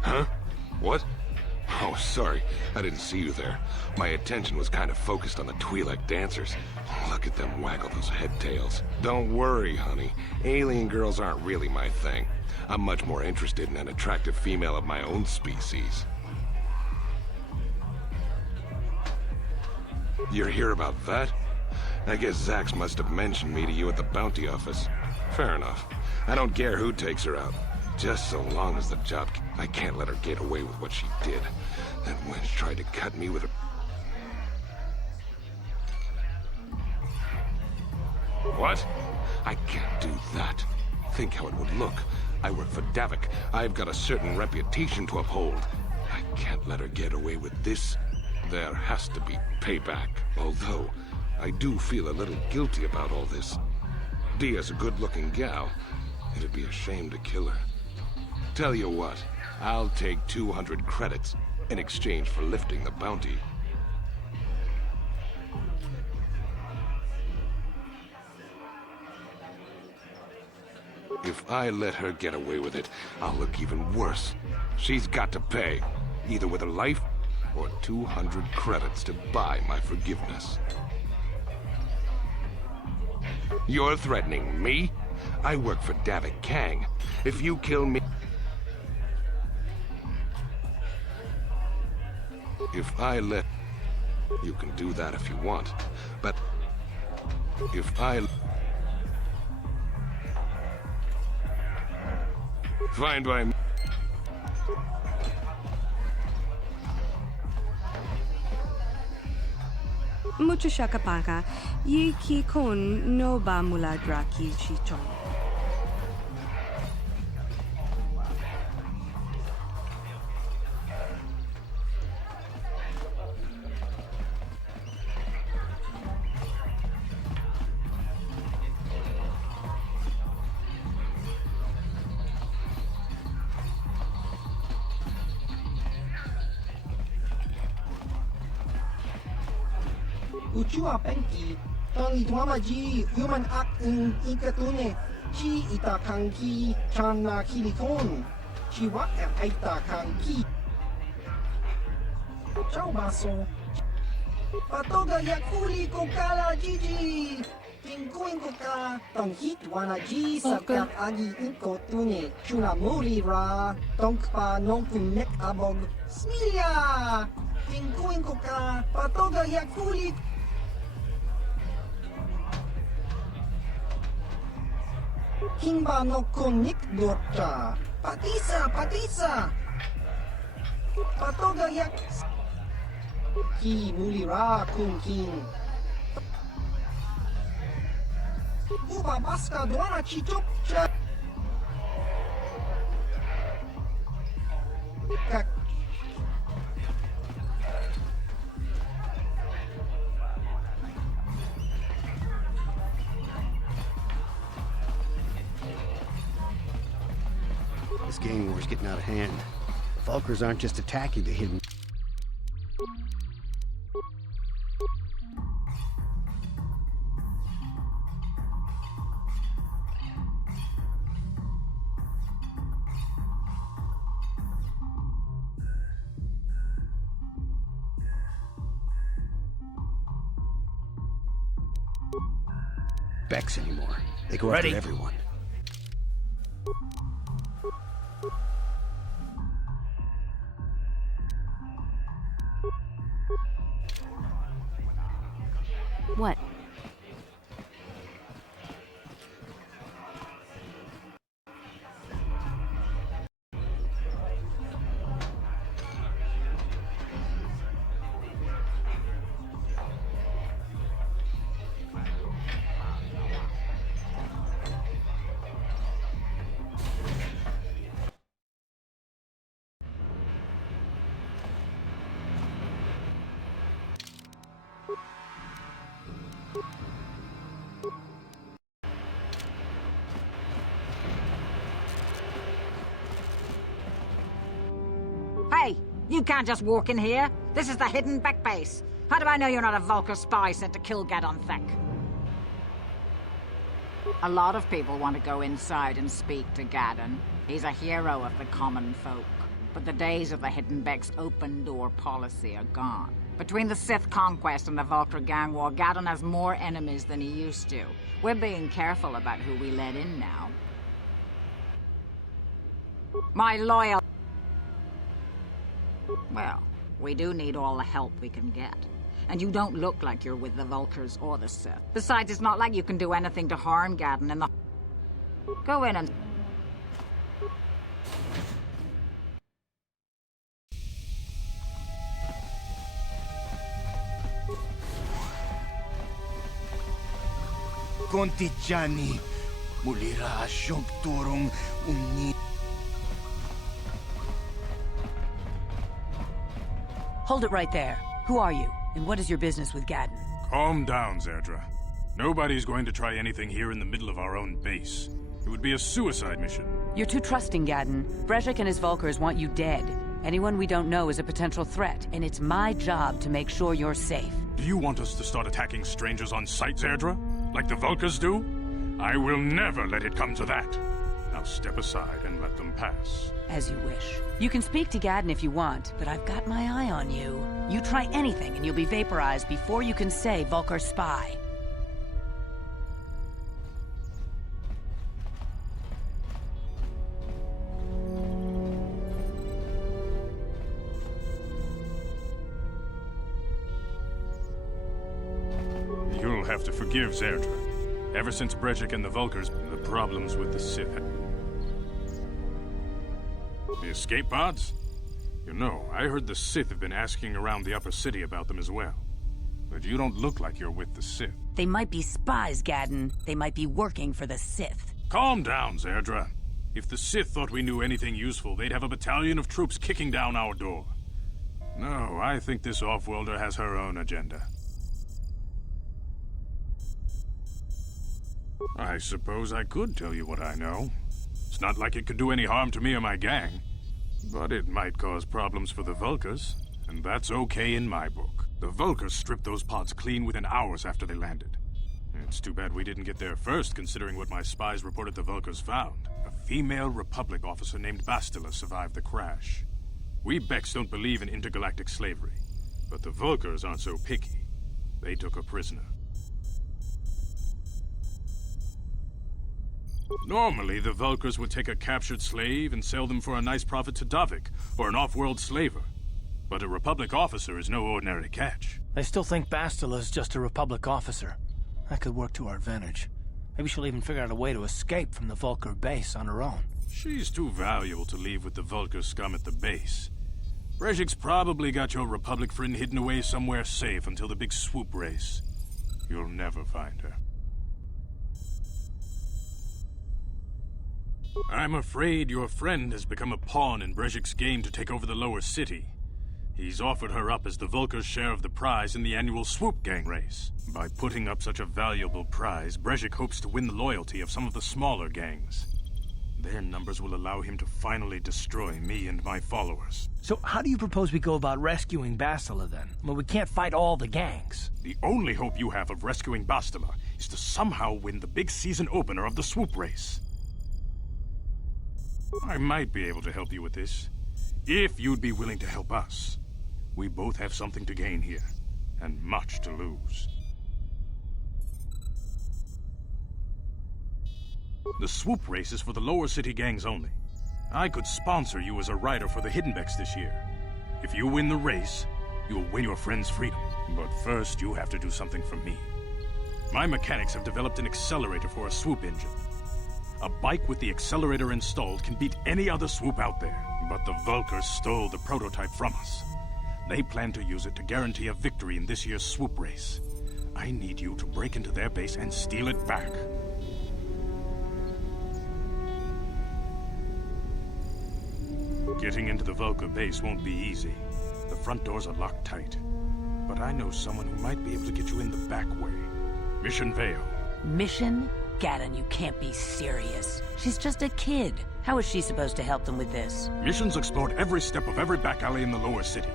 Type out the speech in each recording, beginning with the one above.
Huh? What? Oh, sorry. I didn't see you there. My attention was kind of focused on the Twi'lek dancers. Look at them waggle those head tails. Don't worry, honey. Alien girls aren't really my thing. I'm much more interested in an attractive female of my own species. You're here about that? I guess Zax must have mentioned me to you at the bounty office. Fair enough. I don't care who takes her out. Just so long as the job... I can't let her get away with what she did. That wench tried to cut me with a... What? I can't do that. Think how it would look. I work for Davik. I've got a certain reputation to uphold. I can't let her get away with this. There has to be payback. Although, I do feel a little guilty about all this. Dia's a good-looking gal. It'd be a shame to kill her. Tell you what, I'll take 200 credits in exchange for lifting the bounty. If I let her get away with it, I'll look even worse. She's got to pay, either with her life or 200 credits to buy my forgiveness. You're threatening me? I work for Davik Kang. If you kill me... If I let... You can do that if you want, but... If I... Fine by me. Mucho shakapaka, yi ki kon no ba mula draki chichon. Uchua penki, tang itwamaji, human act in ikatune, chi itakanki, chana kilikon, chiwak aita kanki. Ciao baso. Patoga yakuli kokala jiji. Tingkuin koka, tong hit wanaji sakat agi ikotune, chuna muri ra, tongpa nongkun nek abog, smilia. Tingkuin koka, patoga yakuli. Kimba no konik dorcha. Patisa. Patoga yak. Ki mulira kun king. Uba baska doana chichok cha. Kak. This gang war's getting out of hand. Vulkars aren't just attacking the hidden... Becks anymore. They go after everyone. What? Hey, you can't just walk in here. This is the hidden back base. How do I know you're not a Vulcar spy sent to kill Gadon Thek? A lot of people want to go inside and speak to Gadon. He's a hero of the common folk. But the days of the Hidden Beck's open-door policy are gone. Between the Sith conquest and the Vulcar gang war, Gadon has more enemies than he used to. We're being careful about who we let in now. My loyal... Well, we do need all the help we can get. And you don't look like you're with the Vulcars or the Sith. Besides, it's not like you can do anything to harm Gadon in the... Go in and... Kontichani, mulira siyong turong umni. Hold it right there. Who are you, and what is your business with Gadon? Calm down, Zerdra. Nobody's going to try anything here in the middle of our own base. It would be a suicide mission. You're too trusting, Gadon. Brejik and his Vulcars want you dead. Anyone we don't know is a potential threat, and it's my job to make sure you're safe. Do you want us to start attacking strangers on sight, Zerdra? Like the Vulcars do? I will never let it come to that. Now step aside and let them pass. As you wish. You can speak to Gadon if you want, but I've got my eye on you. You try anything and you'll be vaporized before you can say Vulcar spy. You'll have to forgive Zerdra. Ever since Brejik and the Vulcars, the problems with the Sith. The escape pods? You know, I heard the Sith have been asking around the upper city about them as well. But you don't look like you're with the Sith. They might be spies, Gadon. They might be working for the Sith. Calm down, Zerdra. If the Sith thought we knew anything useful, they'd have a battalion of troops kicking down our door. No, I think this off-worlder has her own agenda. I suppose I could tell you what I know. It's not like it could do any harm to me or my gang. But it might cause problems for the Vulcars, and that's okay in my book. The Vulcars stripped those pods clean within hours after they landed. It's too bad we didn't get there first, considering what my spies reported the Vulcars found. A female Republic officer named Bastila survived the crash. We Becks don't believe in intergalactic slavery, but the Vulcars aren't so picky. They took her prisoner. Normally, the Vulcars would take a captured slave and sell them for a nice profit to Davik, or an off-world slaver. But a Republic officer is no ordinary catch. I still think Bastila's just a Republic officer. That could work to our advantage. Maybe she'll even figure out a way to escape from the Vulcar base on her own. She's too valuable to leave with the Vulcar scum at the base. Brejik's probably got your Republic friend hidden away somewhere safe until the big swoop race. You'll never find her. I'm afraid your friend has become a pawn in Brejik's game to take over the lower city. He's offered her up as the Vulcar's share of the prize in the annual swoop gang race. By putting up such a valuable prize, Brejik hopes to win the loyalty of some of the smaller gangs. Their numbers will allow him to finally destroy me and my followers. So how do you propose we go about rescuing Bastila then? Well, we can't fight all the gangs. The only hope you have of rescuing Bastila is to somehow win the big season opener of the swoop race. I might be able to help you with this, if you'd be willing to help us. We both have something to gain here, and much to lose. The swoop race is for the lower city gangs only. I could sponsor you as a rider for the Hiddenbecks this year. If you win the race, you'll win your friend's freedom. But first, you have to do something for me. My mechanics have developed an accelerator for a swoop engine. A bike with the accelerator installed can beat any other swoop out there. But the Vulcars stole the prototype from us. They plan to use it to guarantee a victory in this year's swoop race. I need you to break into their base and steal it back. Getting into the Vulcar base won't be easy. The front doors are locked tight. but I know someone who might be able to get you in the back way. Mission Veo. Mission? Gaddon, you can't be serious. She's just a kid. How is she supposed to help them with this? Mission's explored every step of every back alley in the lower city.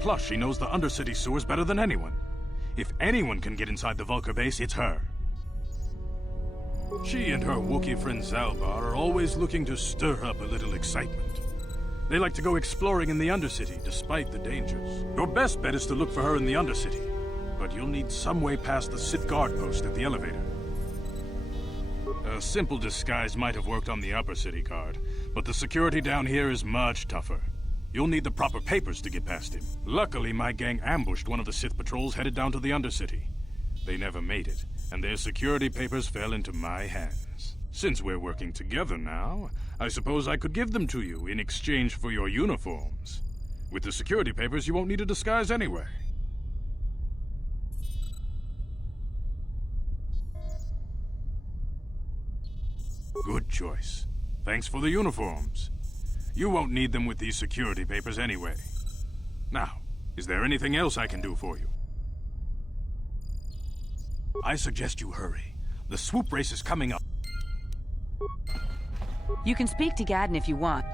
Plus, she knows the undercity sewers better than anyone. If anyone can get inside the Vulcar base, it's her. She and her Wookiee friend Zalbar are always looking to stir up a little excitement. They like to go exploring in the Undercity, despite the dangers. Your best bet is to look for her in the Undercity, but you'll need some way past the Sith guard post at the elevator. A simple disguise might have worked on the Upper City guard, but the security down here is much tougher. You'll need the proper papers to get past him. Luckily, my gang ambushed one of the Sith patrols headed down to the Undercity. They never made it, and their security papers fell into my hands. Since we're working together now, I suppose I could give them to you in exchange for your uniforms. With the security papers, you won't need a disguise anyway. Good choice. Thanks for the uniforms. You won't need them with these security papers anyway. Now, is there anything else I can do for you? I suggest you hurry. The swoop race is coming up. You can speak to Gaddon if you want.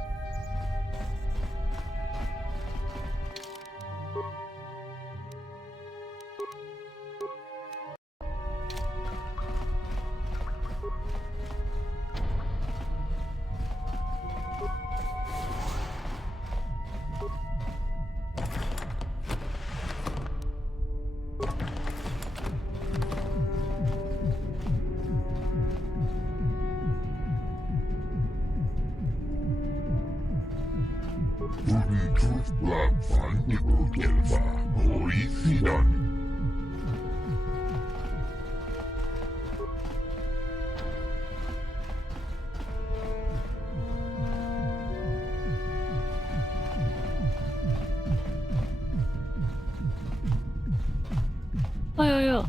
아야야.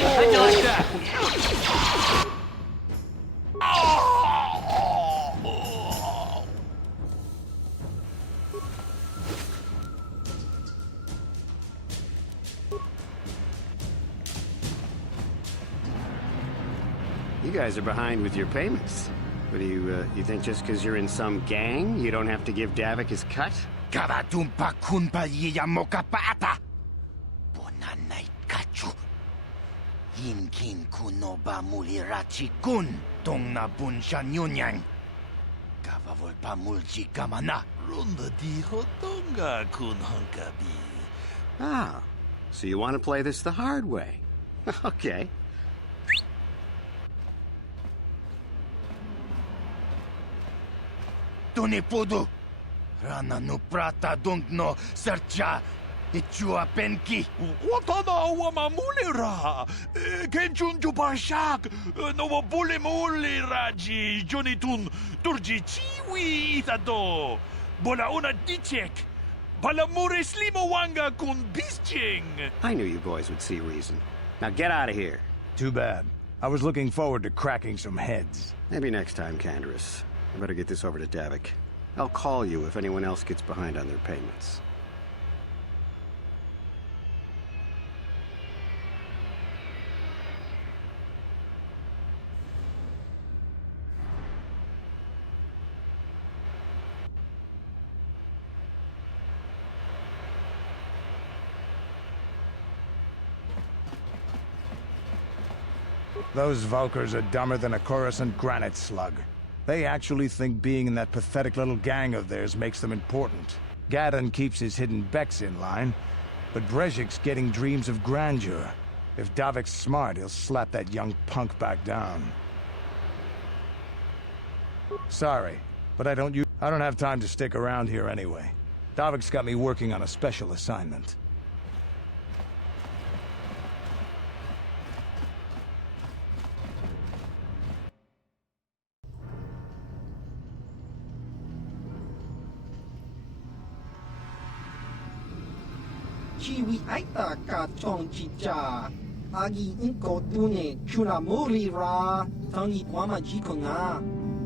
How'd you like that? You guys are behind with your payments. What do you think just because you're in some gang, you don't have to give Davik his cut? Karatumpa kunpa yiyamoka paata. Bonanay kachu. Yinkin kunoba mulirachi kun. Tong na bunsha nyunyang. Kavavol mulchi kamana. Ronda dijo tonga kun hunkabi. Ah, so you want to play this the hard way. Okay. Tunipudu. Rana no prata dungno sercha. Ichua penki. Watana wamamulira. Kenchun jubarshak. No bulimuli raji. Jonitun turji chiwi itado. Bola una dichek. Balamure slimowanga kun bisching. I knew you boys would see reason. Now get out of here. Too bad. I was looking forward to cracking some heads. Maybe next time, Canderous. I better get this over to Davik. I'll call you if anyone else gets behind on their payments. Those Vulkars are dumber than a Coruscant granite slug. They actually think being in that pathetic little gang of theirs makes them important. Gadon keeps his hidden Becks in line, but Brejik's getting dreams of grandeur. If Davik's smart, he'll slap that young punk back down. Sorry, but I don't have time to stick around here anyway. Davik's got me working on a special assignment. Chiwi aita ka chong chicha. Agi inko tune chuna muri ra. Tangi wama jiko na.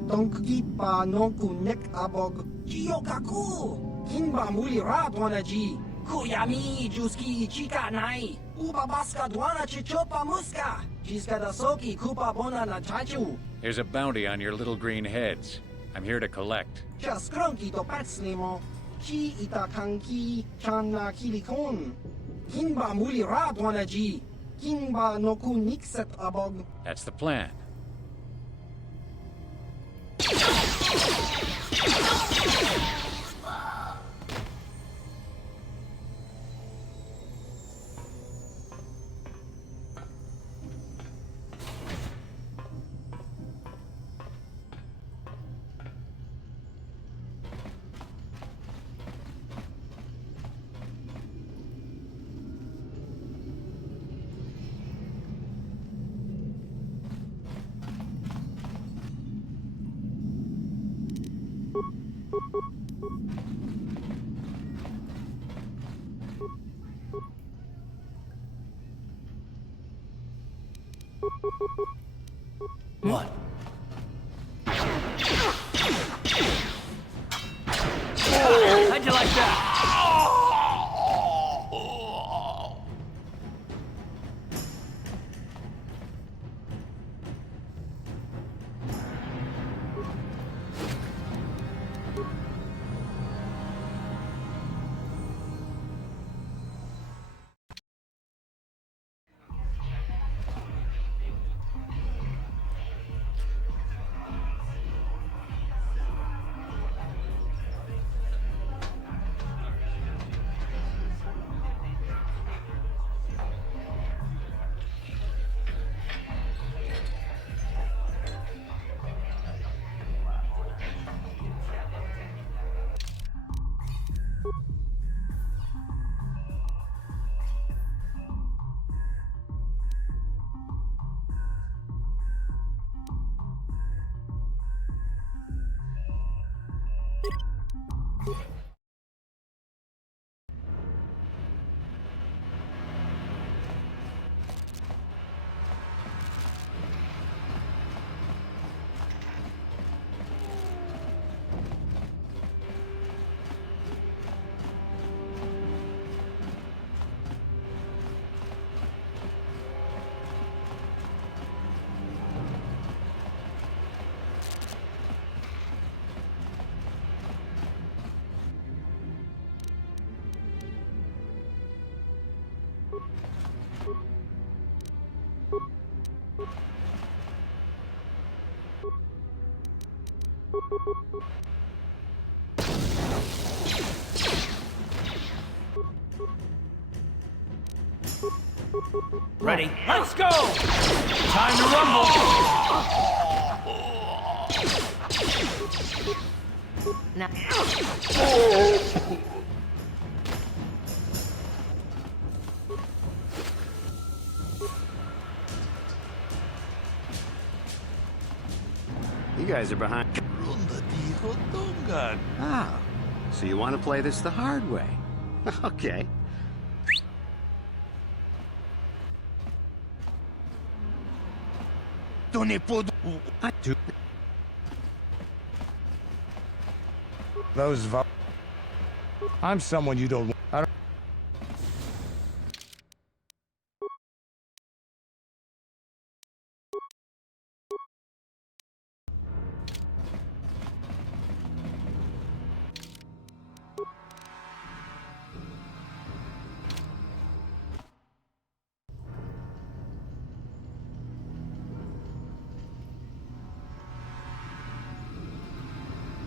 Tonki pa nonku nek abog. Jiyokaku. Kinba muri ra dwanaji. Kuyami juski chika nai. Uba baska dwana chichopa muska. Jiska da soki kupa bona na chachu. There's a bounty on your little green heads. I'm here to collect. Just cronky to patslimo. Chi itakanki chana kilikon. Kinba muli radwanaji. Kinba noku nikset abog. That's the plan. What? How'd you like that? Ready? Let's go! Time to rumble! Now. You guys are behind. Ah, so you want to play this the hard way? Okay. Those I'm someone you don't want. I don't...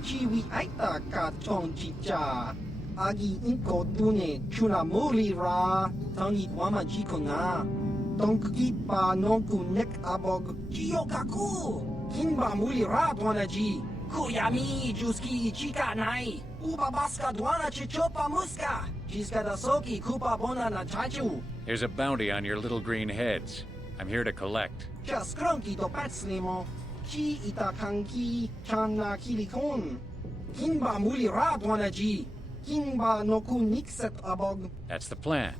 Chiwi aita ka chong chicha. Agi inko dune kuna mori ra. Tangi wama jiko na. Donki pa nonku nek abog. Jiyokaku. Kinba muli ra dwana ji. Kuyami juski chika nai. Uba baska dwana chichopa muska. Jiska da soki kupa bona na chachu. There's a bounty on your little green heads. I'm here to collect. Just cronky to patslimo. Chi itakanki chana kilikon. Kinba muli ra dwana ji. Kinba noku nikset abog. That's the plan.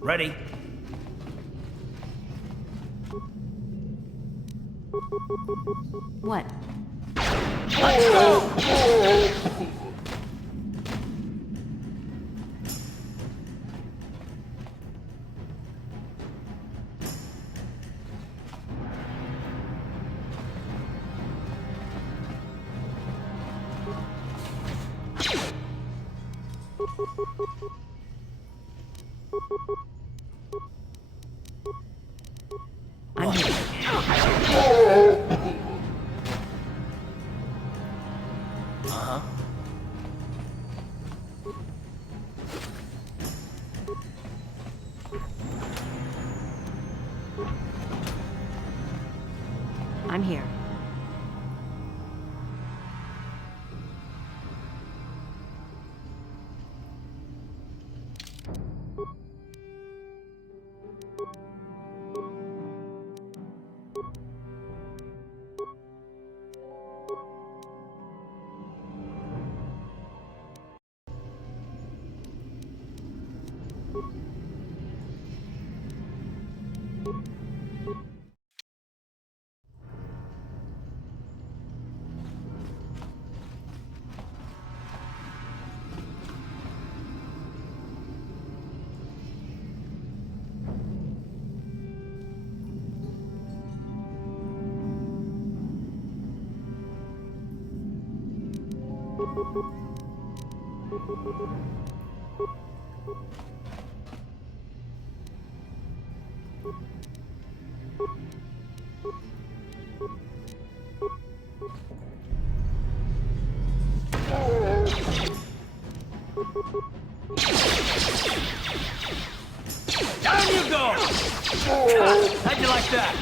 Ready? What? Let's go! I'm here. Uh-huh. I'm here. Down you go! How'd you like that?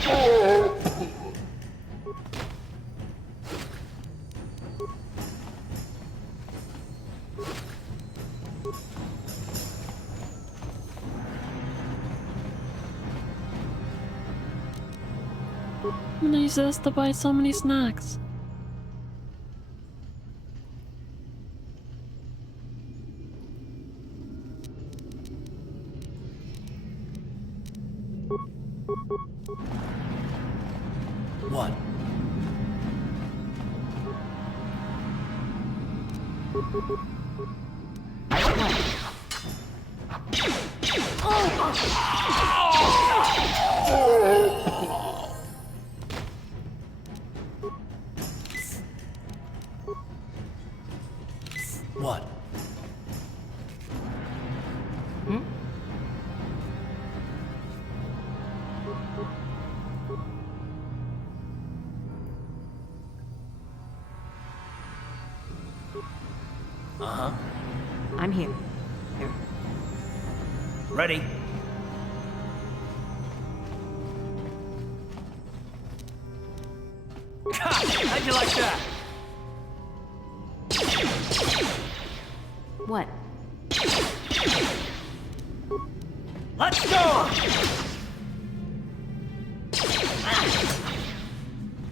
I'm gonna use this to buy so many snacks. What? What? Hmm? Uh-huh. I'm here. Here. Ready? How'd you like that? What? Let's go!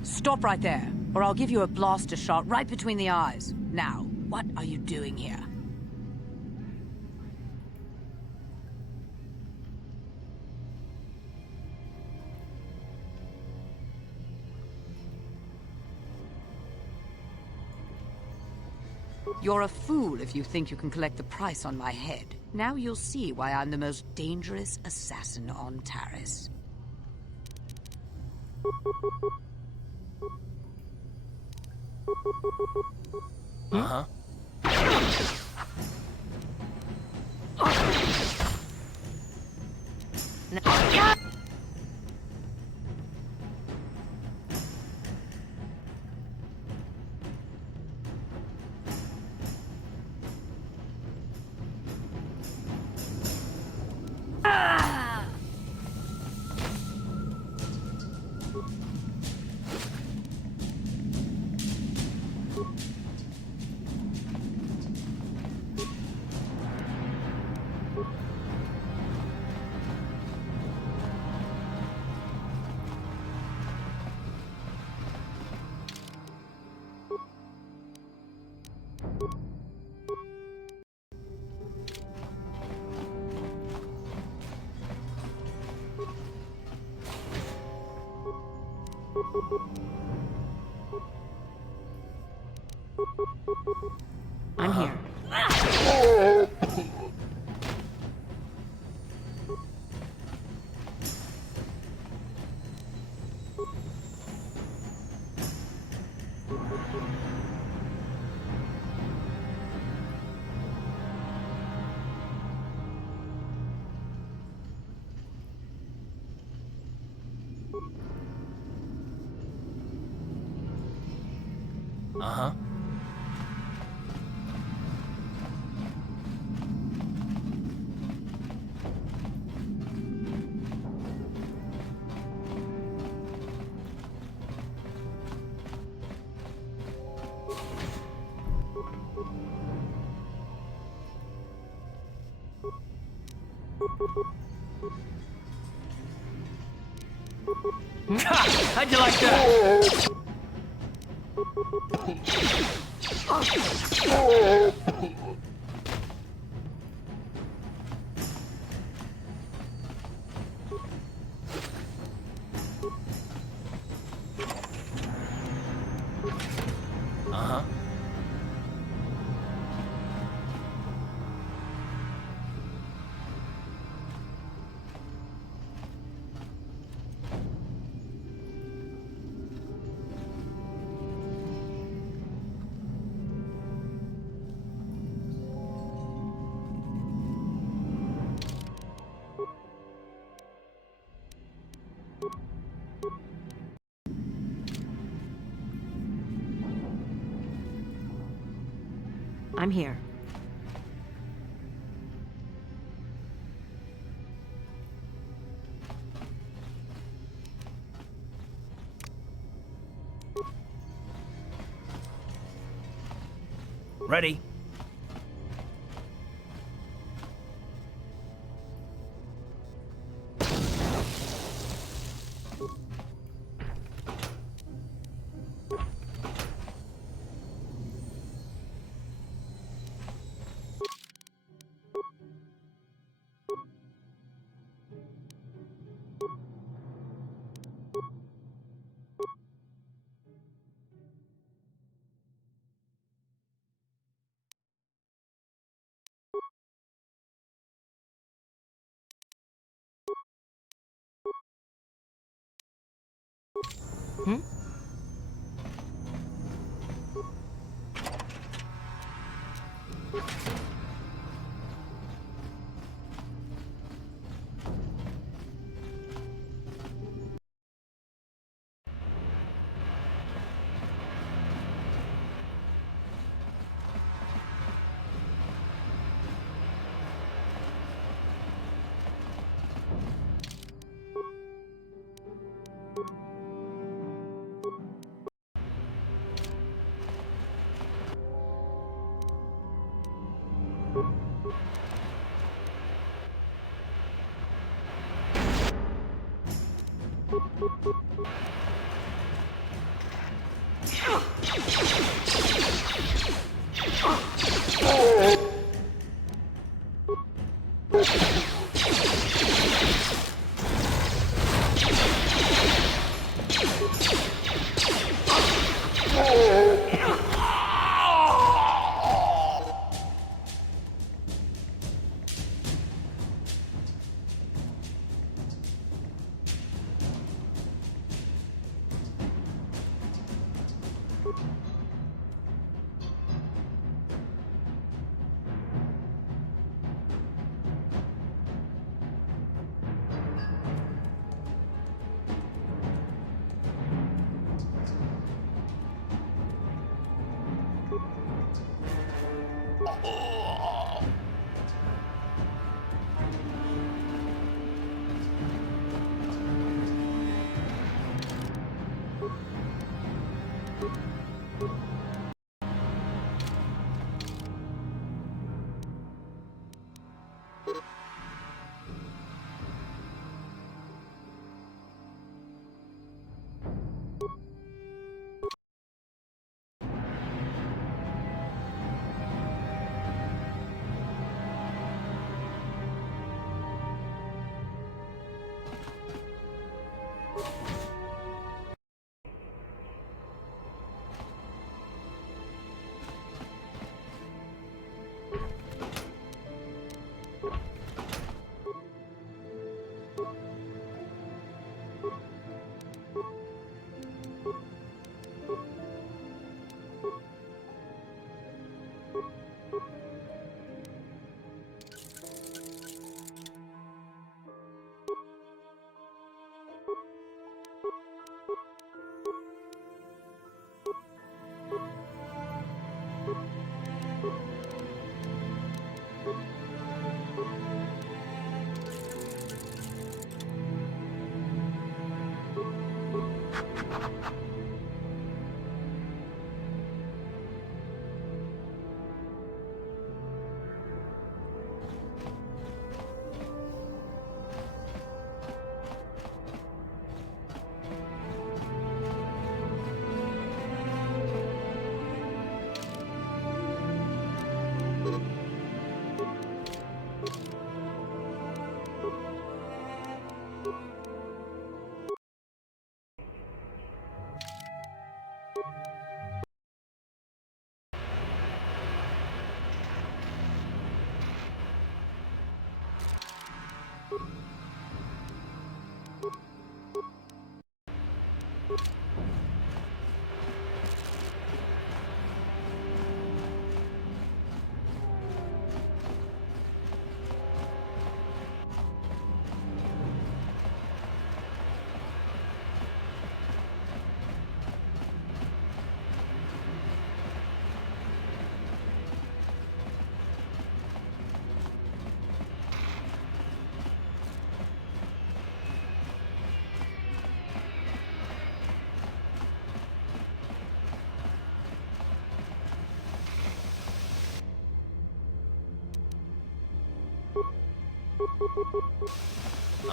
Stop right there, or I'll give you a blaster shot right between the eyes. Now, what are you doing here? You're a fool if you think you can collect the price on my head. Now you'll see why I'm the most dangerous assassin on Taris. Uh-huh. I'm here. Uh-huh. How'd you like that? Uh-huh. I'm here. Ready? Hmm?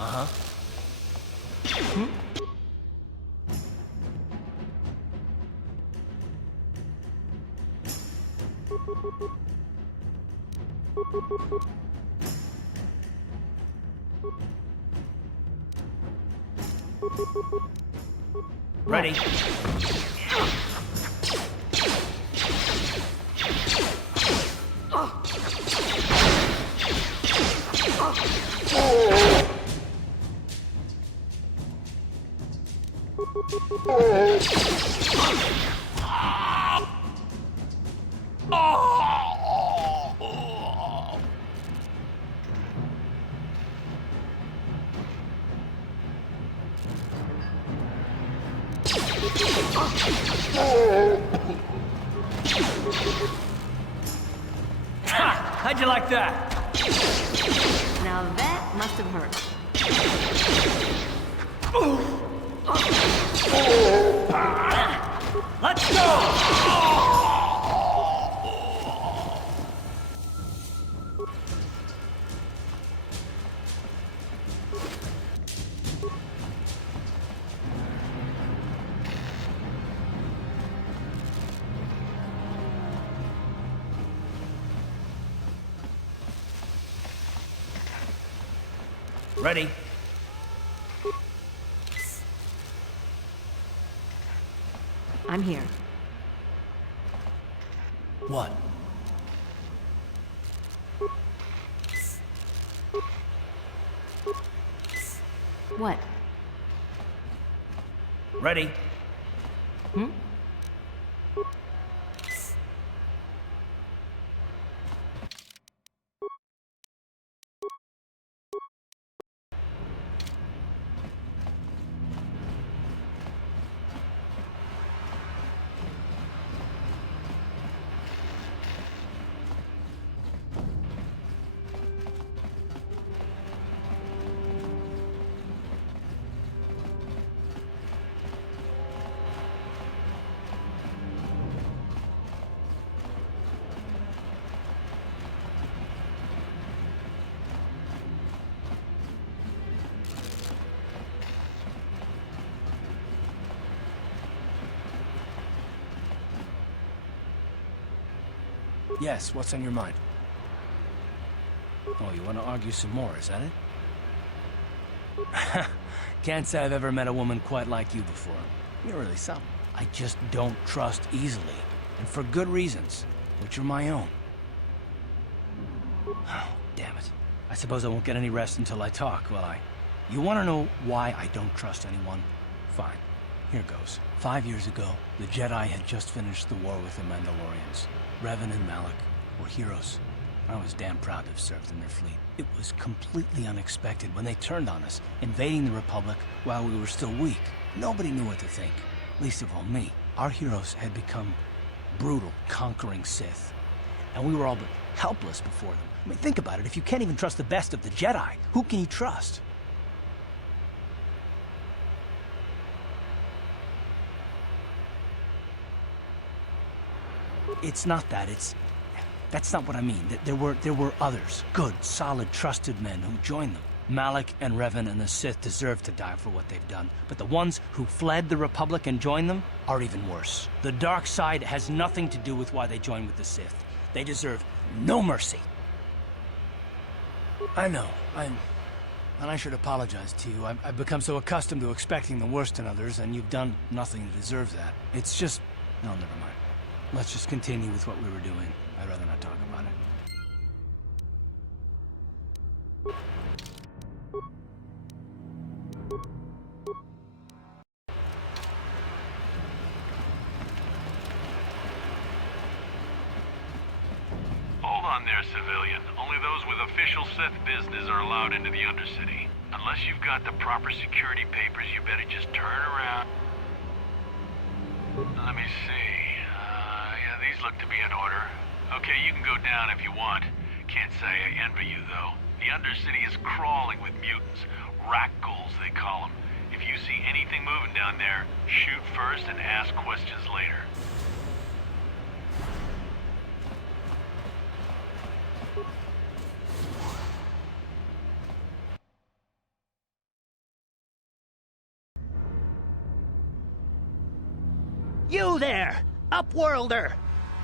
Uh-huh. Ready. How'd you like that? Now that must have hurt. Let's go! Ready? I'm here. What? What? Ready? Hmm? Yes, what's on your mind? Oh, you want to argue some more, is that it? Can't say I've ever met a woman quite like you before. You're really something. I just don't trust easily, and for good reasons, which are my own. Oh, damn it. I suppose I won't get any rest until I talk, will I? You want to know why I don't trust anyone? Fine. Here goes. 5 years ago, the Jedi had just finished the war with the Mandalorians. Revan and Malak were heroes. I was damn proud to have served in their fleet. It was completely unexpected when they turned on us, invading the Republic while we were still weak. Nobody knew what to think, least of all me. Our heroes had become brutal, conquering Sith, and we were all but helpless before them. I mean, think about it. If you can't even trust the best of the Jedi, who can you trust? It's not that, that's not what I mean. There were others. Good, solid, trusted men who joined them. Malak and Revan and the Sith deserve to die for what they've done. But the ones who fled the Republic and joined them are even worse. The dark side has nothing to do with why they joined with the Sith. They deserve no mercy. I know, and I should apologize to you. I've become so accustomed to expecting the worst in others, and you've done nothing to deserve that. It's just... no, never mind. Let's just continue with what we were doing. I'd rather not talk about it. Hold on there, civilian. Only those with official Sith business are allowed into the Undercity. Unless you've got the proper security papers, you better just turn around. Let me see. Yeah, these look to be in order. Okay, you can go down if you want. Can't say I envy you, though. The Undercity is crawling with mutants. Rat-ghouls, they call them. If you see anything moving down there, shoot first and ask questions later. You there, Upworlder!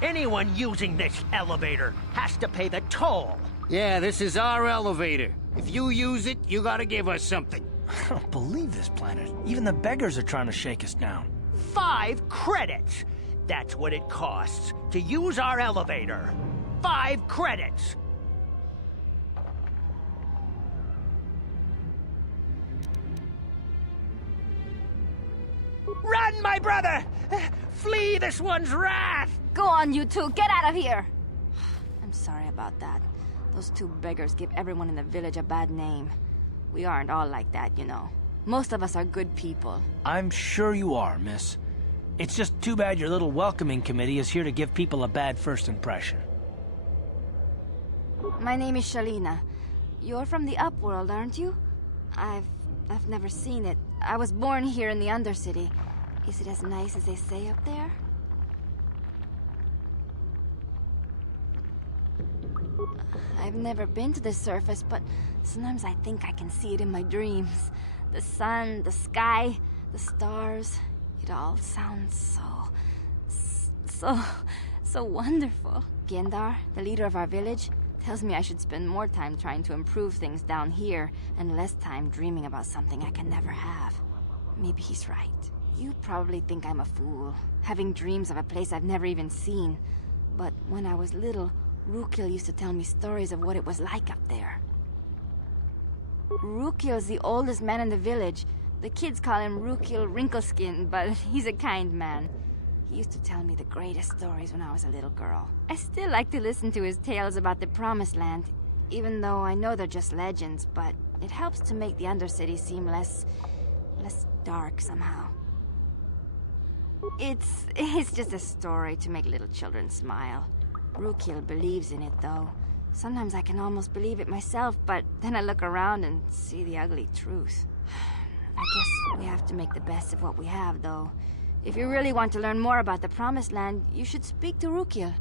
Anyone using this elevator has to pay the toll. Yeah, this is our elevator. If you use it, you gotta give us something. I don't believe this planet. Even the beggars are trying to shake us down. 5 credits! That's what it costs to use our elevator. 5 credits! Run, my brother! Flee this one's wrath! Go on, you two. Get out of here! I'm sorry about that. Those 2 beggars give everyone in the village a bad name. We aren't all like that, you know. Most of us are good people. I'm sure you are, miss. It's just too bad your little welcoming committee is here to give people a bad first impression. My name is Shalina. You're from the Upworld, aren't you? I've never seen it. I was born here in the Undercity. Is it as nice as they say up there? I've never been to the surface, but sometimes I think I can see it in my dreams. The sun, the sky, the stars. It all sounds so wonderful. Gendar, the leader of our village, Tells me I should spend more time trying to improve things down here and less time dreaming about something I can never have. Maybe he's right. You probably think I'm a fool, having dreams of a place I've never even seen. But when I was little, Rukil used to tell me stories of what it was like up there. Rukil's the oldest man in the village. The kids call him Rukil Wrinkleskin, but he's a kind man. He used to tell me the greatest stories when I was a little girl. I still like to listen to his tales about the Promised Land, even though I know they're just legends, but it helps to make the Undercity seem less dark somehow. It's just a story to make little children smile. Rukil believes in it, though. Sometimes I can almost believe it myself, but then I look around and see the ugly truth. I guess we have to make the best of what we have, though. If you really want to learn more about the Promised Land, you should speak to Rukil.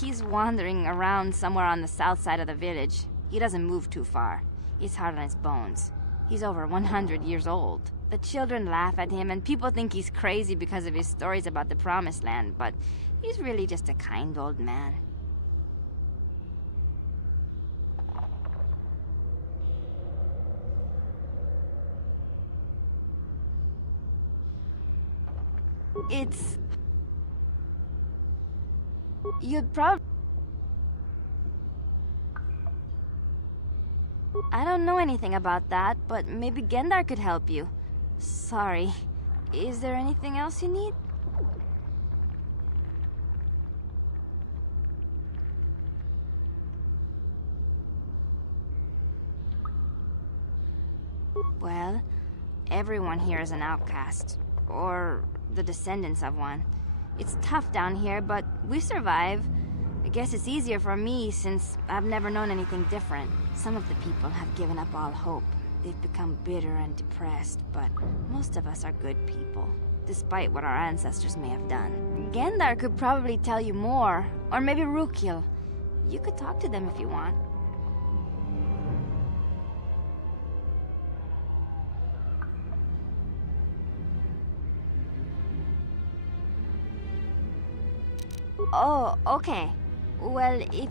He's wandering around somewhere on the south side of the village. He doesn't move too far. He's hard on his bones. He's over 100 years old. The children laugh at him, and people think he's crazy because of his stories about the Promised Land, but he's really just a kind old man. You'd probably... I don't know anything about that, but maybe Gendar could help you. Sorry. Is there anything else you need? Well, everyone here is an outcast. Or the descendants of one. It's tough down here, but we survive. I guess it's easier for me since I've never known anything different. Some of the people have given up all hope. They've become bitter and depressed, but most of us are good people, despite what our ancestors may have done. Gendar could probably tell you more, or maybe Rukil. You could talk to them if you want. Oh, okay. Well, if you...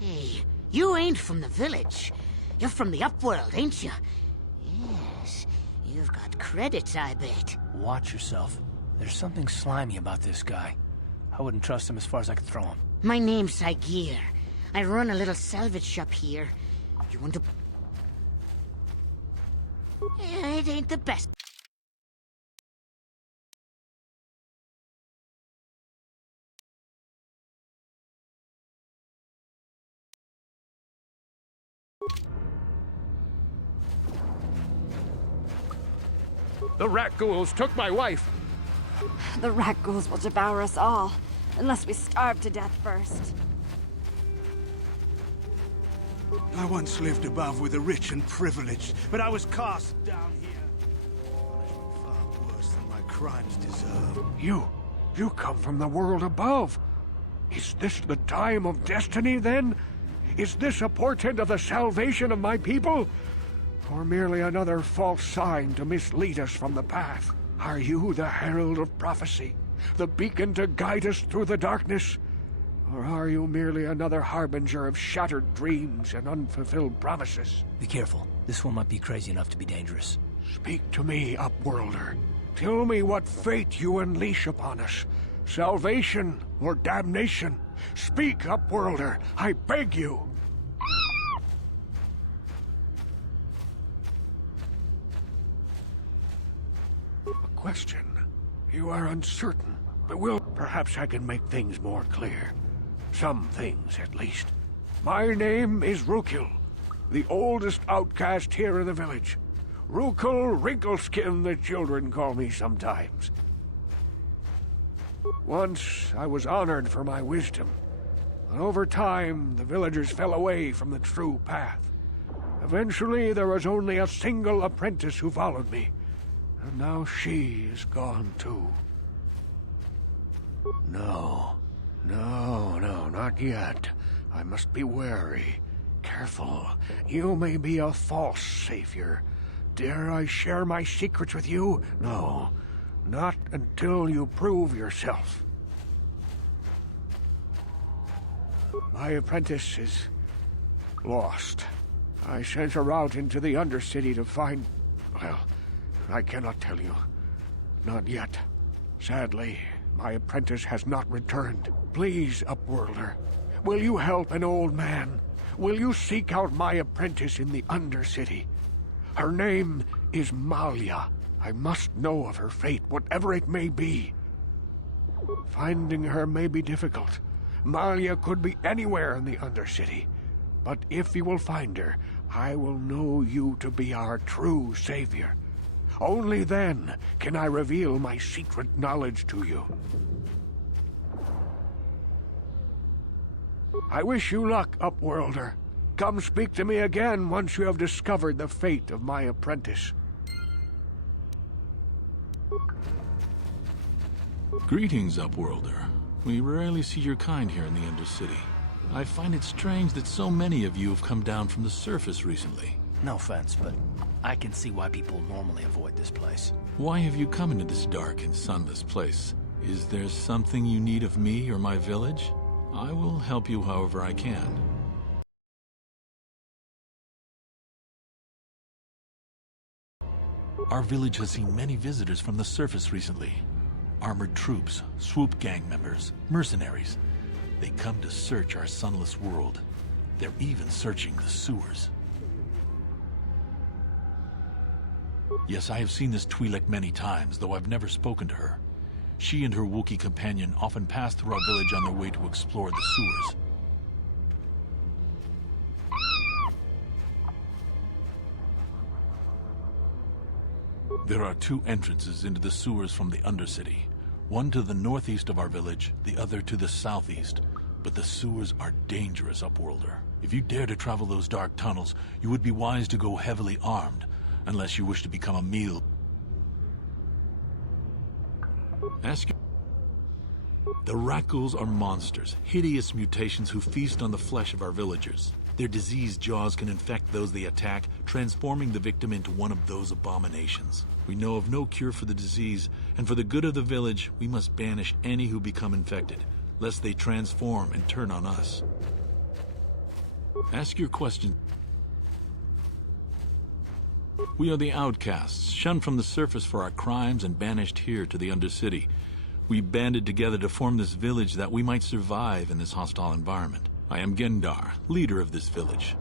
Hey, you ain't from the village. You're from the Upworld, ain't you? Yes, you've got credits, I bet. Watch yourself. There's something slimy about this guy. I wouldn't trust him as far as I could throw him. My name's Saigir. I run a little salvage shop here. You want to... It ain't the best. The rat ghouls took my wife. The rat ghouls will devour us all, unless we starve to death first. I once lived above with the rich and privileged, but I was cast down here. Punishment far worse than my crimes deserve. You come from the world above. Is this the time of destiny, then? Is this a portent of the salvation of my people? Or merely another false sign to mislead us from the path? Are you the herald of prophecy, the beacon to guide us through the darkness? Or are you merely another harbinger of shattered dreams and unfulfilled promises? Be careful. This one might be crazy enough to be dangerous. Speak to me, Upworlder. Tell me what fate you unleash upon us. Salvation or damnation? Speak, Upworlder, I beg you. A question. You are uncertain. Perhaps I can make things more clear. Some things, at least. My name is Rukil, the oldest outcast here in the village. Rukil Wrinkleskin, the children call me sometimes. Once I was honored for my wisdom, And over time, the villagers fell away from the true path. Eventually, there was only a single apprentice who followed me. And now she is gone too. No, not yet. I must be wary. Careful. You may be a false savior. Dare I share my secrets with you? No, not until you prove yourself. My apprentice is lost. I sent her out into the Undercity to find... well, I cannot tell you. Not yet. Sadly, my apprentice has not returned. Please, Upworlder, will you help an old man? Will you seek out my apprentice in the Undercity? Her name is Malia. I must know of her fate, whatever it may be. Finding her may be difficult. Malia could be anywhere in the Undercity. But if you will find her, I will know you to be our true savior. Only then can I reveal my secret knowledge to you. I wish you luck, Upworlder. Come speak to me again once you have discovered the fate of my apprentice. Greetings, Upworlder. We rarely see your kind here in the Undercity. I find it strange that so many of you have come down from the surface recently. No offense, but I can see why people normally avoid this place. Why have you come into this dark and sunless place? Is there something you need of me or my village? I will help you however I can. Our village has seen many visitors from the surface recently. Armored troops, swoop gang members, mercenaries. They come to search our sunless world. They're even searching the sewers. Yes, I have seen this Twi'lek many times, though I've never spoken to her. She and her Wookiee companion often pass through our village on their way to explore the sewers. There are two entrances into the sewers from the Undercity. One to the northeast of our village, the other to the southeast. But the sewers are dangerous, Upworlder. If you dare to travel those dark tunnels, you would be wise to go heavily armed, unless you wish to become a meal. Ask you. The Rakghouls are monsters, hideous mutations who feast on the flesh of our villagers. Their diseased jaws can infect those they attack, transforming the victim into one of those abominations. We know of no cure for the disease, and for the good of the village, we must banish any who become infected, lest they transform and turn on us. Ask your question. We are the outcasts, shunned from the surface for our crimes and banished here to the Undercity. We banded together to form this village that we might survive in this hostile environment. I am Gendar, leader of this village,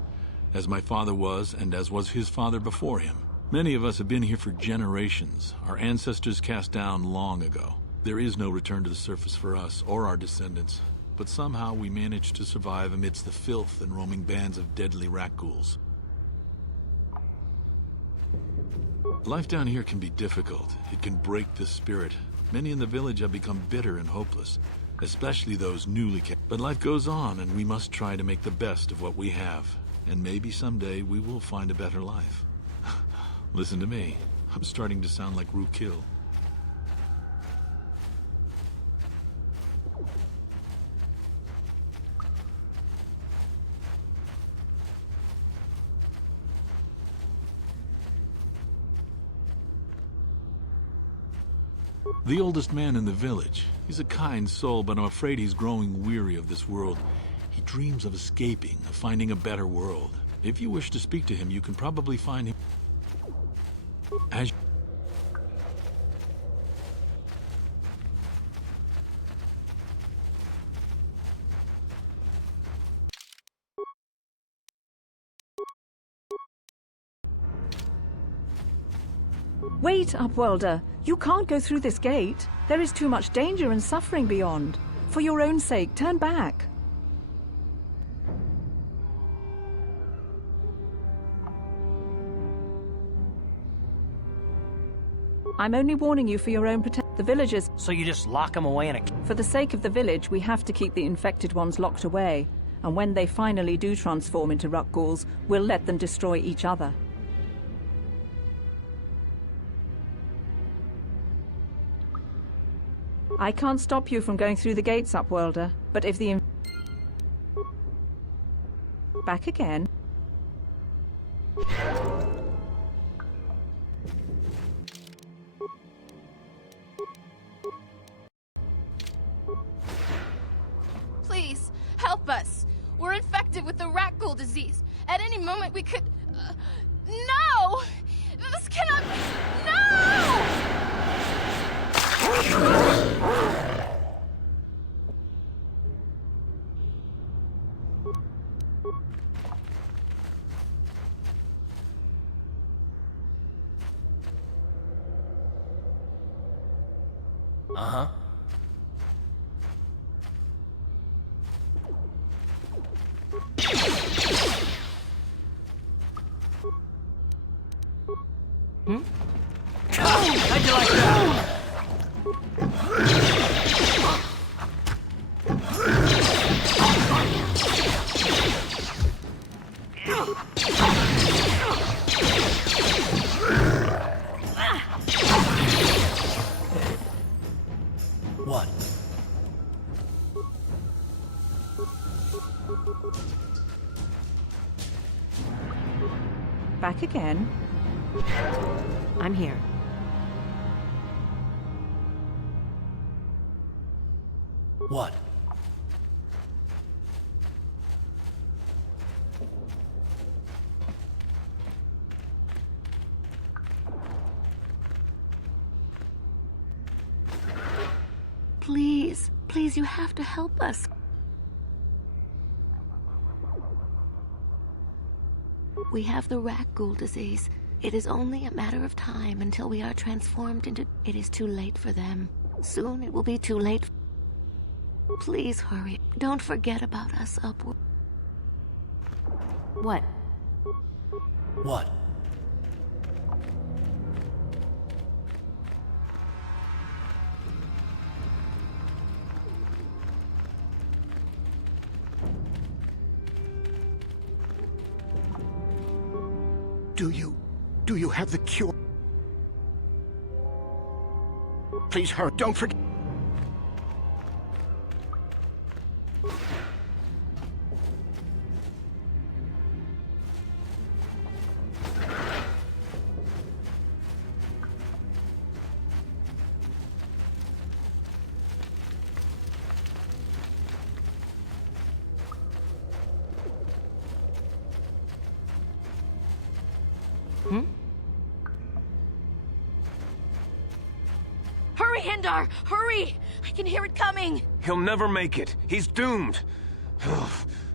as my father was and as was his father before him. Many of us have been here for generations, our ancestors cast down long ago. There is no return to the surface for us or our descendants, but somehow we managed to survive amidst the filth and roaming bands of deadly Rakghouls. Life down here can be difficult. It can break the spirit. Many in the village have become bitter and hopeless, especially those newly cast. But life goes on, and we must try to make the best of what we have. And maybe someday we will find a better life. Listen to me. I'm starting to sound like Rookil. The oldest man in the village. He's a kind soul, but I'm afraid he's growing weary of this world. He dreams of escaping, of finding a better world. If you wish to speak to him, you can probably find him as... Wait, Upworlder. You can't go through this gate. There is too much danger and suffering beyond. For your own sake, turn back. I'm only warning you for your own protection. The villagers... So you just lock them away in a... For the sake of the village, we have to keep the infected ones locked away. And when they finally do transform into ruck ghouls, we'll let them destroy each other. I can't stop you from going through the gates, Upworlder, but if the... Back again. Please, help us. We're infected with the rat ghoul disease. At any moment we could... No! This cannot... No! Uh-huh. Hmm? How'd you like that? What? Back again. I'm here. What? Please, please, you have to help us. We have the rat ghoul disease. It is only a matter of time until we are transformed into... It is too late for them. Soon it will be too late. Please hurry. Don't forget about us, Upward. What? What? Do you have the cure? Please hurry, don't forget. Hurry, Hindar! Hurry! I can hear it coming! He'll never make it. He's doomed.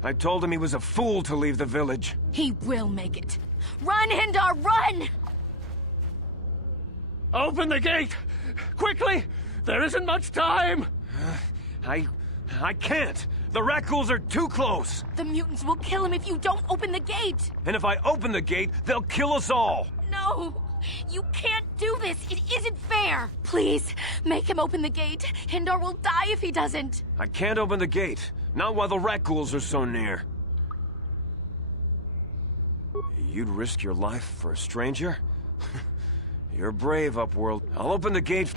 I told him he was a fool to leave the village. He will make it. Run, Hindar, run! Open the gate! Quickly! There isn't much time! I can't. The rat ghouls are too close. The mutants will kill him if you don't open the gate! And if I open the gate, they'll kill us all. No! You can't do this! It isn't fair! Please, make him open the gate. Hindar will die if he doesn't. I can't open the gate. Not while the rat ghouls are so near. You'd risk your life for a stranger? You're brave, Upworld. I'll open the gate.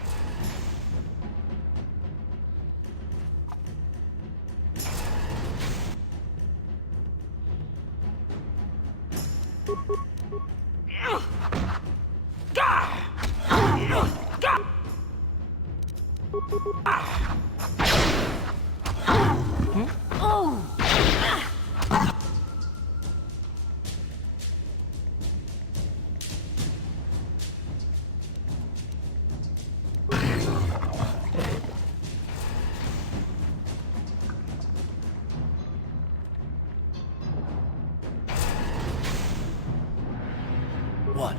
What?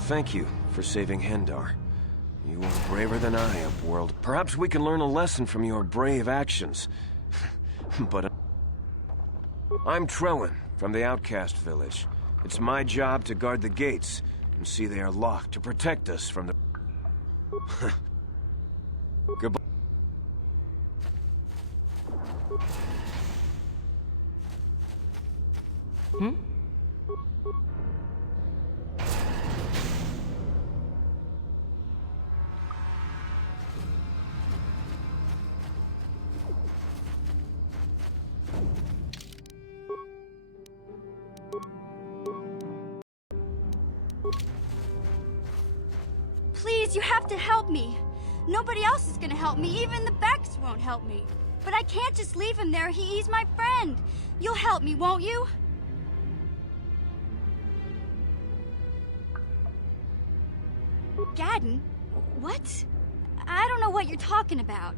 Thank you for saving Hindar. You are braver than I, Upworld. Perhaps we can learn a lesson from your brave actions. But I'm Trellin from the Outcast Village. It's my job to guard the gates, and see they are locked to protect us from the... Goodbye. Please, you have to help me. Nobody else is gonna help me. Even the Becks won't help me. But I can't just leave him there. He's my friend. You'll help me, won't you? Gadden? What? I don't know what you're talking about.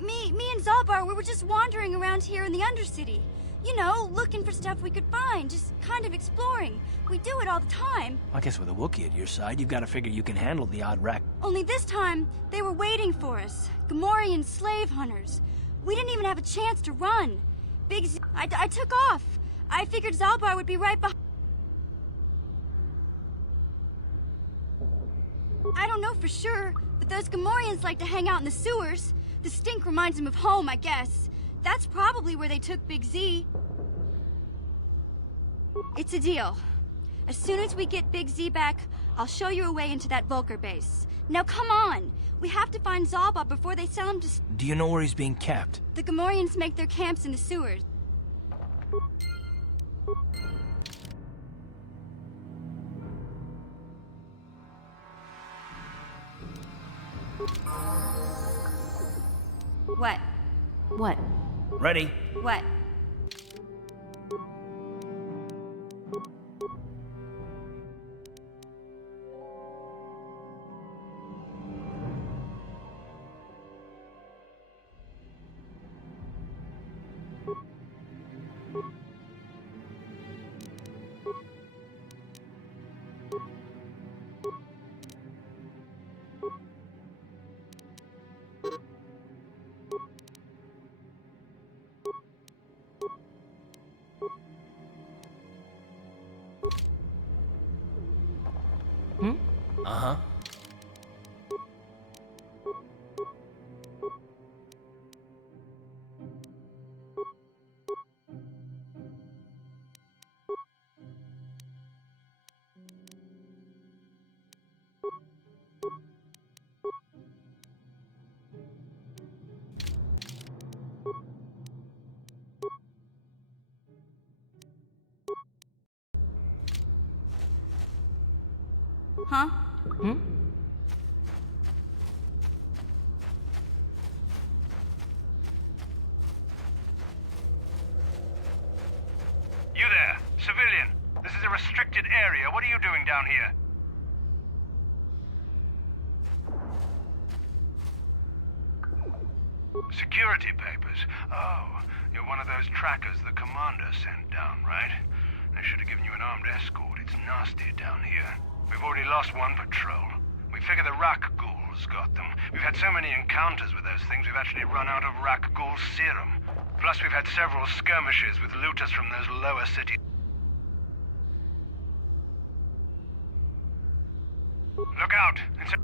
Me and Zalbar, we were just wandering around here in the Undercity. You know, looking for stuff we could find, just kind of exploring. We do it all the time. I guess with a Wookiee at your side, you've got to figure you can handle the odd wreck. Only this time, they were waiting for us. Gamorrean slave hunters. We didn't even have a chance to run. Big Z... I took off. I figured Zalbar would be right behind... I don't know for sure, but those Gamorreans like to hang out in the sewers. The stink reminds them of home, I guess. That's probably where they took Big Z. It's a deal. As soon as we get Big Z back, I'll show you a way into that Vulcar base. Now come on! We have to find Zalbar before they sell him to... Do you know where he's being kept? The Gamorreans make their camps in the sewers. What? What? Ready? What? Uh-huh. Huh? You there, civilian. This is a restricted area. What are you doing down here? Security papers. Oh, you're one of those trackers the commander sent down, right? They should have given you an armed escort. It's nasty down here. We've already lost one patrol. We figure the Rak ghouls got them. We've had so many encounters with those things, we've actually run out of Rak ghoul serum. Plus, we've had several skirmishes with looters from those lower cities. Look out! It's a...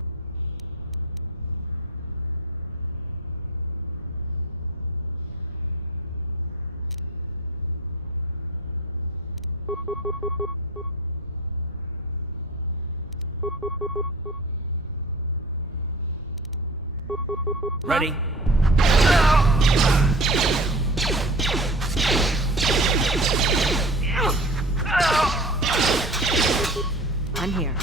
Ready? I'm here.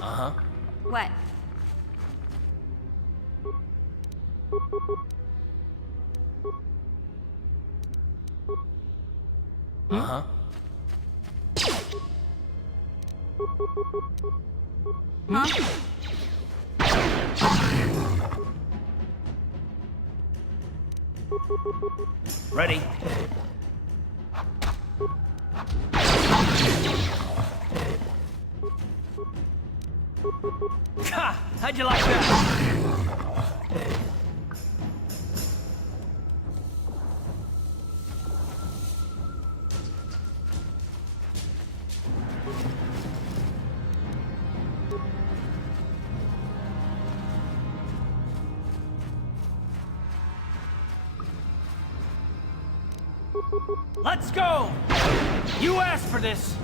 Uh-huh. What? Uh-huh. Huh? Ready. Ha! How'd you like that? Let's go! You asked for this!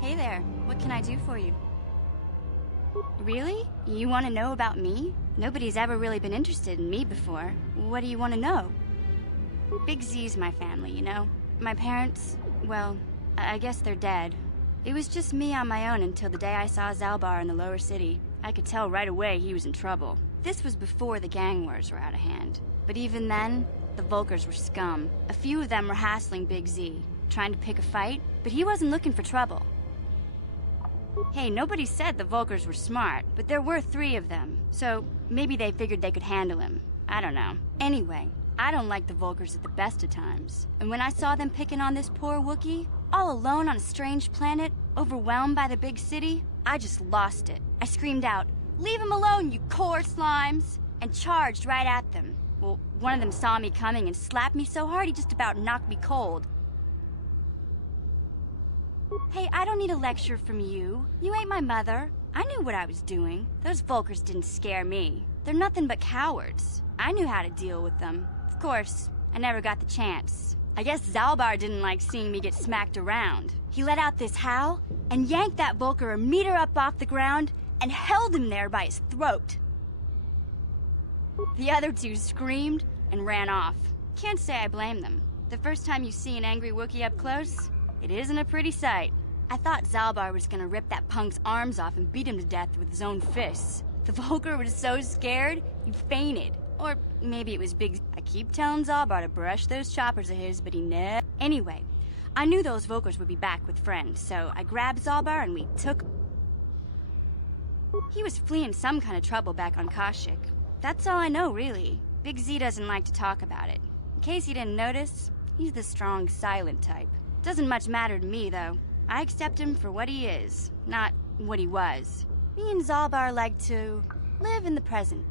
Hey there, what can I do for you? Really? You want to know about me? Nobody's ever really been interested in me before. What do you want to know? Big Z's my family, you know? My parents, well, I guess they're dead. It was just me on my own until the day I saw Zalbar in the lower city. I could tell right away he was in trouble. This was before the gang wars were out of hand. But even then, the Vulkars were scum. A few of them were hassling Big Z, trying to pick a fight, but he wasn't looking for trouble. Hey, nobody said the Vulkars were smart, but there were 3 of them, so maybe they figured they could handle him. I don't know. Anyway, I don't like the Vulkars at the best of times. And when I saw them picking on this poor Wookiee, all alone on a strange planet, overwhelmed by the big city, I just lost it. I screamed out, "Leave him alone, you core slimes!" and charged right at them. Well, one of them saw me coming and slapped me so hard he just about knocked me cold. Hey, I don't need a lecture from you. You ain't my mother. I knew what I was doing. Those Vulkars didn't scare me. They're nothing but cowards. I knew how to deal with them. Of course, I never got the chance. I guess Zalbar didn't like seeing me get smacked around. He let out this howl and yanked that Vulkar a meter up off the ground and held him there by his throat. The other 2 screamed and ran off. Can't say I blame them. The first time you see an angry Wookiee up close, it isn't a pretty sight. I thought Zalbar was gonna rip that punk's arms off and beat him to death with his own fists. The Vulkar was so scared, he fainted. Or maybe it was Big Z. I keep telling Zalbar to brush those choppers of his, but he never... Anyway, I knew those Vulkars would be back with friends, so I grabbed Zalbar and we took... He was fleeing some kind of trouble back on Kashyyyk. That's all I know, really. Big Z doesn't like to talk about it. In case you didn't notice, he's the strong, silent type. Doesn't much matter to me, though. I accept him for what he is, not what he was. Me and Zalbar like to live in the present.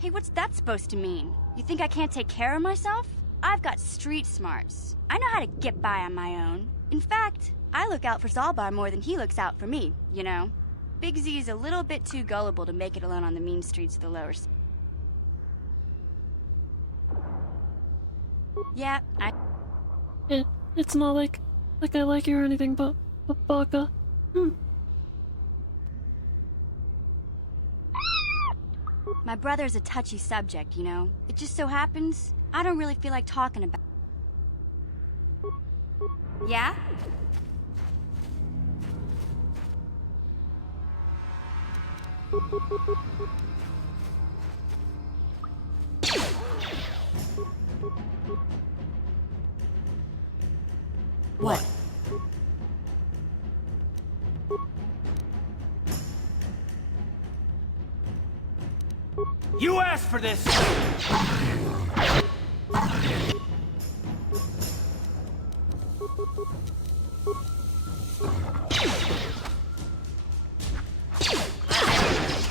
Hey, what's that supposed to mean? You think I can't take care of myself? I've got street smarts. I know how to get by on my own. In fact, I look out for Zalbar more than he looks out for me, you know? Big Z is a little bit too gullible to make it alone on the mean streets of the lower... Yeah, It's not like I like you or anything, but Baka. My brother's a touchy subject, you know? It just so happens, I don't really feel like talking about... Yeah? What? You asked for this!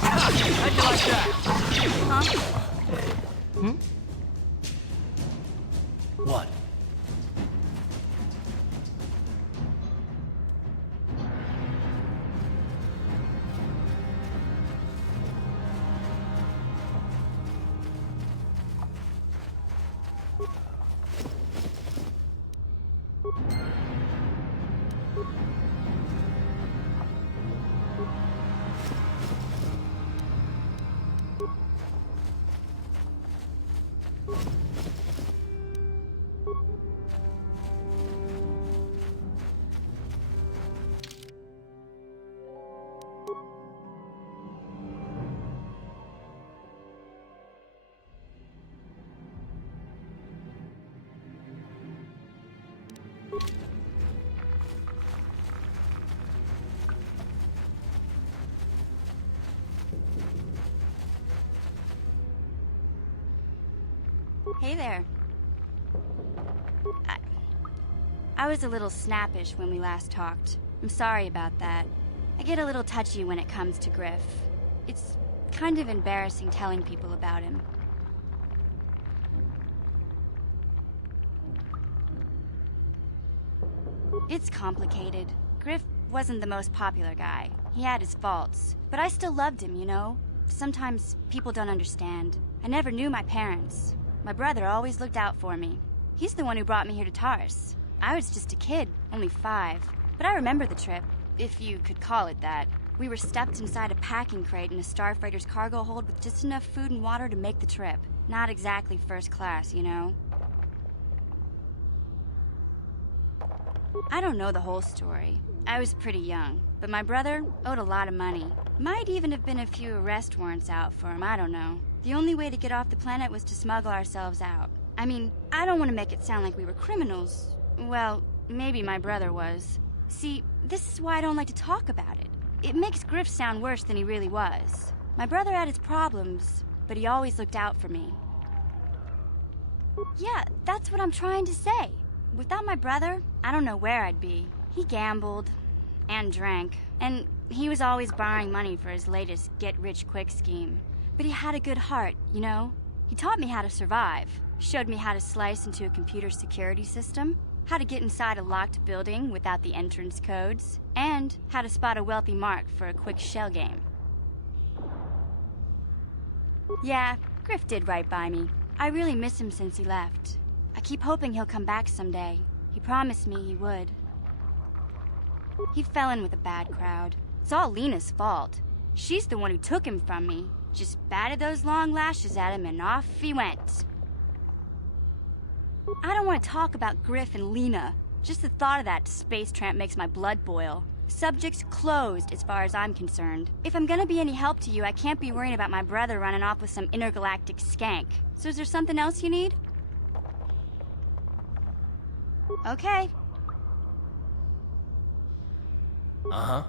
How'd you like that? Huh? What? Hey there. I was a little snappish when we last talked. I'm sorry about that. I get a little touchy when it comes to Griff. It's kind of embarrassing telling people about him. It's complicated. Griff wasn't the most popular guy. He had his faults. But I still loved him, you know? Sometimes people don't understand. I never knew my parents. My brother always looked out for me. He's the one who brought me here to Tars. I was just a kid, only 5. But I remember the trip, if you could call it that. We were stuffed inside a packing crate in a starfighter's cargo hold with just enough food and water to make the trip. Not exactly first class, you know? I don't know the whole story. I was pretty young, but my brother owed a lot of money. Might even have been a few arrest warrants out for him, I don't know. The only way to get off the planet was to smuggle ourselves out. I mean, I don't want to make it sound like we were criminals. Well, maybe my brother was. See, this is why I don't like to talk about it. It makes Griff sound worse than he really was. My brother had his problems, but he always looked out for me. Yeah, that's what I'm trying to say. Without my brother, I don't know where I'd be. He gambled and drank, and he was always borrowing money for his latest get-rich-quick scheme. But he had a good heart, you know? He taught me how to survive, showed me how to slice into a computer security system, how to get inside a locked building without the entrance codes, and how to spot a wealthy mark for a quick shell game. Yeah, Griff did right by me. I really miss him since he left. I keep hoping he'll come back someday. He promised me he would. He fell in with a bad crowd. It's all Lena's fault. She's the one who took him from me. Just batted those long lashes at him and off he went. I don't want to talk about Griff and Lena. Just the thought of that space tramp makes my blood boil. Subject's closed as far as I'm concerned. If I'm gonna be any help to you, I can't be worrying about my brother running off with some intergalactic skank. So is there something else you need? Okay. Uh-huh.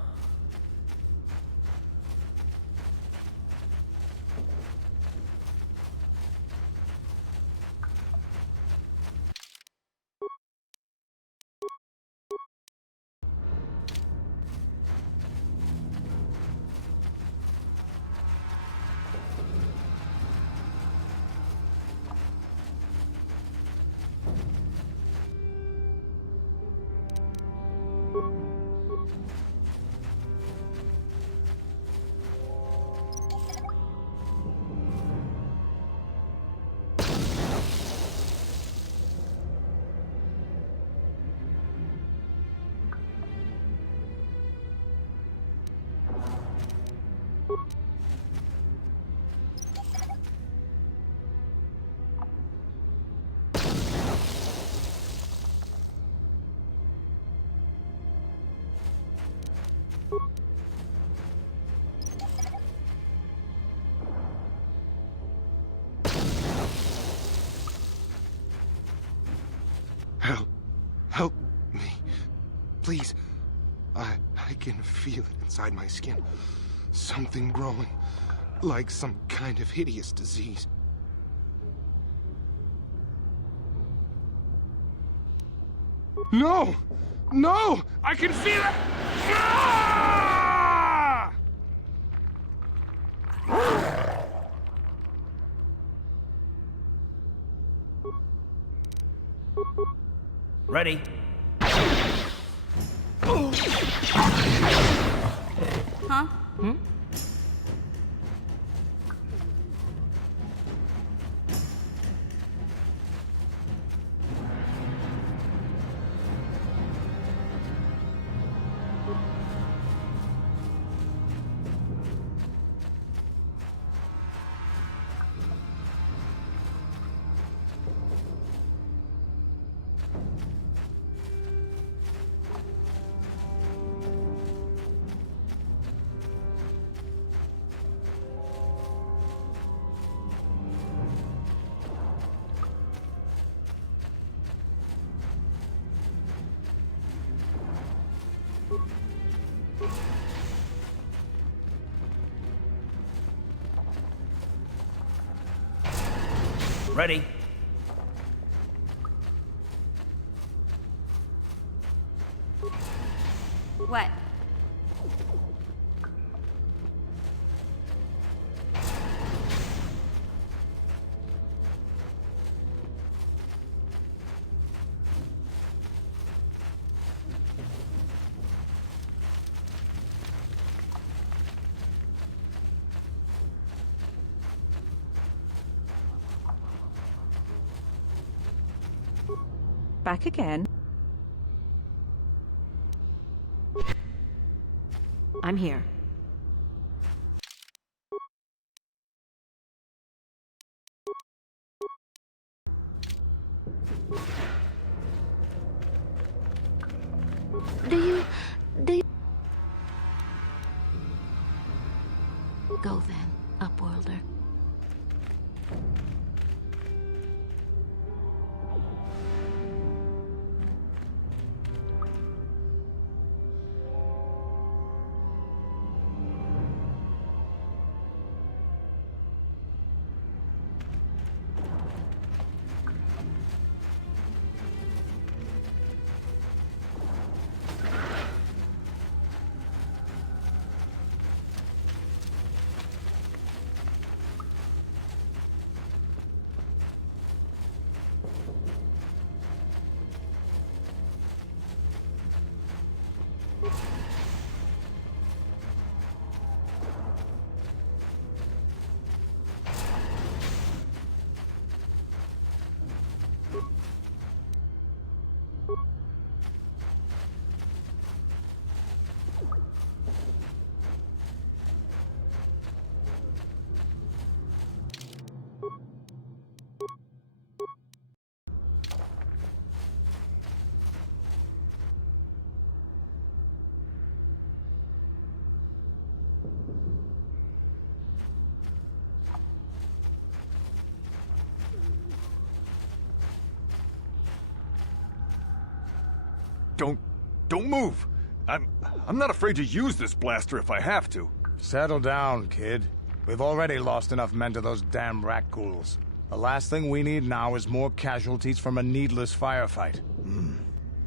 Help me. Please. I can feel it inside my skin. Something growing. Like some kind of hideous disease. No! No! I can feel it! Ah! Ready? Huh? Hmm? Ready? What? Back again. I'm here. Do you... Go then, Upworlder. Don't move! I'm not afraid to use this blaster if I have to. Settle down, kid. We've already lost enough men to those damn rat ghouls. The last thing we need now is more casualties from a needless firefight.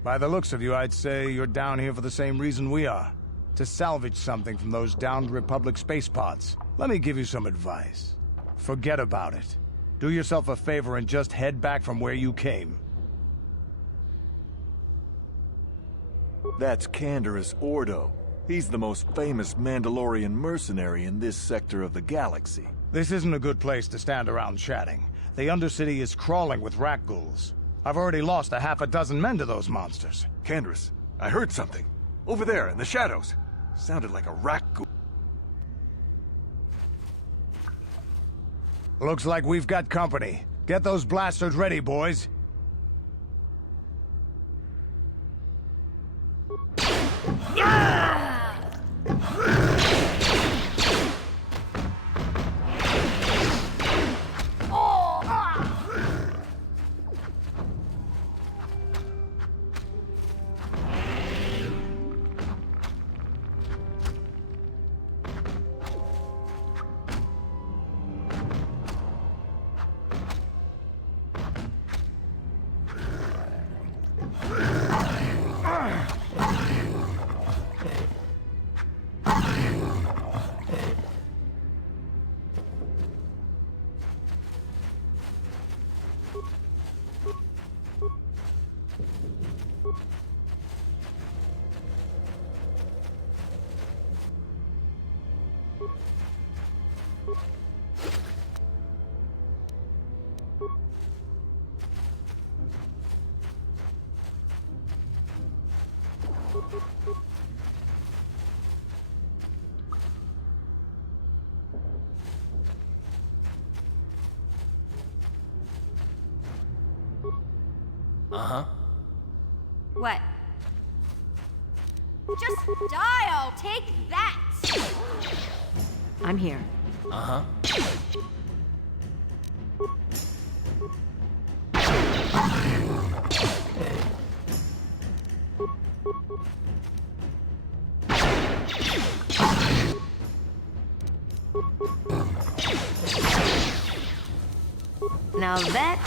By the looks of you, I'd say you're down here for the same reason we are. To salvage something from those downed Republic space pods. Let me give you some advice. Forget about it. Do yourself a favor and just head back from where you came. That's Canderous Ordo. He's the most famous Mandalorian mercenary in this sector of the galaxy. This isn't a good place to stand around chatting. The Undercity is crawling with rat ghouls. I've already lost a half a dozen men to those monsters. Canderous, I heard something. Over there, in the shadows. Sounded like a rat ghoul. Looks like we've got company. Get those blasters ready, boys. Uh-huh. What? Just dial! Take that! I'm here. Uh-huh. Now that...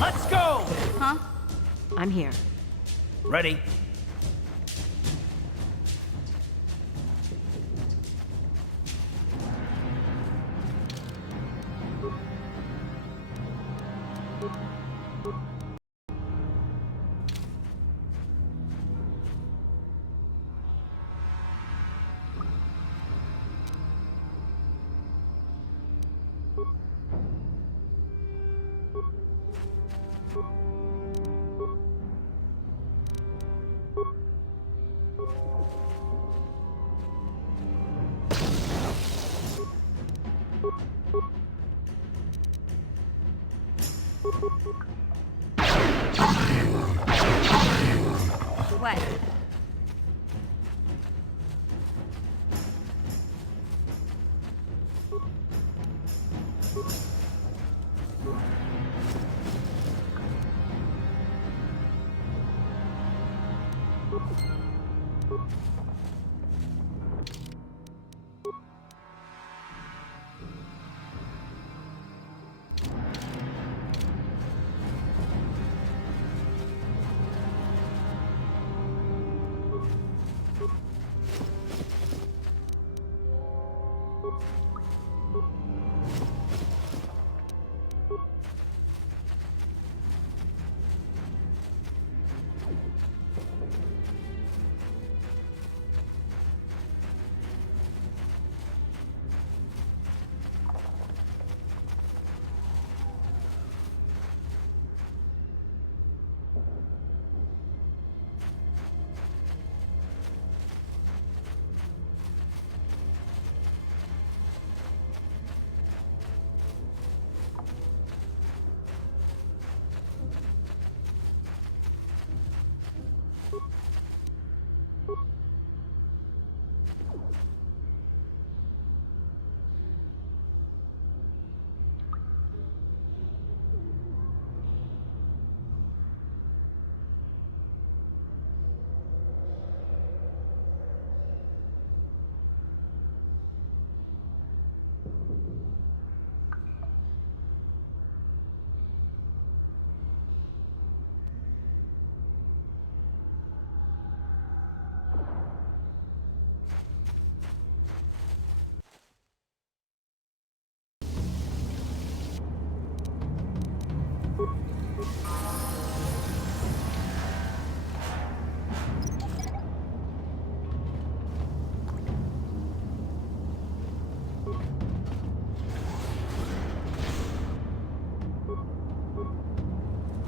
Let's go! Huh? I'm here. Ready? What?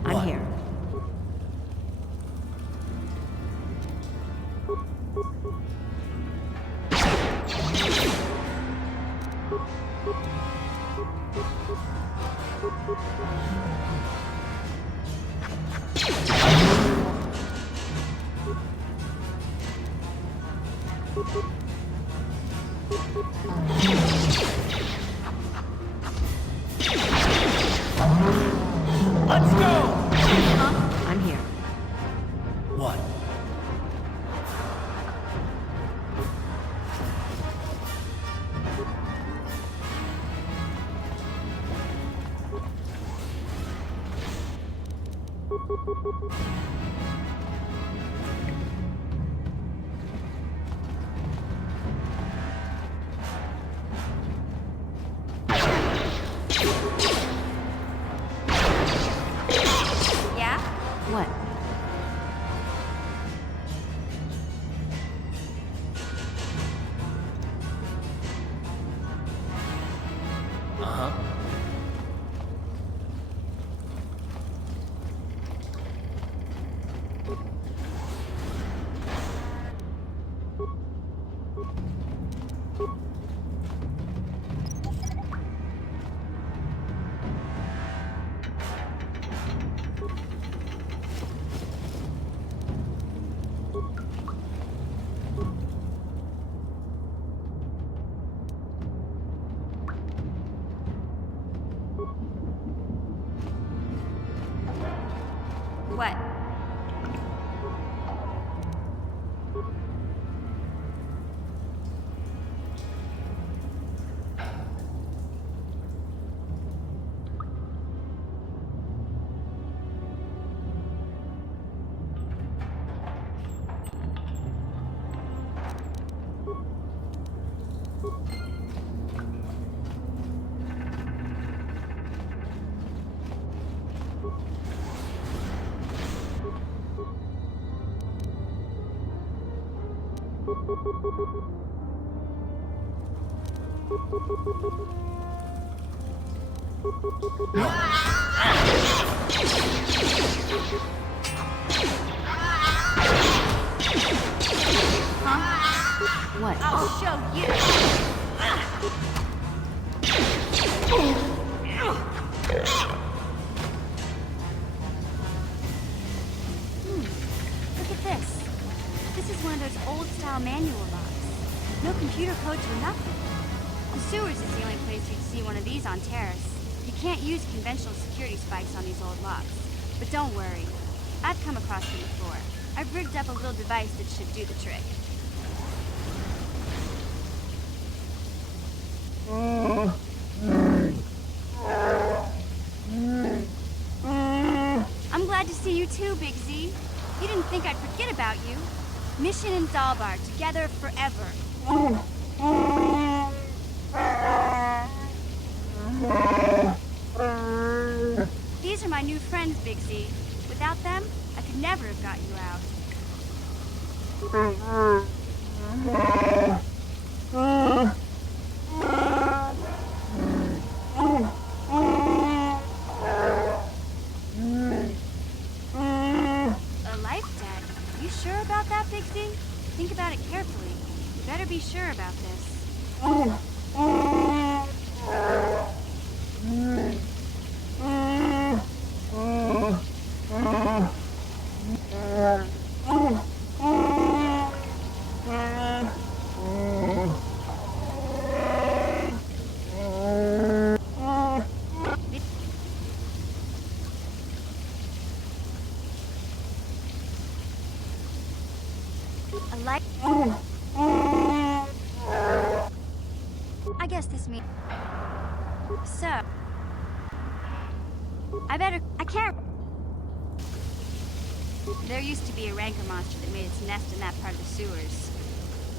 I'm here. Let's go! I'm here. What? Yeah? What? Uh-huh. What? What? I'll show you. Look at this. This is one of those old-style manual locks. No computer codes or nothing. The sewers is the only place you'd see one of these on Terrace. You can't use conventional security spikes on these old locks. But don't worry. I've come across them before. I've rigged up a little device that should do the trick. I'm glad to see you too, Big Z. You didn't think I'd forget about you. Mission and Zalbar, together forever. These are my new friends, Big Z. Without them, I could never have got you out. A life debt? You sure about that, Big Z? Think about it carefully. You better be sure about this. A life... I guess this means... So... I can't... There used to be a rancor monster that made its nest in that part of the sewers.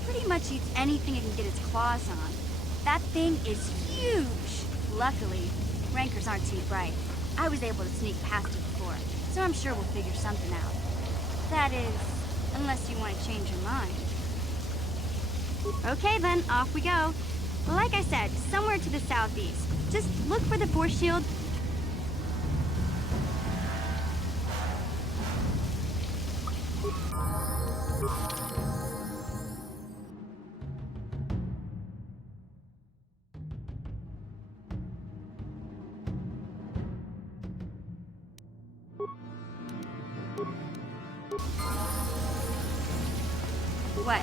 Pretty much eats anything it can get its claws on. That thing is huge! Luckily, rancors aren't too bright. I was able to sneak past it before, so I'm sure we'll figure something out. That is, unless you want to change your mind. Okay then, off we go. Like I said, somewhere to the southeast. Just look for the force shield. What?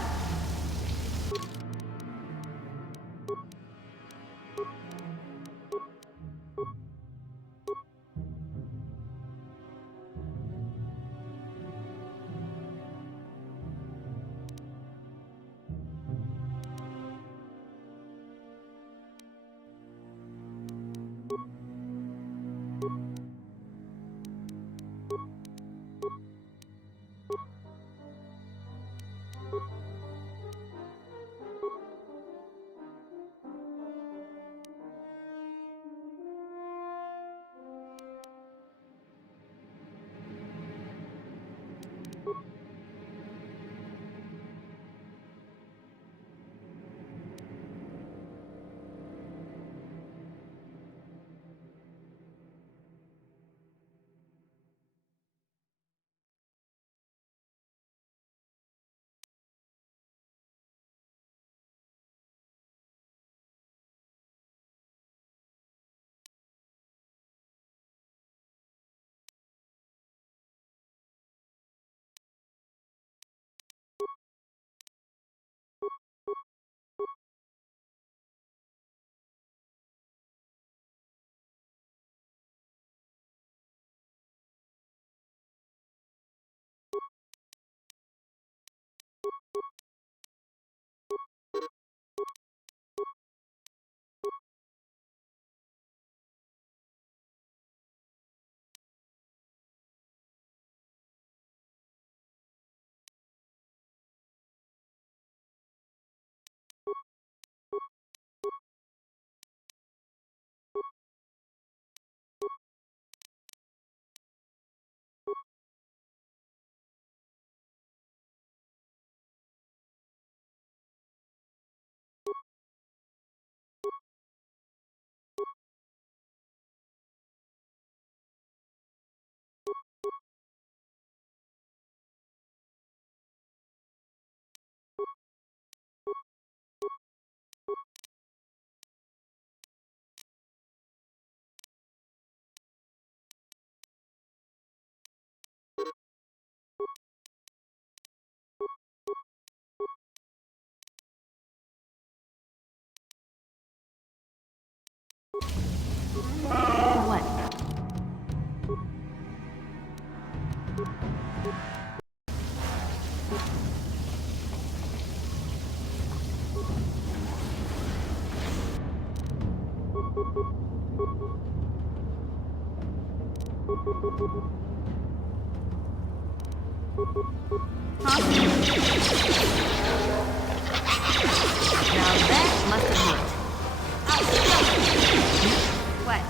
Now that must have hurt. What?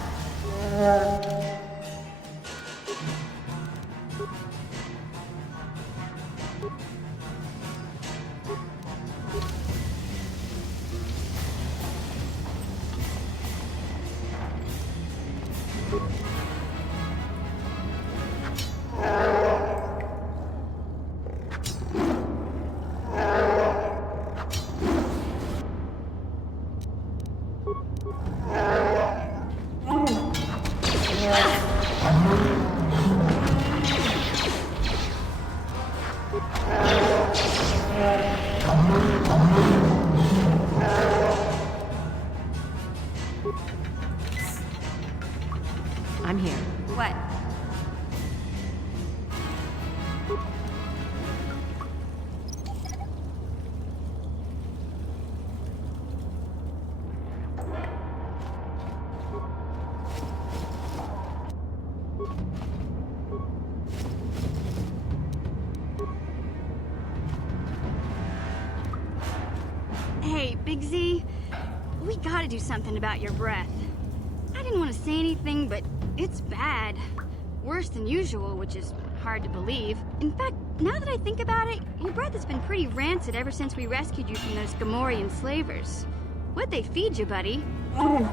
I'm here. What? Hey, Big Z, we gotta do something about your breath. I didn't want to say anything, but it's bad. Worse than usual, which is hard to believe. In fact, now that I think about it, your breath has been pretty rancid ever since we rescued you from those Gamorrean slavers. What'd they feed you, buddy? Oh,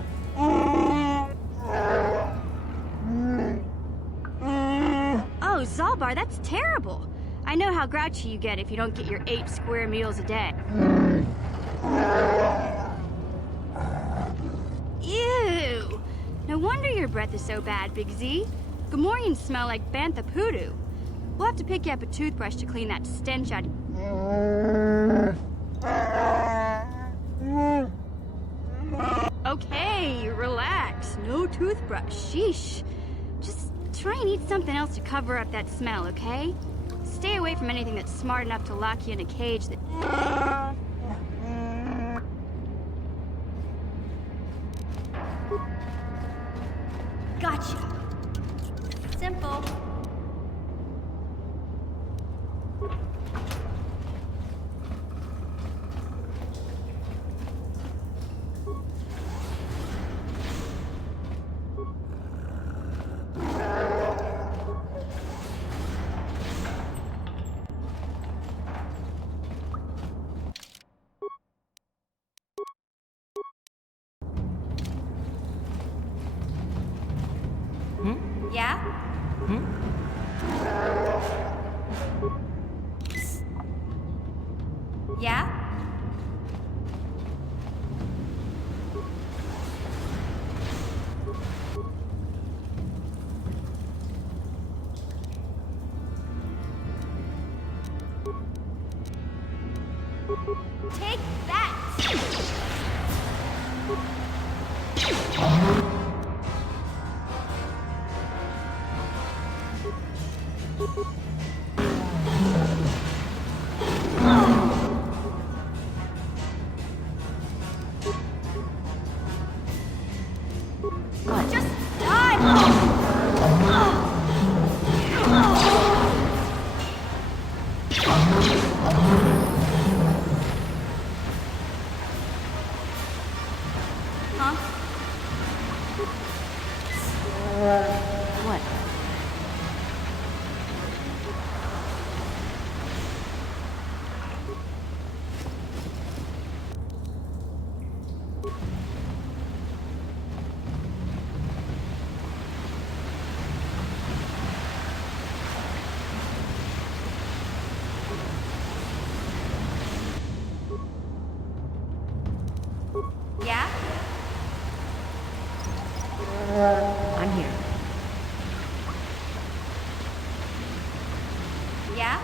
Zalbar, that's terrible. I know how grouchy you get if you don't get your 8 square meals a day. Ew! No wonder your breath is so bad, Big Z. Gamorreans smell like bantha poodoo. We'll have to pick you up a toothbrush to clean that stench out. Okay, relax. No toothbrush. Sheesh. Just try and eat something else to cover up that smell, okay? Stay away from anything that's smart enough to lock you in a cage that... Gotcha. Simple. Yeah? Yeah? Take that! Just die! Huh? What? Yeah? I'm here. Yeah?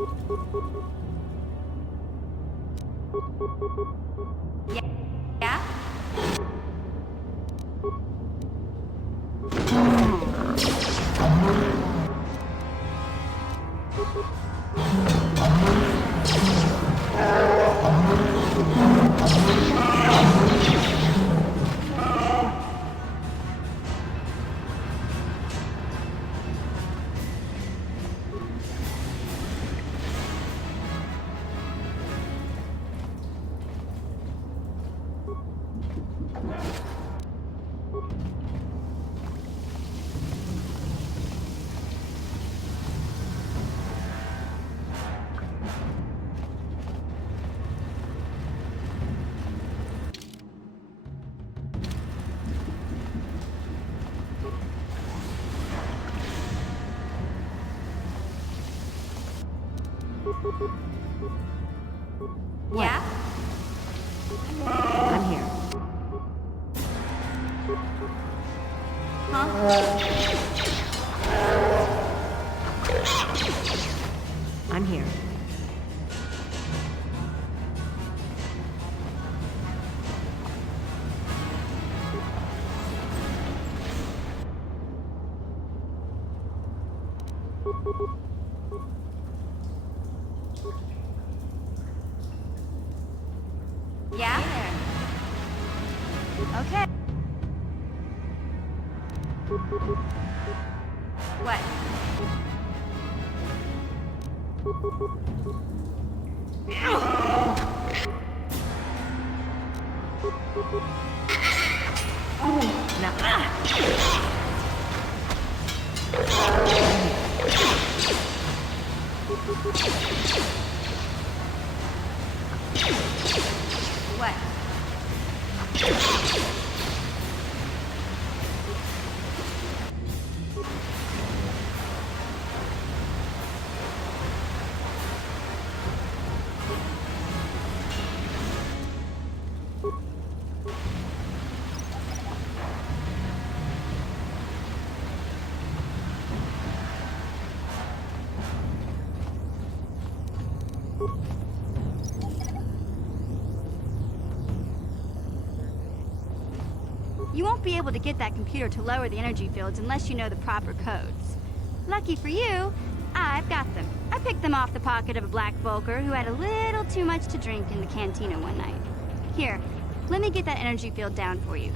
Yeah? Yeah? I'm here. I'm here. Yeah? Okay. What? What? You won't be able to get that computer to lower the energy fields unless you know the proper codes. Lucky for you, I've got them. I picked them off the pocket of a black Volker who had a little too much to drink in the cantina one night. Here, let me get that energy field down for you.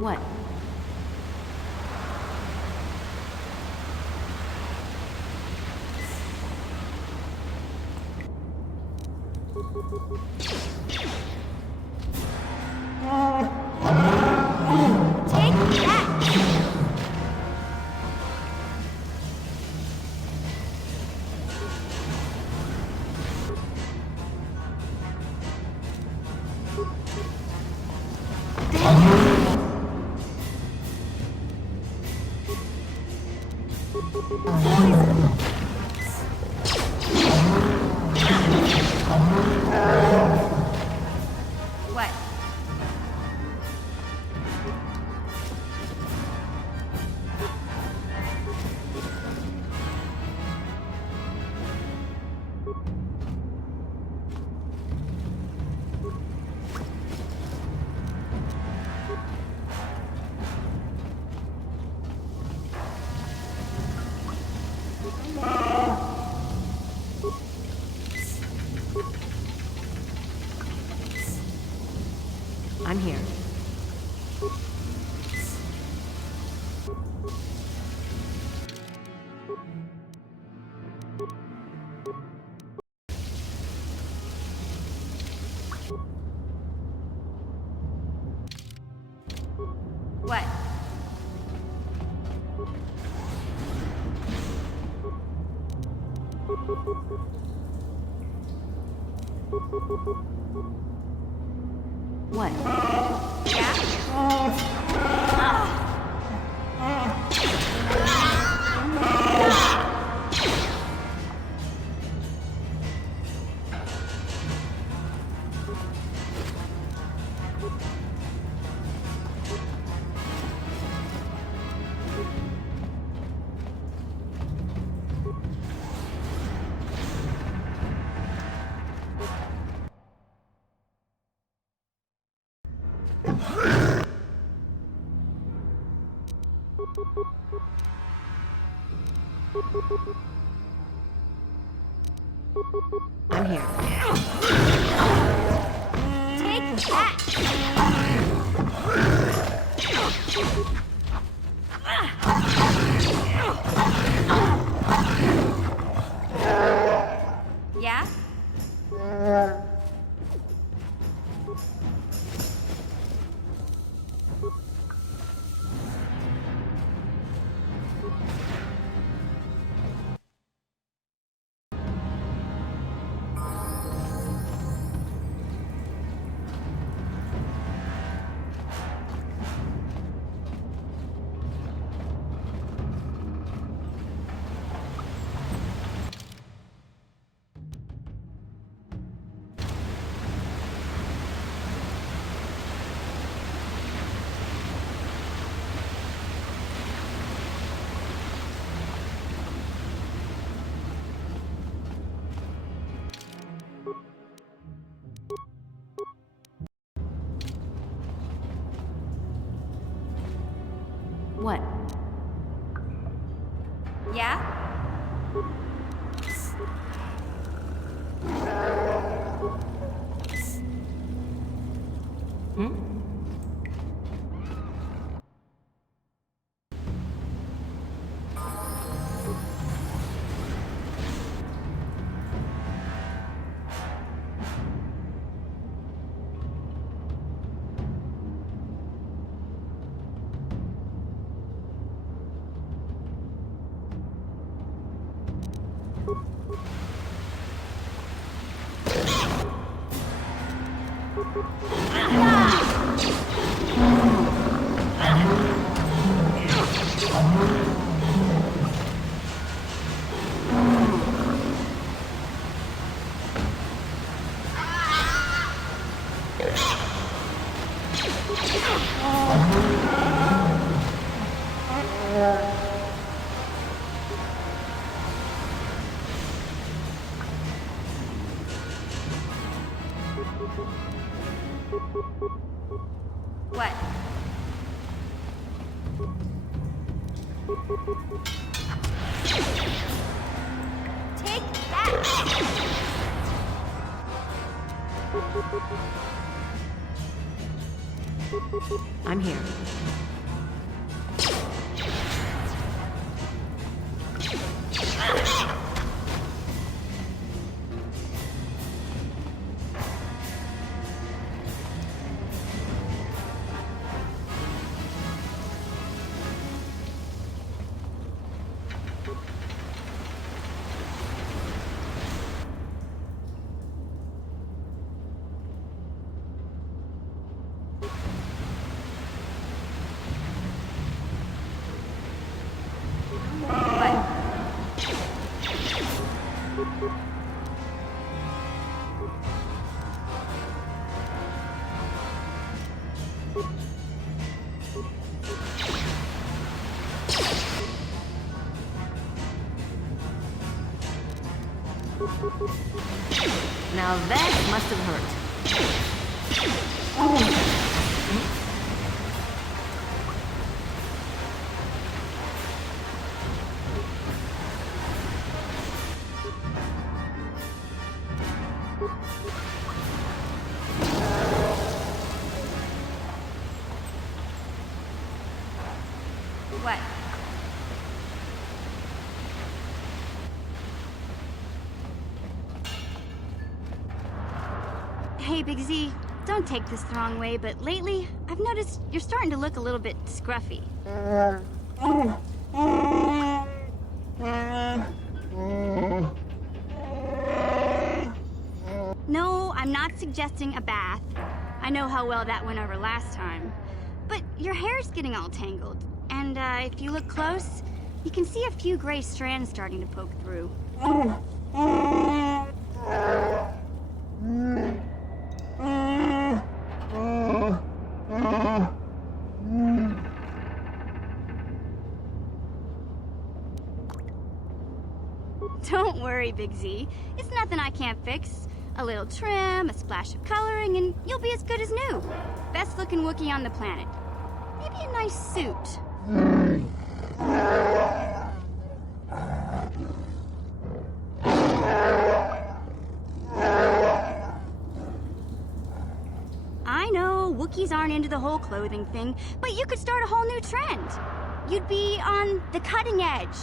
What? Take that! What? I'm here. What? What? I'm here. Take that! Yeah? What? Yeah? Hmm? What? Take that! I'm here. Now that must have hurt. What? Hey, Big Z, don't take this the wrong way, but lately, I've noticed you're starting to look a little bit scruffy. No, I'm not suggesting a bath. I know how well that went over last time. But your hair's getting all tangled, and if you look close, you can see a few gray strands starting to poke through. Don't worry, Big Z. It's nothing I can't fix. A little trim, a splash of coloring, and you'll be as good as new. Best looking Wookiee on the planet. Maybe a nice suit. I know, Wookiees aren't into the whole clothing thing, but you could start a whole new trend. You'd be on the cutting edge.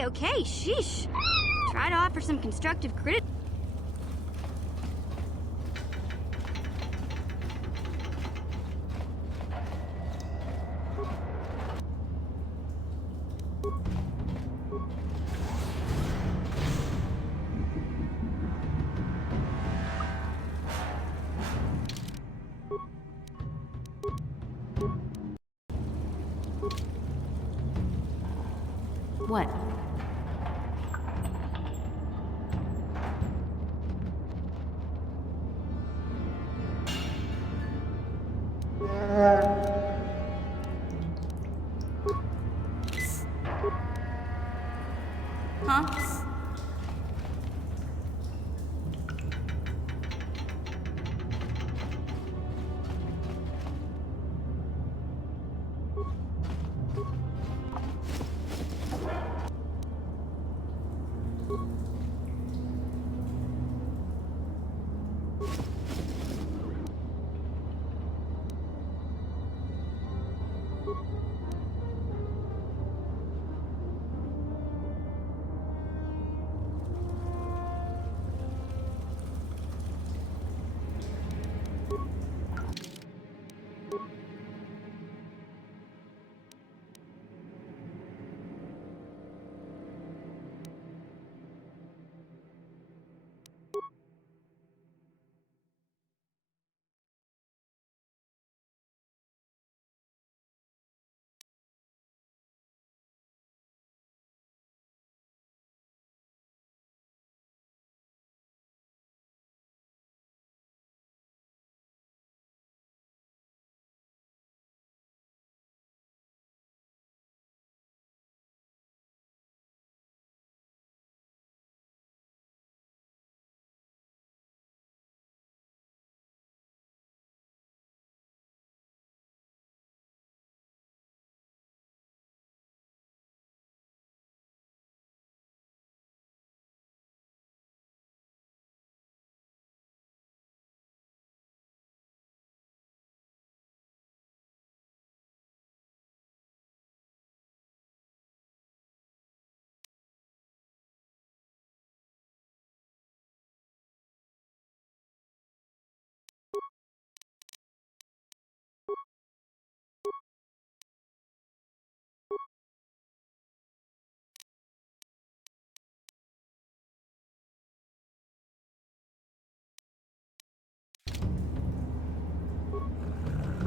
Okay, sheesh. Try to offer some constructive criticism. What? Huh?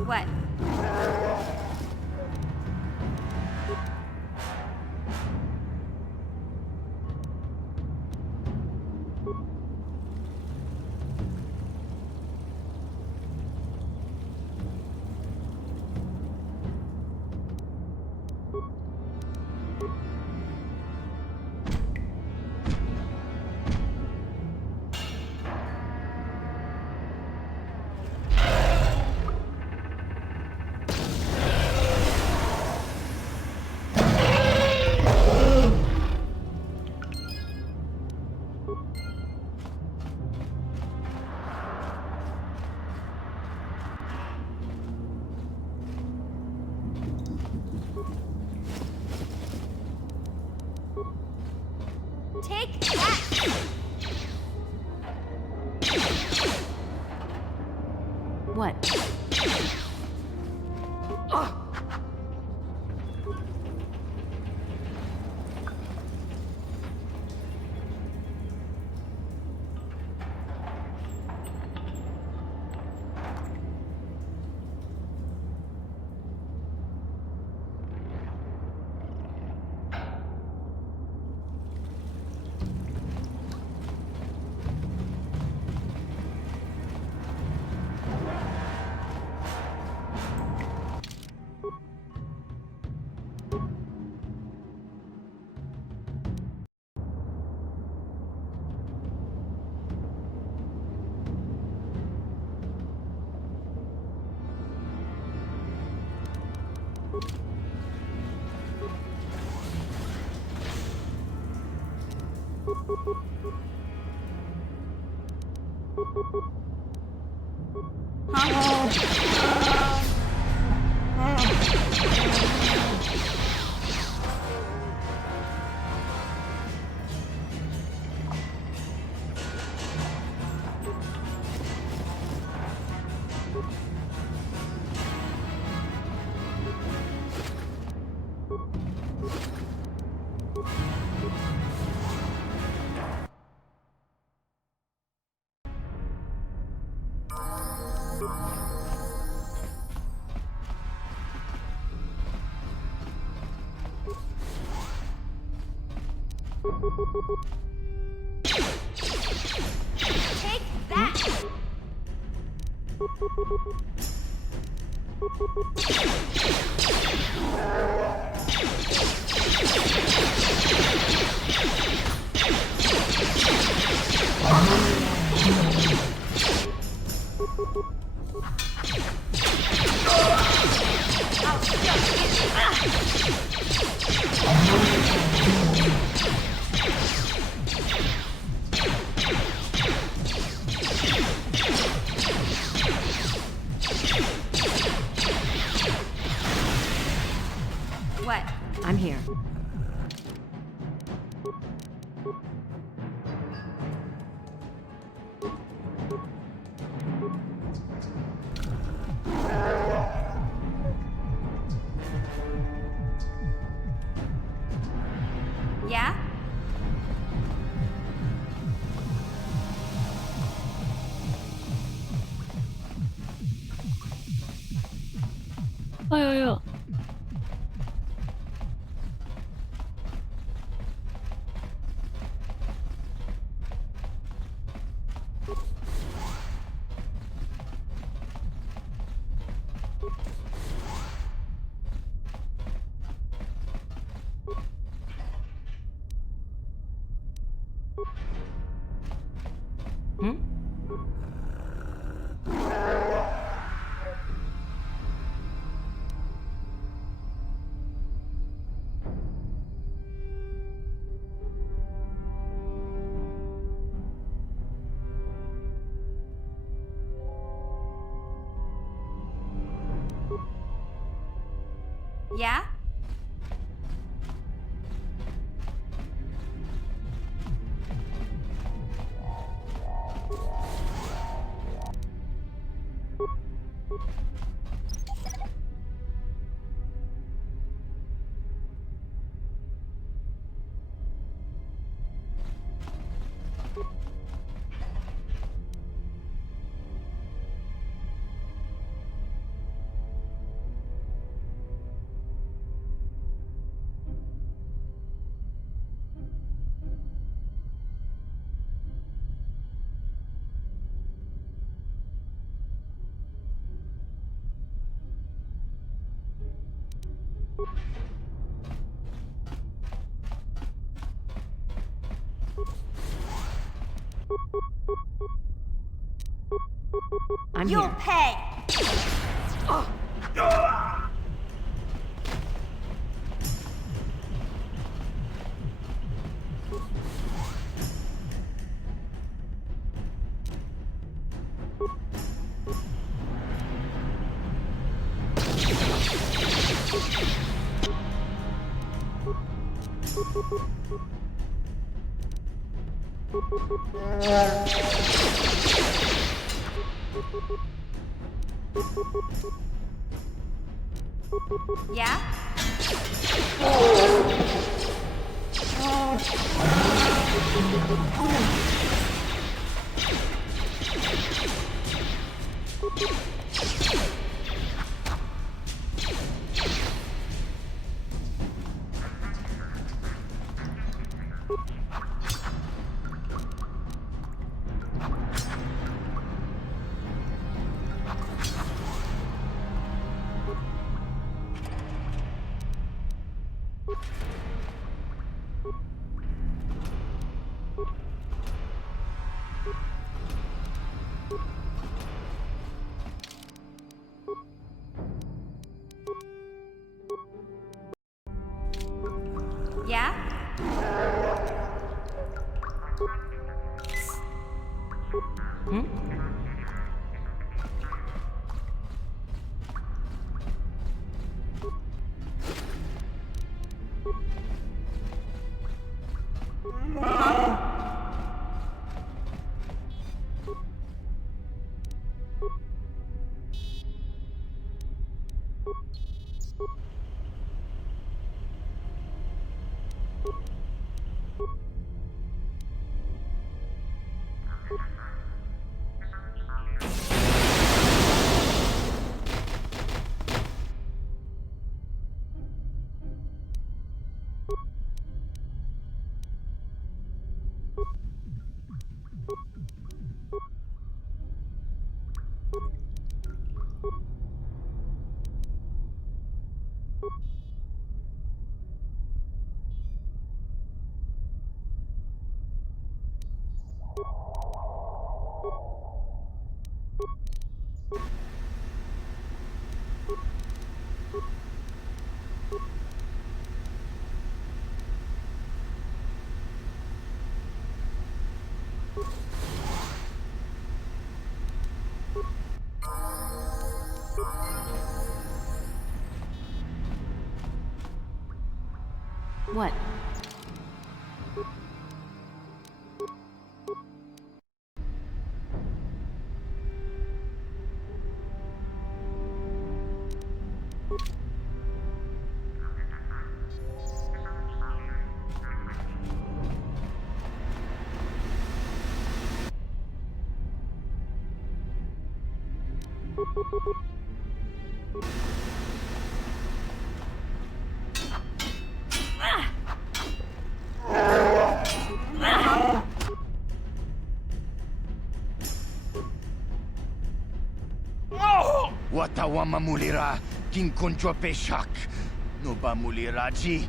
What? Take that! What? Take that! What? I'm here. Yeah? Ja. Yeah? You'll pay! Yeah? Yeah? What? Watawa mulira king kunjo peshak. No ba muliraji.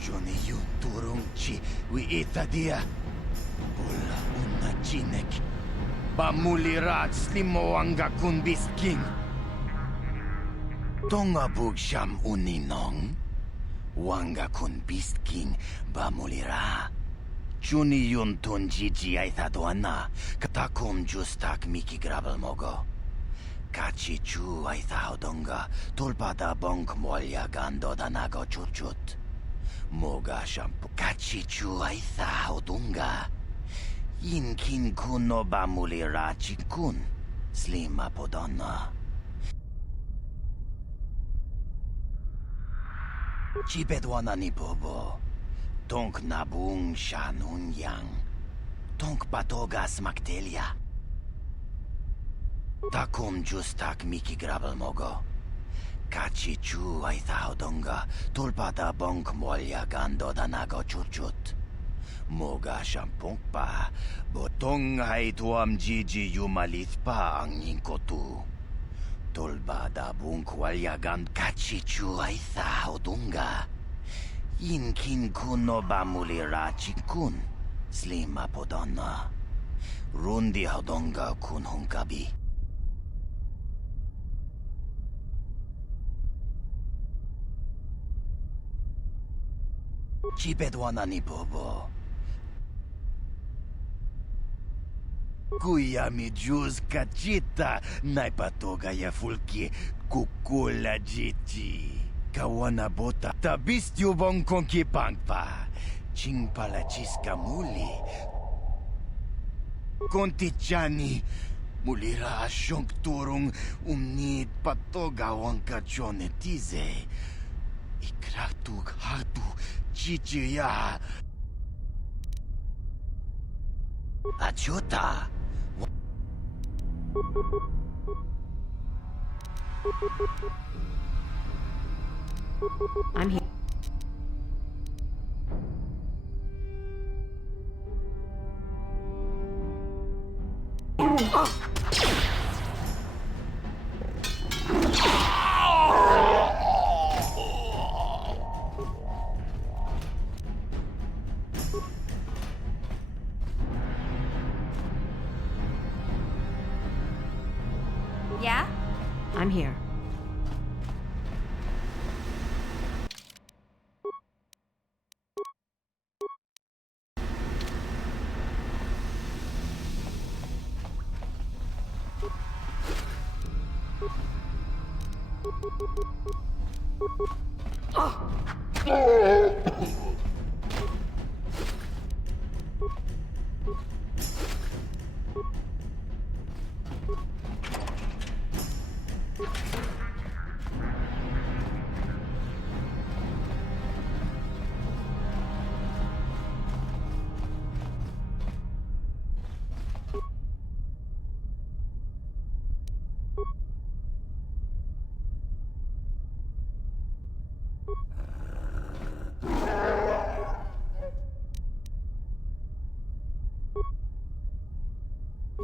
Johnny yun turungchi wi itadia. Bola una chinek. Ba mulirat slimo anga kun bisking. Tonga bugsham uninong. Wanga kun bisking ba mulira. Juni yun tun jiji aithadoana. Katakum justak miki grabal mogo. Kachi chu aithaudonga. Tulpada bonk molya gando danago chuchut. Moga shampoo. Kachi chu aithaudunga. Yinkin kun no ba mulira chikun. Slima podonna. Chipedwana ni bobo. Tonk nabung shanun yang. Tonk patoga smaktelia. Takum justak miki grabel mogo. Kachi chu aithaudonga. Tulpada bonk molya gando danago chuchut. Moga shampong pa. Botong hai tuam jiji yumalith pa ang yinkotu. Tulbada bunk walyagan kachi chu aithaudunga. Yinkin kun no ba mulira chikun. Slima podonna. Rundi Haudonga kun Hunkabi. Chipedwana ni Bobo. Kuya mi juz kachita naipatoga ya fulki kukula jiji. Kawana bota tabistyo bong konki pangpa. Chingpala chiska muli. Kontichani mulira asyong turong umnid patoga wang kachonetize. Ikratug hatu chichiya. Achuta. I'm here. Yeah? I'm here.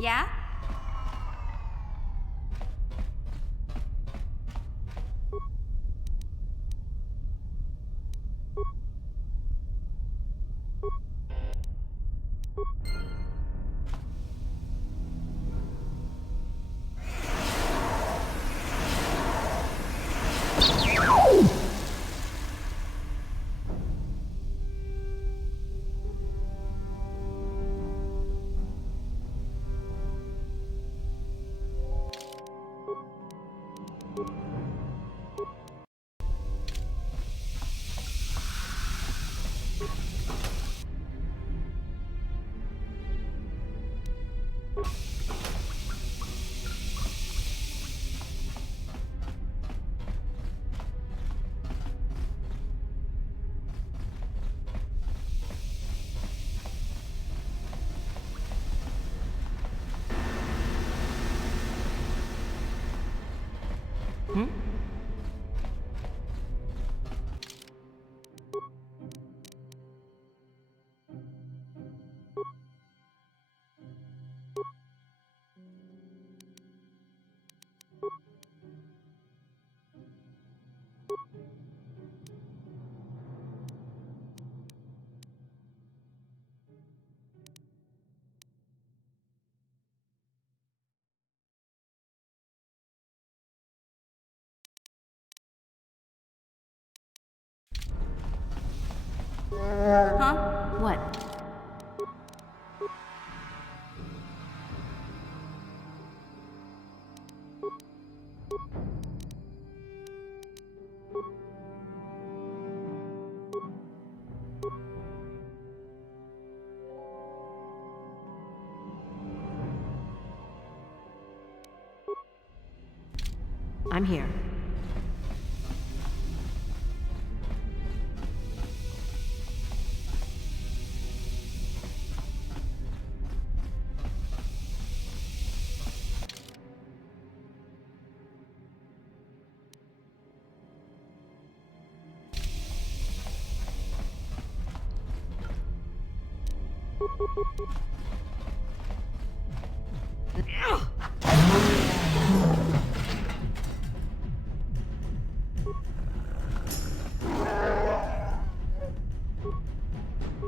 Yeah? Huh? What? I'm here.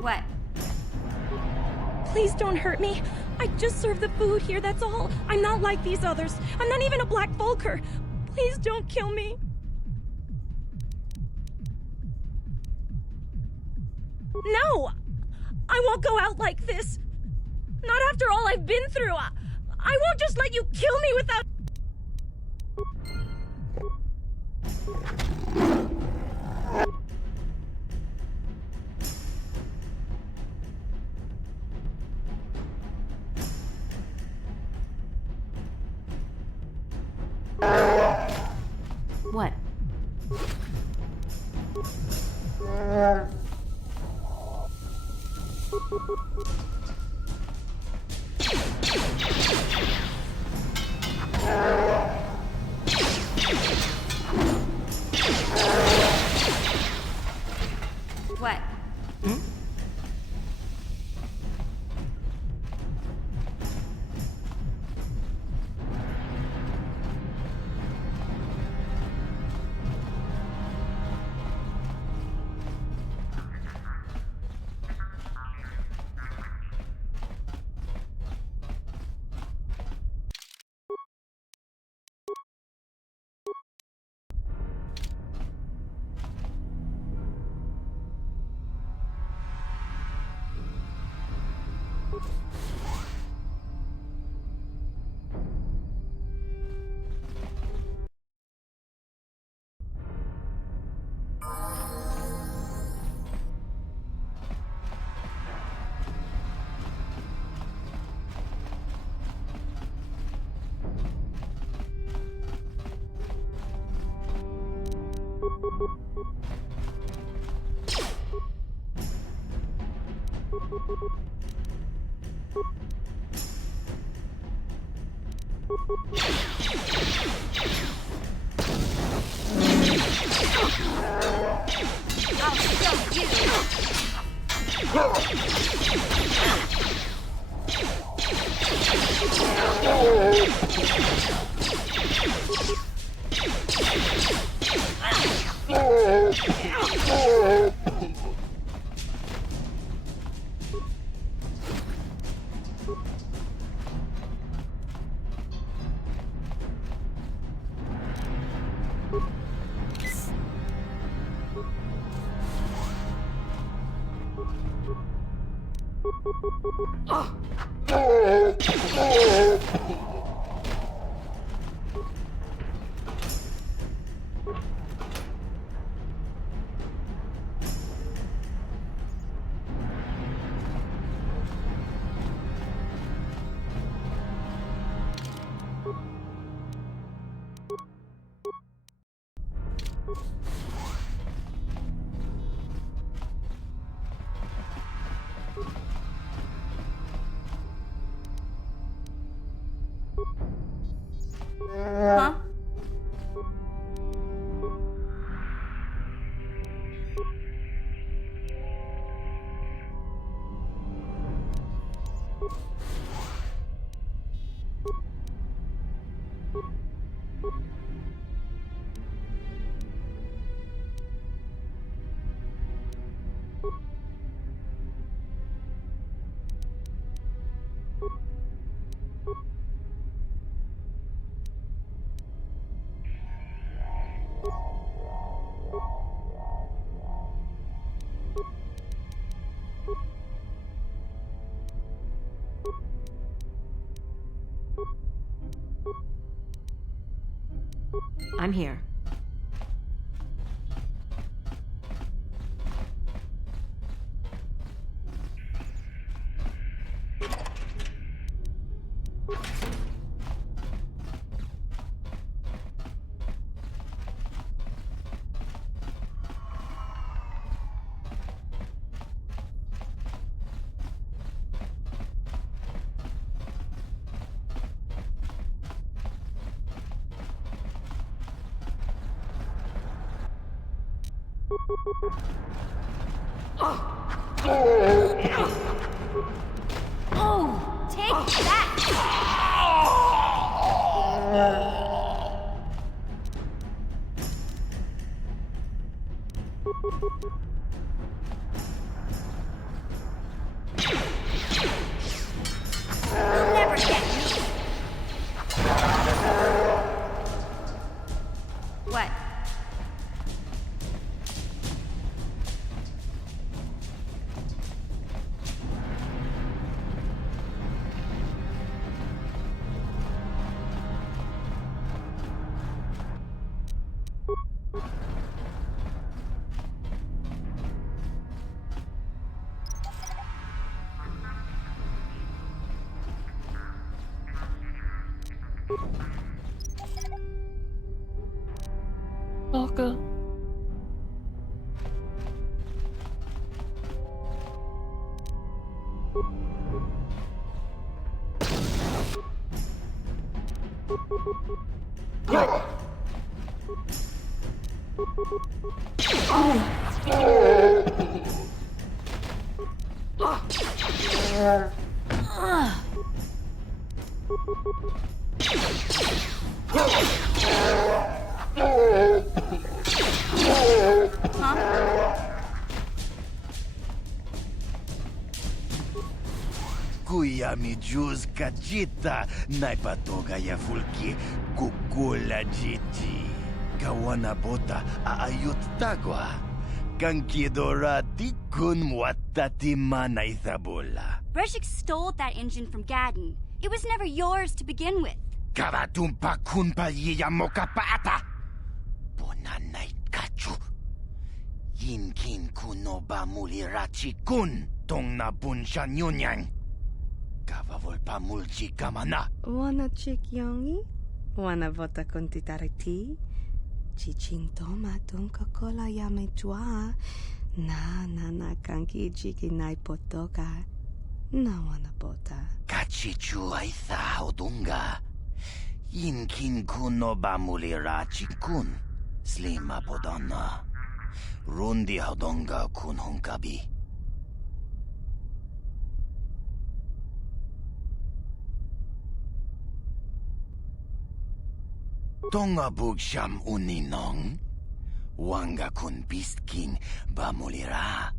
What? Please don't hurt me. I just serve the food here, that's all. I'm not like these others. I'm not even a Black Vulker. Please don't kill me. No! I won't go out like this. Not after all I've been through. I won't just let you kill me without... What? What? Huh? I'm here. Oh, take that! Kafka. Kuya mi juz kajita naipatoga ya fulki kukula jiji. Kawana bota aayut tagwa. Kankidora tikun watati manaithabola. Breshik stole that engine from Gadden. It was never yours to begin with. Kavatumpa kunpa yiya mokapaata. Bonanay kachu. Yinkin kuno ba mulirachi kun. Tong na bunsha nyunyang. Kavavolpa mulchi kamana. Wanna chick yongi? Wanna vota con titariti? Chichintoma tunka kola yame chua. Na kanki chiki nai potoka. Na wanna bota. Kachichu aitha hodunga. Yinkin kuno ba mulirachi kun. Slima podonna. Rundi hodonga kun hunkabi. Tonga bugsham uninong. Wanga kun beast king bamulira.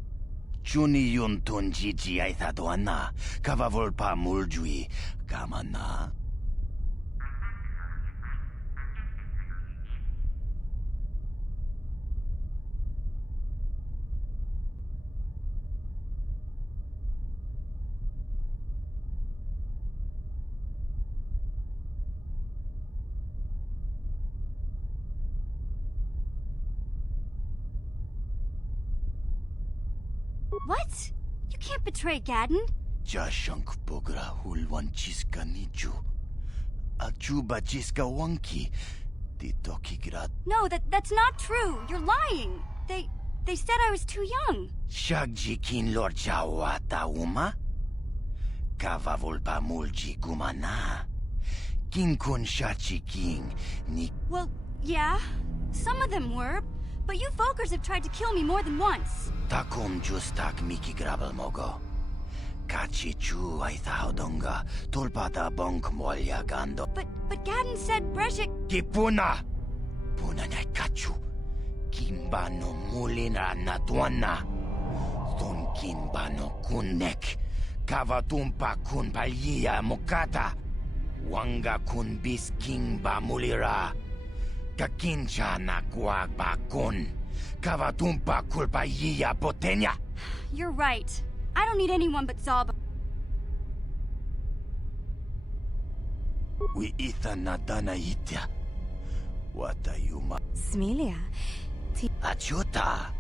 Chuni yun tun jiji aithadoana. Kavavolpa muljui kamana. What? You can't betray Gadden. Jashank bogra hulwan chiska nichu. Achuba chiska wanki. Titoki grad. No, that's not true. You're lying. They said I was too young. Shagji kin lord chawata uma. Kavavolpa mulji gumana. King kun shachi king ni. Well, yeah. Some of them were. But you folkers have tried to kill me more than once. Takum justak miki grabel mogo. Kachi chu aithaudonga tulpada bonk molya gando. But Gadden said Breshik... Kipuna! Puna na kachu. Kimba no mulina na tuana. Thon kimba no kunek. Kavatumpa kun palya mokata. Wanga kun bis kimba mulira. Kakincha na kuag bakun. Kavatumpa kulpa yiya potenya. You're right. I don't need anyone but Zaba. We itha nadana itya. Wata yuma. Smilia. Achuta.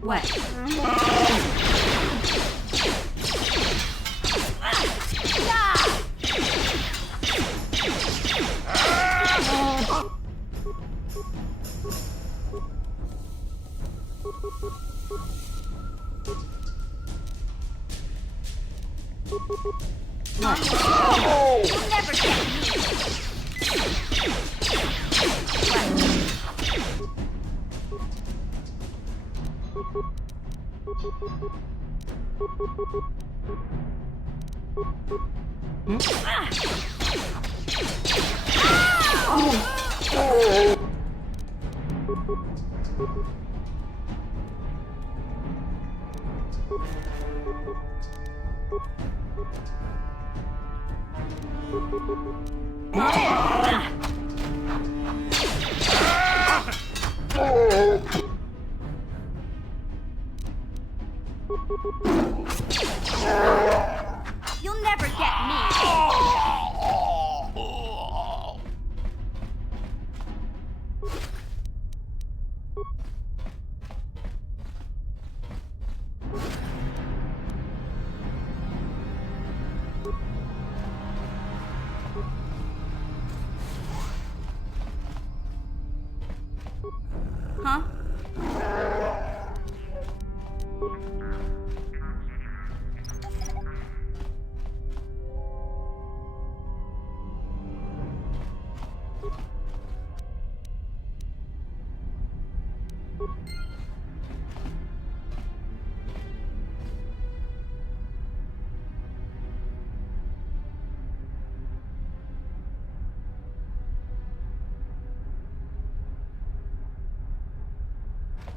What? You'll never get me. You'll never get me. Huh?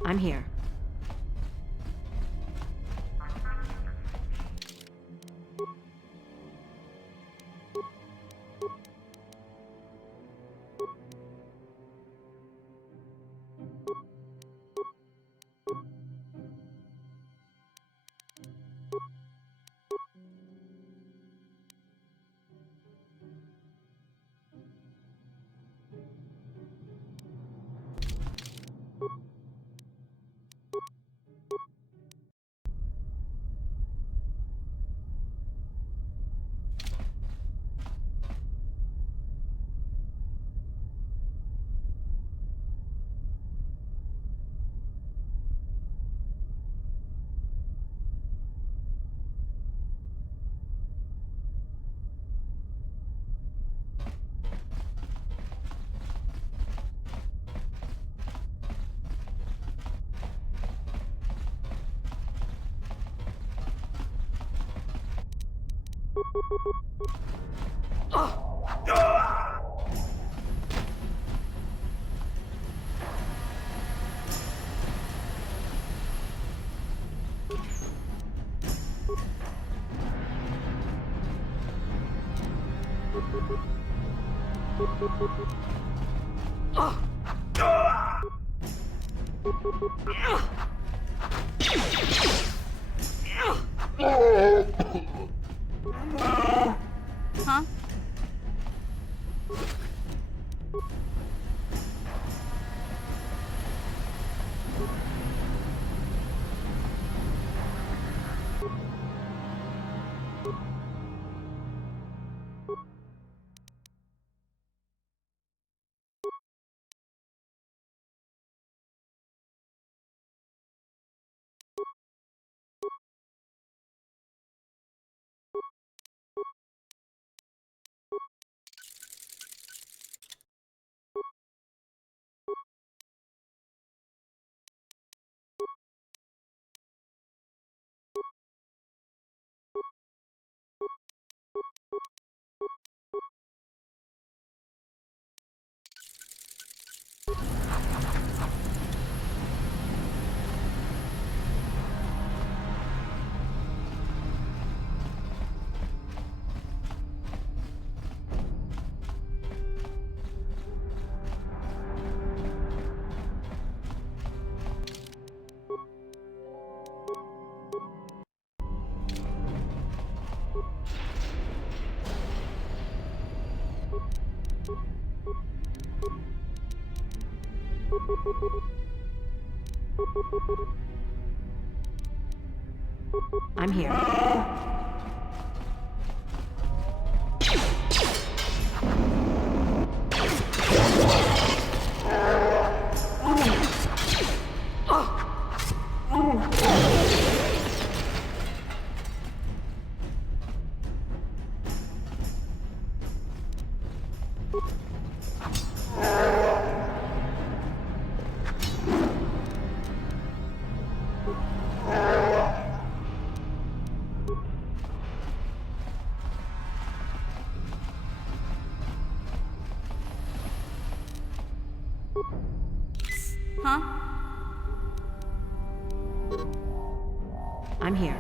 I'm here. Huh? I'm here. Huh? I'm here.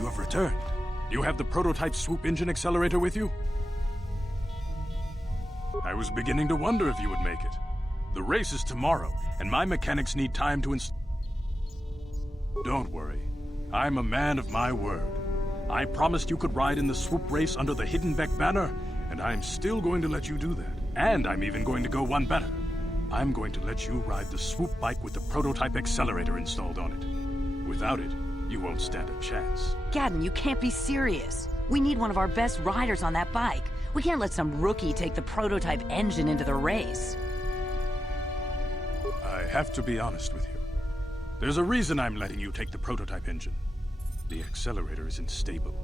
You have returned. Do you have the prototype swoop engine accelerator with you? I was beginning to wonder if you would make it. The race is tomorrow, and my mechanics need time to Don't worry. I'm a man of my word. I promised you could ride in the swoop race under the Hidden Beck banner, and I'm still going to let you do that. And I'm even going to go one better. I'm going to let you ride the swoop bike with the prototype accelerator installed on it. Without it, you won't stand a chance. Gadden, you can't be serious. We need one of our best riders on that bike. We can't let some rookie take the prototype engine into the race. I have to be honest with you. There's a reason I'm letting you take the prototype engine. The accelerator isn't stable.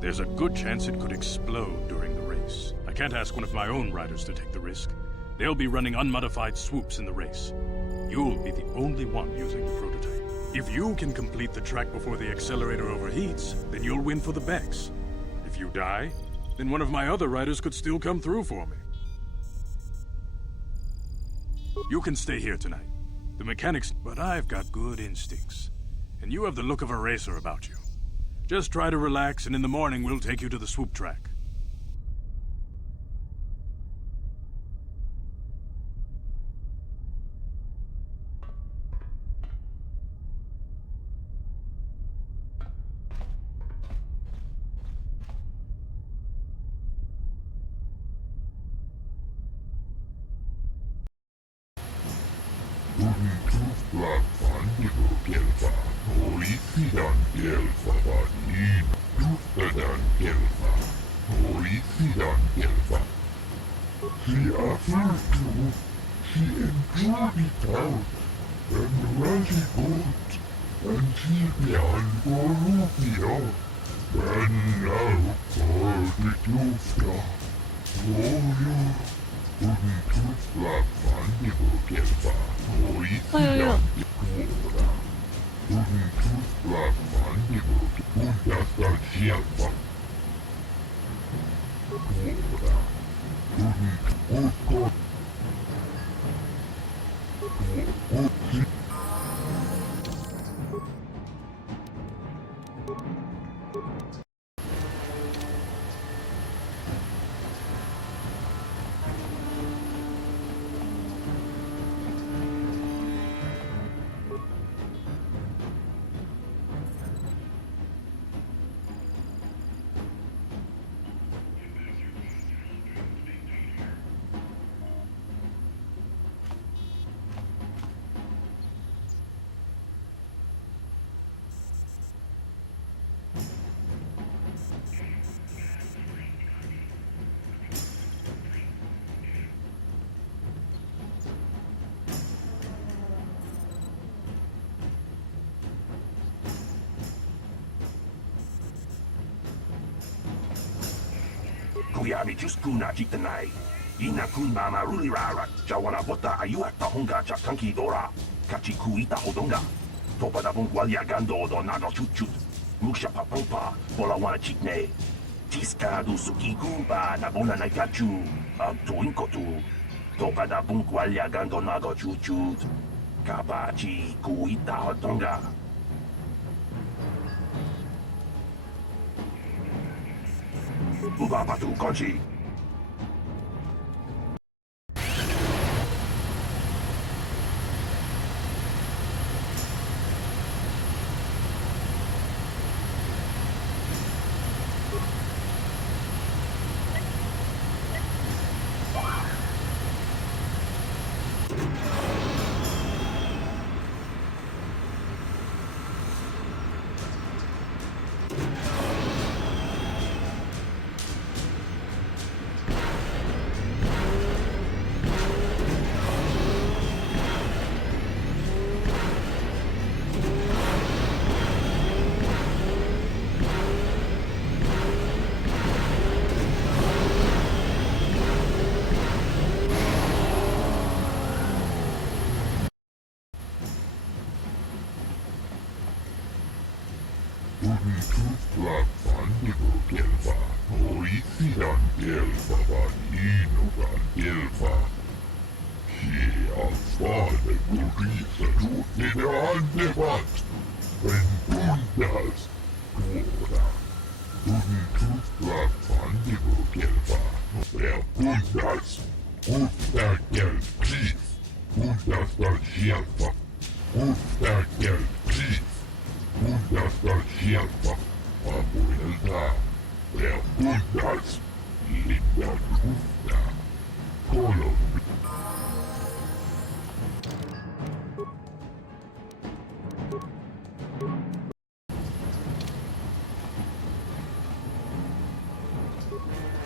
There's a good chance it could explode during the race. I can't ask one of my own riders to take the risk. They'll be running unmodified swoops in the race. You'll be the only one using the prototype. If you can complete the track before the accelerator overheats, then you'll win for the Becks. If you die, then one of my other riders could still come through for me. You can stay here tonight. The mechanics... But I've got good instincts. And you have the look of a racer about you. Just try to relax, and in the morning we'll take you to the swoop track. enjoyed it out, and very good, and she began Gorupio, and now for the Tufta. Kuyami just kuna chitanai. Ina kun mama rulirara. Jawana bota ayuata honga chatanki dora. Kachi kuita hodonga. Topa da bungwalia gando do nago chuchut. Musha papampa. Bola wana chitne. Tiska du suki kumpa na bona naikachu. Tuinkotu. Topa da bungwalia gando nago chuchut. Kabachi kuita hodonga. Ubapatu Konchi.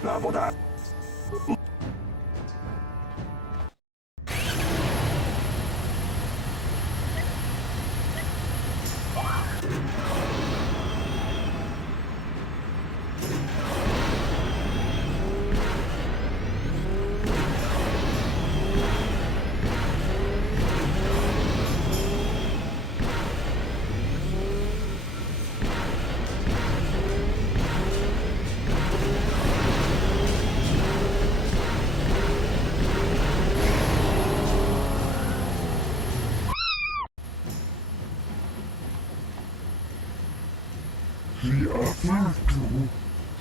Naboda. She appeared to.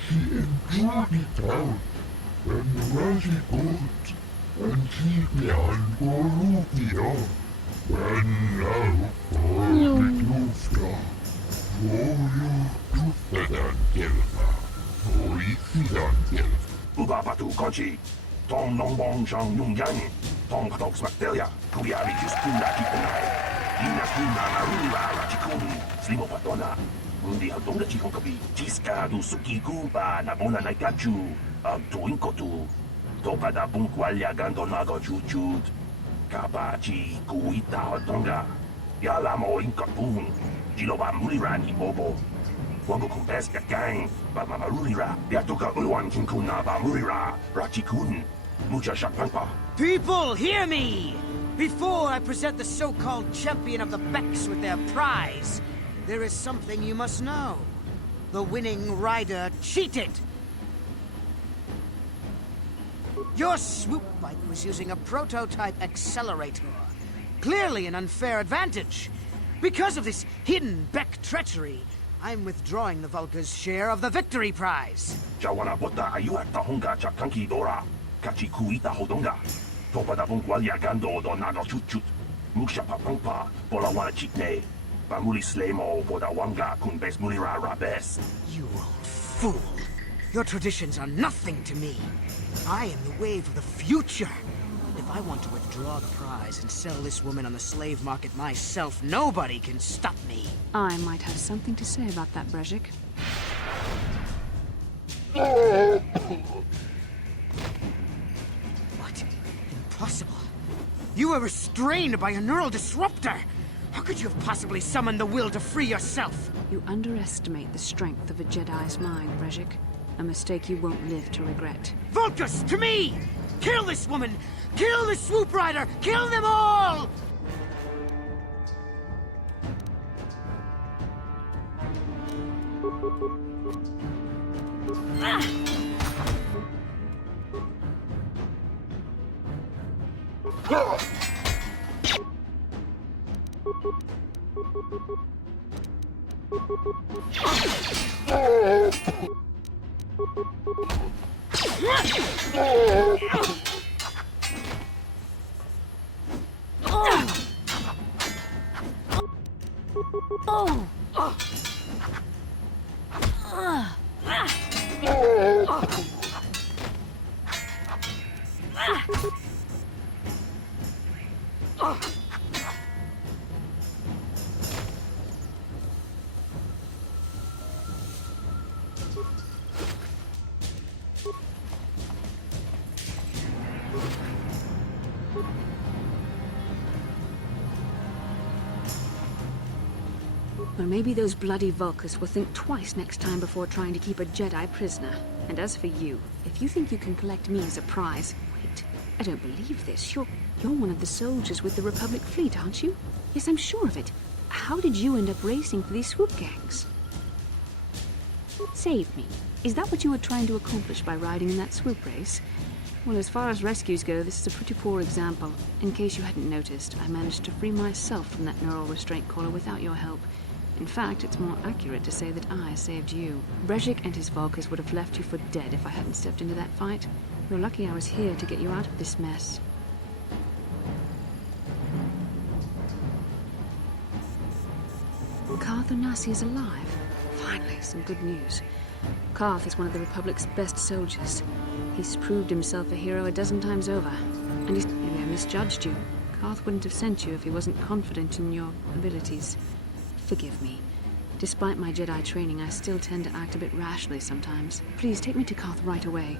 She enjoyed it out, and very good, and she began Gorupio, and now for the Tufta. Royo Tufta Gelfa, Oisidan Gelfa. Ubapatu Konchi. Tong Nongbong Shang Yung Yang. Tong Patok Smaktelia. Kuyari Juskuna Kitanai. Ina Kuna Marula Rachikun. Slimo Patona. Undi Hadonga Chihonkabi. Tiska du Suki Kumpa Nabona Naikachu. Tuinkotu. Topa da Bunkwalia Gandonago Chuchut. Kabachi kuita hotonga. Yalamo inkapun. Jiloba mulirani bobo. Wango kumpes gang. Ba mamarulira. Yatuka uwan kinkuna ba mulira. Rachikun. Mucha shakpanpa. People, hear me! Before I present the so-called champion of the Becks with their prize, there is something you must know. The winning rider cheated. Your swoop bike was using a prototype accelerator. Clearly an unfair advantage. Because of this hidden Beck treachery, I'm withdrawing the Vulca's share of the victory prize. Jawana bota ayuata honga chakanki dora. Kachi kuita hodonga. Topa da bungwalia gando do nado chut. Musha papangpa, bola wana chitne. Bamuli slemo, boda wanga kun bes mulira rabes. You old fool. Your traditions are nothing to me. I am the wave of the future. If I want to withdraw the prize and sell this woman on the slave market myself, nobody can stop me. I might have something to say about that, Brejik. What? Impossible. You were restrained by a neural disruptor. How could you have possibly summoned the will to free yourself? You underestimate the strength of a Jedi's mind, Brejik. A mistake you won't live to regret. Vulcus, to me! Kill this woman! Kill the swoop rider! Kill them all! Well, maybe those bloody Vulcans will think twice next time before trying to keep a Jedi prisoner. And as for you, if you think you can collect me as a prize... Wait, I don't believe this. You're one of the soldiers with the Republic fleet, aren't you? Yes, I'm sure of it. How did you end up racing for these swoop gangs? Save me. Is that what you were trying to accomplish by riding in that swoop race? Well, as far as rescues go, this is a pretty poor example. In case you hadn't noticed, I managed to free myself from that neural restraint collar without your help. In fact, it's more accurate to say that I saved you. Brejik and his Vulcans would have left you for dead if I hadn't stepped into that fight. You're lucky I was here to get you out of this mess. Karth Onasi is alive. Finally, some good news. Karth is one of the Republic's best soldiers. He's proved himself a hero a dozen times over. And he's maybe I misjudged you. Karth wouldn't have sent you if he wasn't confident in your abilities. Forgive me. Despite my Jedi training, I still tend to act a bit rashly sometimes. Please, take me to Karth right away.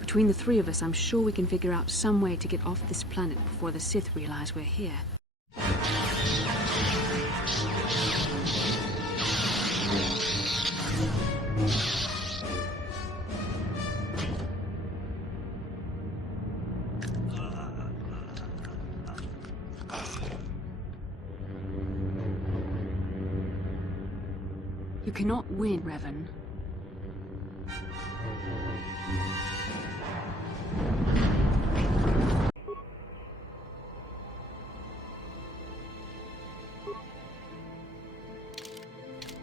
Between the three of us, I'm sure we can figure out some way to get off this planet before the Sith realize we're here. You cannot win, Revan.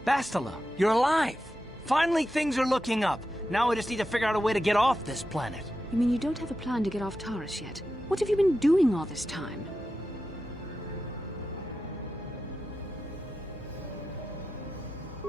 Bastila, you're alive! Finally, things are looking up. Now we just need to figure out a way to get off this planet. You mean you don't have a plan to get off Taris yet? What have you been doing all this time?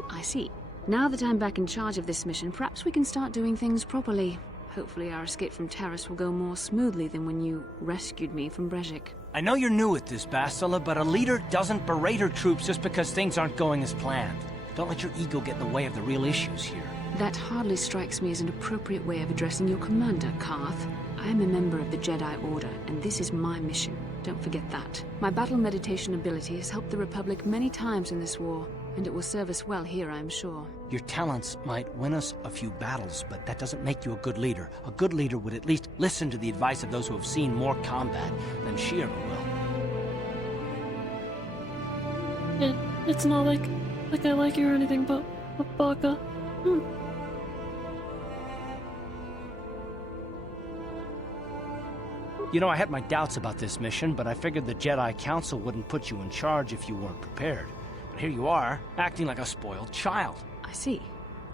I see. Now that I'm back in charge of this mission, perhaps we can start doing things properly. Hopefully our escape from Taris will go more smoothly than when you rescued me from Brejik. I know you're new at this, Bastila, but a leader doesn't berate her troops just because things aren't going as planned. Don't let your ego get in the way of the real issues here. That hardly strikes me as an appropriate way of addressing your commander, Karth. I am a member of the Jedi Order, and this is my mission. Don't forget that. My battle meditation ability has helped the Republic many times in this war, and it will serve us well here, I'm sure. Your talents might win us a few battles, but that doesn't make you a good leader. A good leader would at least listen to the advice of those who have seen more combat than she ever will. It's not like I like you or anything, but Baka. You know, I had my doubts about this mission, but I figured the Jedi Council wouldn't put you in charge if you weren't prepared. But here you are, acting like a spoiled child. I see.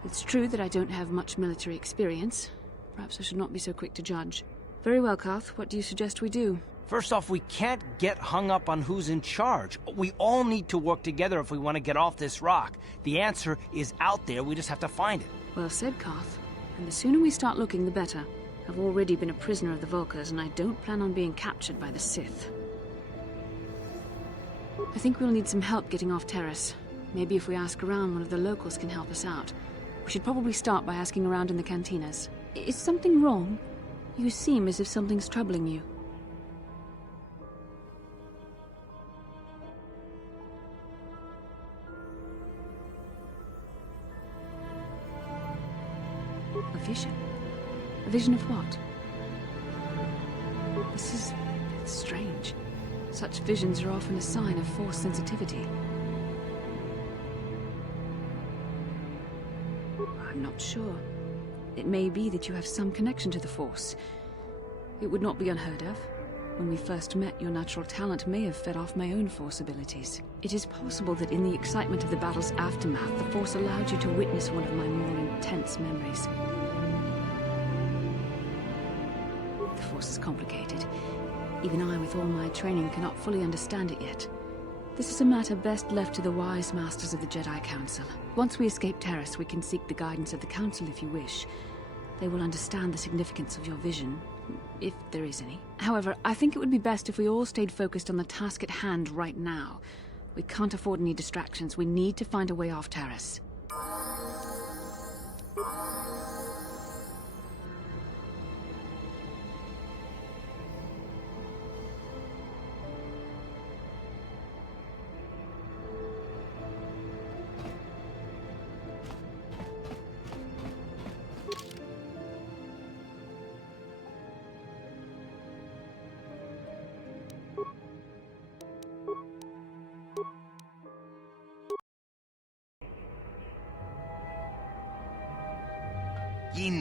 It's true that I don't have much military experience. Perhaps I should not be so quick to judge. Very well, Karth. What do you suggest we do? First off, we can't get hung up on who's in charge. We all need to work together if we want to get off this rock. The answer is out there, we just have to find it. Well said, Karth. And the sooner we start looking, the better. I've already been a prisoner of the Vulkars, and I don't plan on being captured by the Sith. I think we'll need some help getting off Terrace. Maybe if we ask around, one of the locals can help us out. We should probably start by asking around in the cantinas. Is something wrong? You seem as if something's troubling you. A vision? A vision of what? This is strange. Such visions are often a sign of Force sensitivity. I'm not sure. It may be that you have some connection to the Force. It would not be unheard of. When we first met, your natural talent may have fed off my own Force abilities. It is possible that in the excitement of the battle's aftermath, the Force allowed you to witness one of my more intense memories. The Force is complicated. Even I, with all my training, cannot fully understand it yet. This is a matter best left to the wise masters of the Jedi Council. Once we escape Terrace, we can seek the guidance of the Council if you wish. They will understand the significance of your vision, if there is any. However, I think it would be best if we all stayed focused on the task at hand right now. We can't afford any distractions. We need to find a way off Terrace.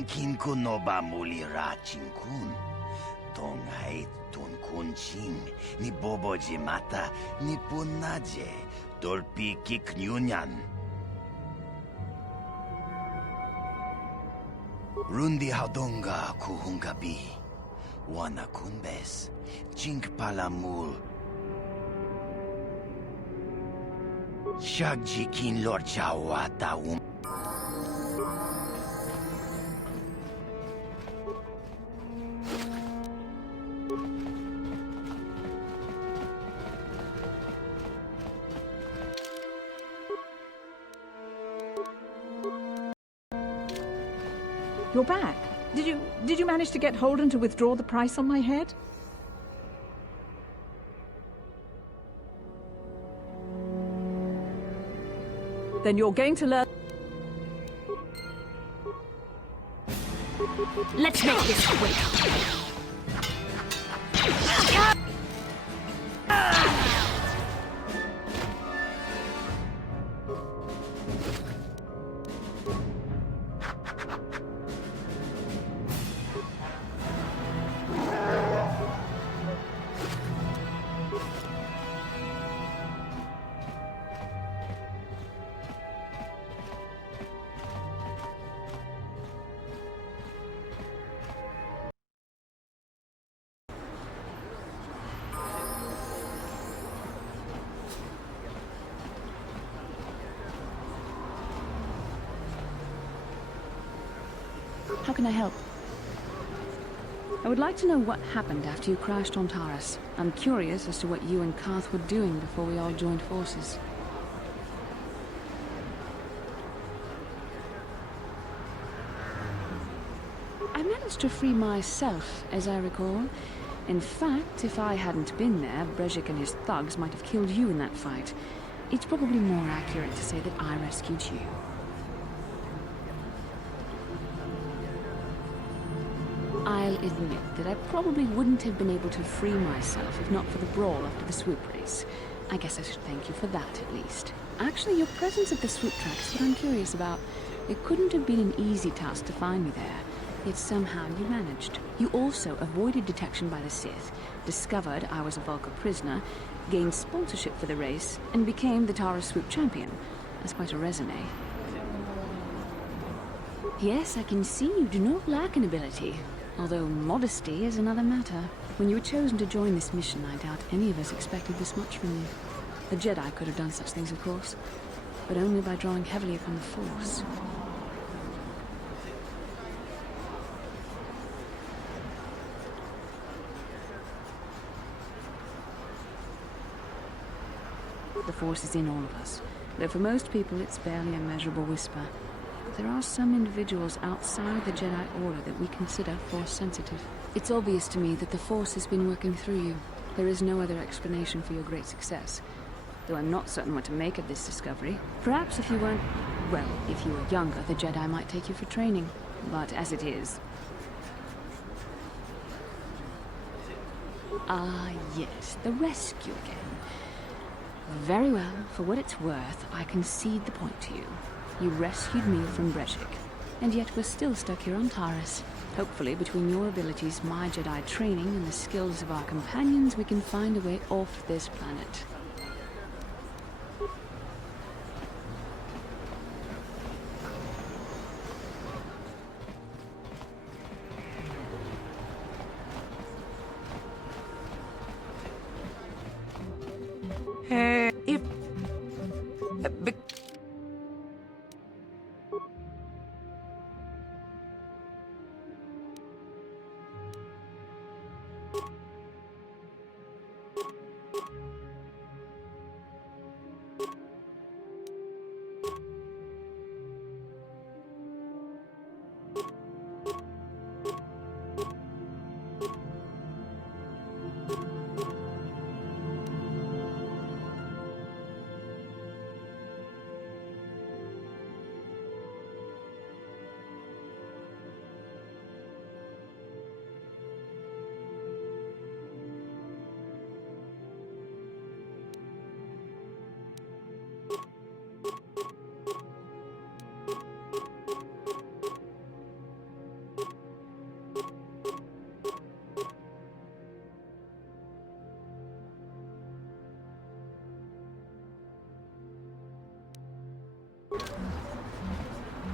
Kin kun no ba muli ra kun. Tongay tun kun ching ni bobo jimata ni punaje dolpi kiknyunyan. Rundi hadonga kuhungabi. Wana kunbes. Chink palamul. Shagji kin lord chawata You're back. Did you manage to get Holden to withdraw the price on my head? Then you're going to learn. Let's make this quick. How can I help? I would like to know what happened after you crashed on Taurus. I'm curious as to what you and Karth were doing before we all joined forces. I managed to free myself, as I recall. In fact, if I hadn't been there, Brezhik and his thugs might have killed you in that fight. It's probably more accurate to say that I rescued you. I'll admit that I probably wouldn't have been able to free myself if not for the brawl after the swoop race. I guess I should thank you for that, at least. Actually, your presence at the swoop track is what I'm curious about. It couldn't have been an easy task to find me there, yet somehow you managed. You also avoided detection by the Sith, discovered I was a Vulca prisoner, gained sponsorship for the race, and became the Tara swoop champion. That's quite a resume. Yes, I can see you do not lack an ability. Although modesty is another matter. When you were chosen to join this mission, I doubt any of us expected this much from you. The Jedi could have done such things, of course, but only by drawing heavily upon the Force. The Force is in all of us, though for most people it's barely a measurable whisper. There are some individuals outside the Jedi Order that we consider Force-sensitive. It's obvious to me that the Force has been working through you. There is no other explanation for your great success. Though I'm not certain what to make of this discovery. Perhaps if you weren't... well, if you were younger, the Jedi might take you for training. But as it is... Ah, yes, the rescue again. Very well, for what it's worth, I concede the point to you. You rescued me from Brezhik, and yet we're still stuck here on Taris. Hopefully, between your abilities, my Jedi training, and the skills of our companions, we can find a way off this planet.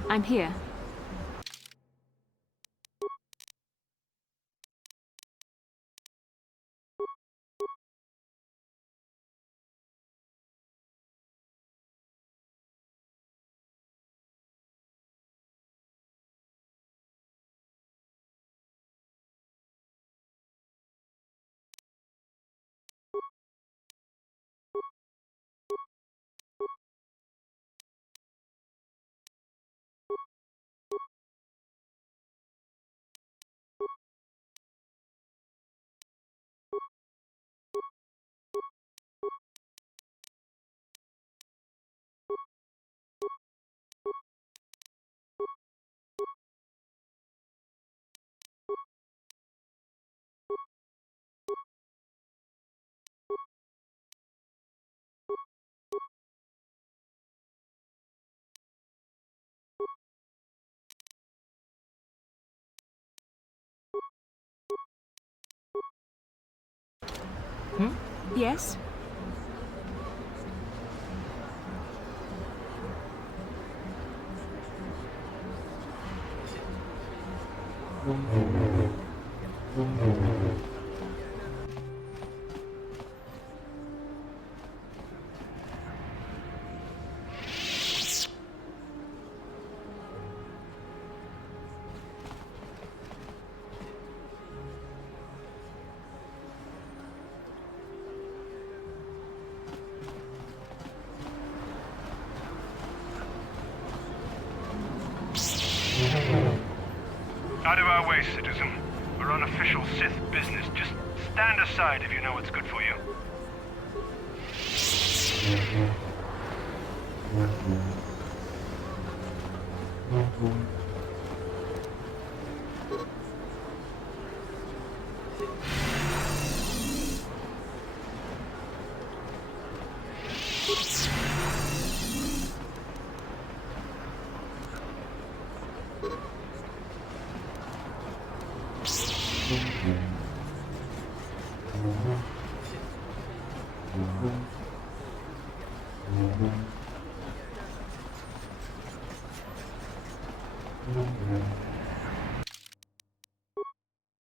I'm here. Yes? Out of our way, citizen. We're on official Sith business. Just Stand aside if you know what's good for you.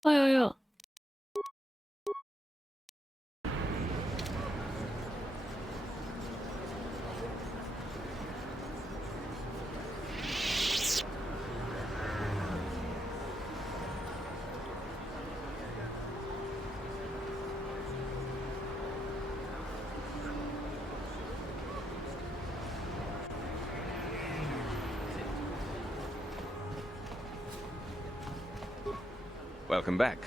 야야야. Welcome back.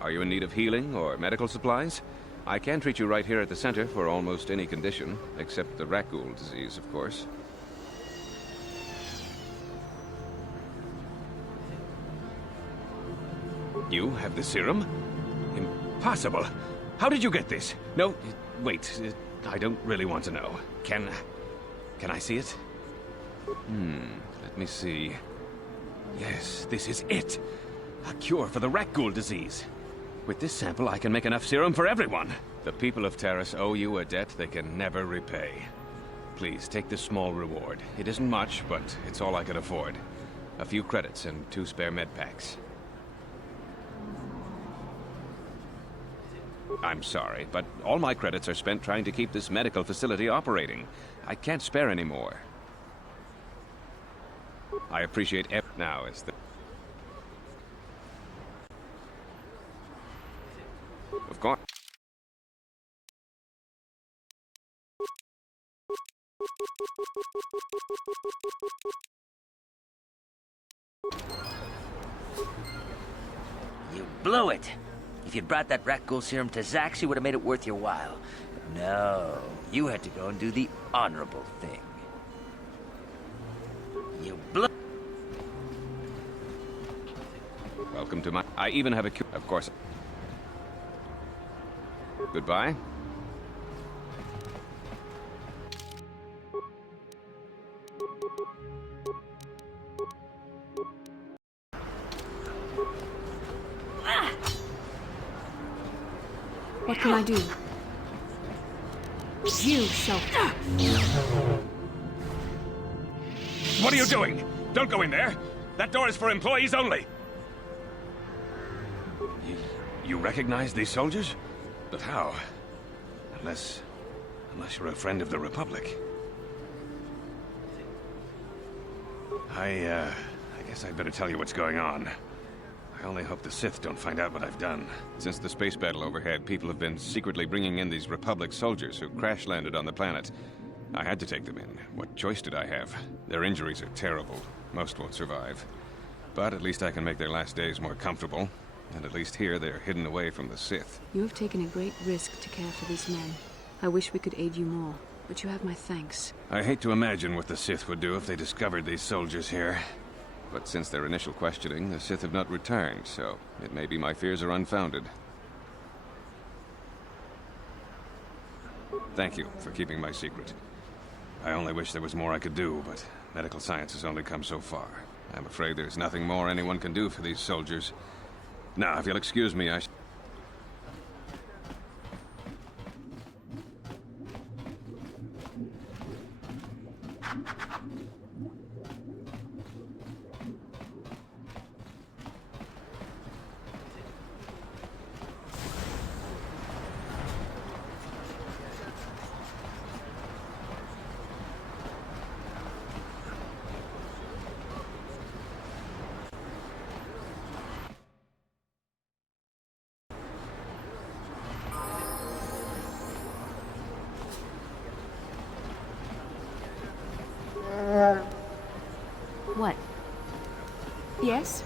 Are you in need of healing or medical supplies? I can treat you right here at the center for almost any condition, except the rat ghoul disease, of course. You have the serum? Impossible! How did you get this? No, wait, I don't really want to know. Can I see it? Let me see. Yes, this is it! A cure for the rat ghoul disease. With this sample, I can make enough serum for everyone. The people of Terrace owe you a debt they can never repay. Please, take this small reward. It isn't much, but it's all I can afford. A few credits and 2 spare med packs. I'm sorry, but all my credits are spent trying to keep this medical facility operating. I can't spare any more. I appreciate now is the... Of course. You blew it. If you'd brought that rat ghoul serum to Zax, you would have made it worth your while. But no, you had to go and do the honorable thing. You blew... Welcome to my... I even have a cure, of course. Goodbye. What can I do? You shall... What are you doing? Don't go in there. That door is for employees only. You recognize these soldiers? But how? Unless you're a friend of the Republic. I guess I'd better tell you what's going on. I only hope the Sith don't find out what I've done. Since the space battle overhead, people have been secretly bringing in these Republic soldiers who crash-landed on the planet. I had to take them in. What choice did I have? Their injuries are terrible. Most won't survive. But at least I can make their last days more comfortable. And at least here, they're hidden away from the Sith. You have taken a great risk to care for these men. I wish we could aid you more, but you have my thanks. I hate to imagine what the Sith would do if they discovered these soldiers here. But since their initial questioning, the Sith have not returned, so it may be my fears are unfounded. Thank you for keeping my secret. I only wish there was more I could do, but medical science has only come so far. I'm afraid there's nothing more anyone can do for these soldiers. Now, if you'll excuse me, What? Yes?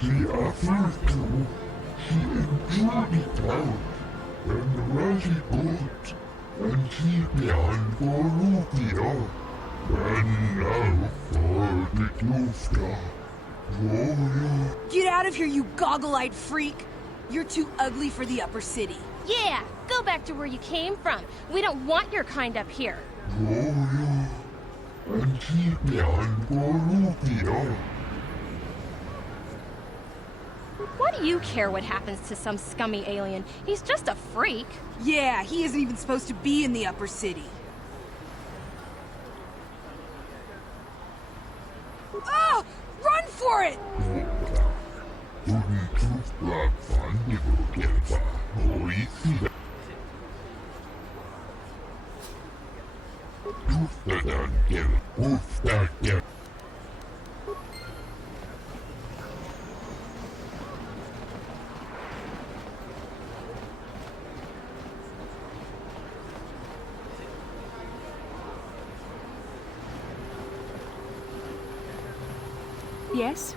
She offered to. She enjoyed it out. And really good. And she began for Rubio. And now for the Klufta. Get out of here, you goggle-eyed freak! You're too ugly for the upper city. Yeah, go back to where you came from. We don't want your kind up here. And she began for Rubio. Why do you care what happens to some scummy alien? He's just a freak. Yeah, he isn't even supposed to be in the upper city. Oh! Run for it! Yes?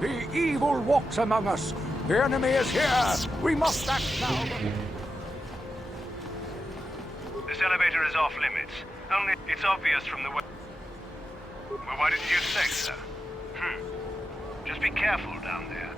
The evil walks among us. The enemy is here. We must act now. This elevator is off limits. Only it's obvious from the way. Well, why didn't you say so? Just be careful down there.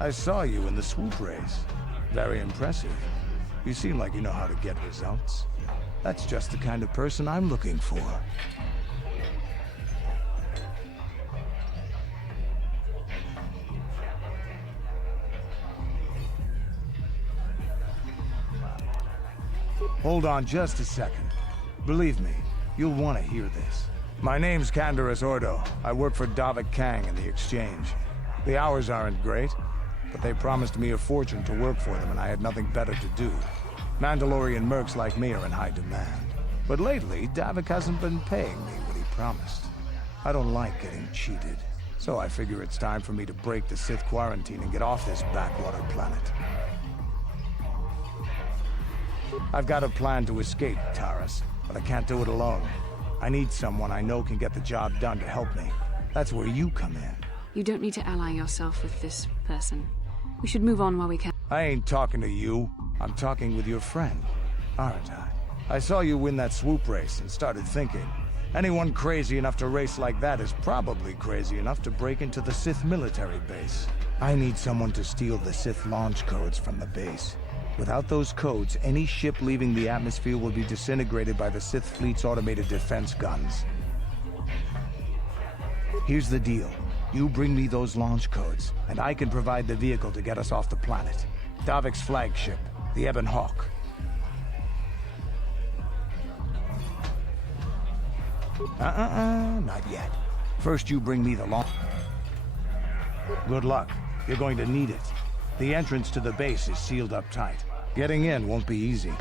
I saw you in the swoop race. Very impressive. You seem like you know how to get results. That's just the kind of person I'm looking for. Hold on just a second. Believe me, you'll want to hear this. My name's Canderous Ordo. I work for Davik Kang in the Exchange. The hours aren't great, but they promised me a fortune to work for them, and I had nothing better to do. Mandalorian mercs like me are in high demand. But lately, Davik hasn't been paying me what he promised. I don't like getting cheated, so I figure it's time for me to break the Sith quarantine and get off this backwater planet. I've got a plan to escape Taris, but I can't do it alone. I need someone I know can get the job done to help me. That's where you come in. You don't need to ally yourself with this person. We should move on while we can. I ain't talking to you. I'm talking with your friend, aren't I? I saw you win that swoop race and started thinking, anyone crazy enough to race like that is probably crazy enough to break into the Sith military base. I need someone to steal the Sith launch codes from the base. Without those codes, any ship leaving the atmosphere will be disintegrated by the Sith fleet's automated defense guns. Here's the deal. You bring me those launch codes, and I can provide the vehicle to get us off the planet. Davik's flagship, the Ebon Hawk. Not yet. First you bring me the launch. Good luck. You're going to need it. The entrance to the base is sealed up tight. Getting in won't be easy.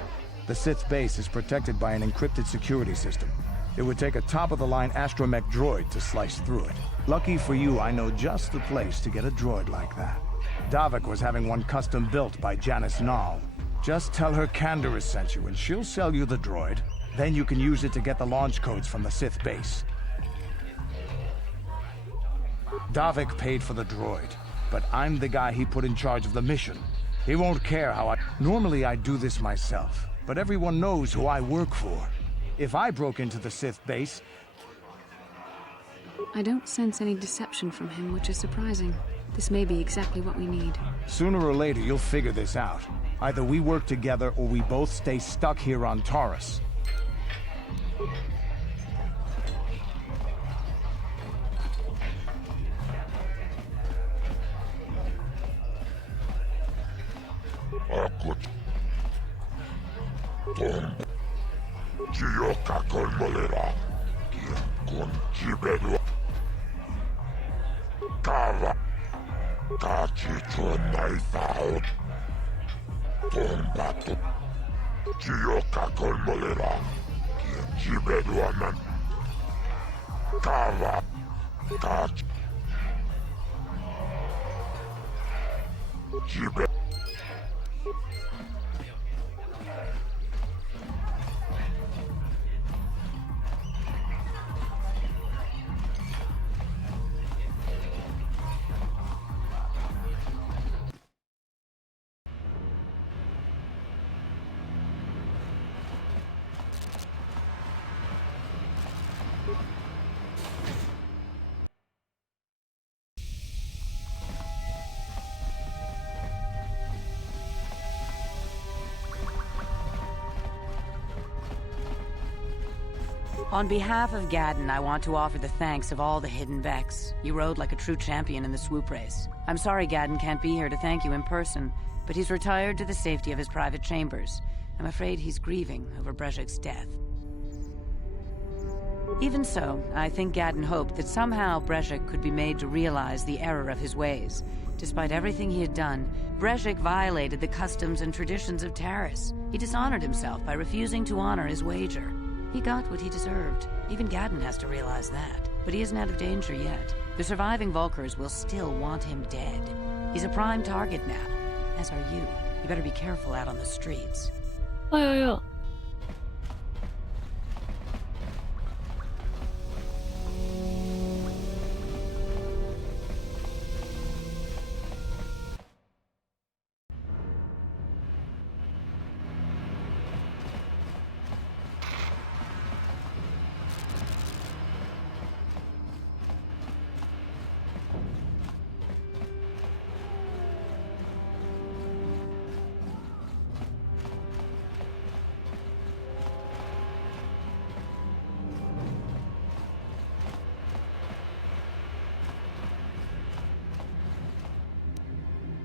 The Sith base is protected by an encrypted security system. It would take a top-of-the-line astromech droid to slice through it. Lucky for you, I know just the place to get a droid like that. Davik was having one custom built by Janice Nall. Just tell her Canderous sent you and she'll sell you the droid. Then you can use it to get the launch codes from the Sith base. Davik paid for the droid, but I'm the guy he put in charge of the mission. He won't care how Normally I'd do this myself, but everyone knows who I work for. If I broke into the Sith base... I don't sense any deception from him, which is surprising. This may be exactly what we need. Sooner or later, you'll figure this out. Either we work together, or we both stay stuck here on Taurus. Kava Kachichuanaifaut Tombatu Chioka Colmolera Chibeduanan Kava Kach Chibe On behalf of Gadden, I want to offer the thanks of all the hidden Vex. You rode like a true champion in the swoop race. I'm sorry Gadden can't be here to thank you in person, but he's retired to the safety of his private chambers. I'm afraid he's grieving over Brezhik's death. Even so, I think Gadden hoped that somehow Brezhik could be made to realize the error of his ways. Despite everything he had done, Brezhik violated the customs and traditions of Taris. He dishonored himself by refusing to honor his wager. He got what he deserved. Even Gadden has to realize that. But he isn't out of danger yet. The surviving Vulkars will still want him dead. He's a prime target now, as are you. You better be careful out on the streets. Yeah.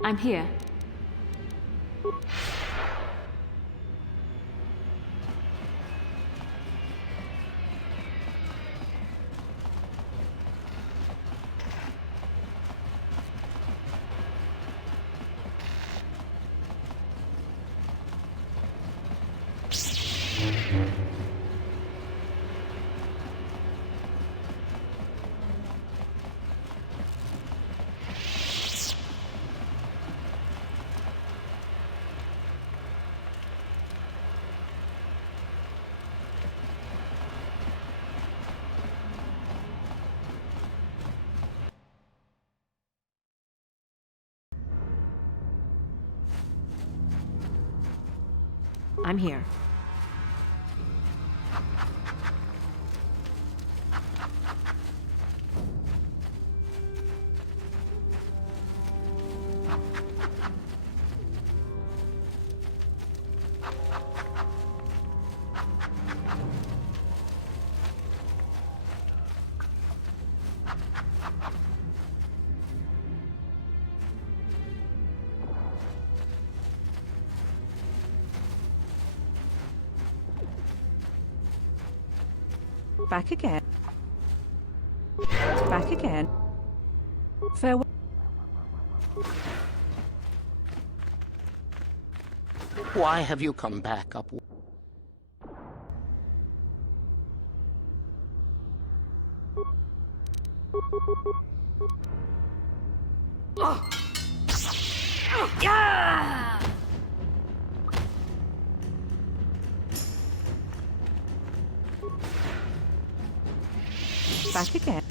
I'm here. I'm here. Back again. Back again. Farewell. Why have you come back up? Yeah! Back again.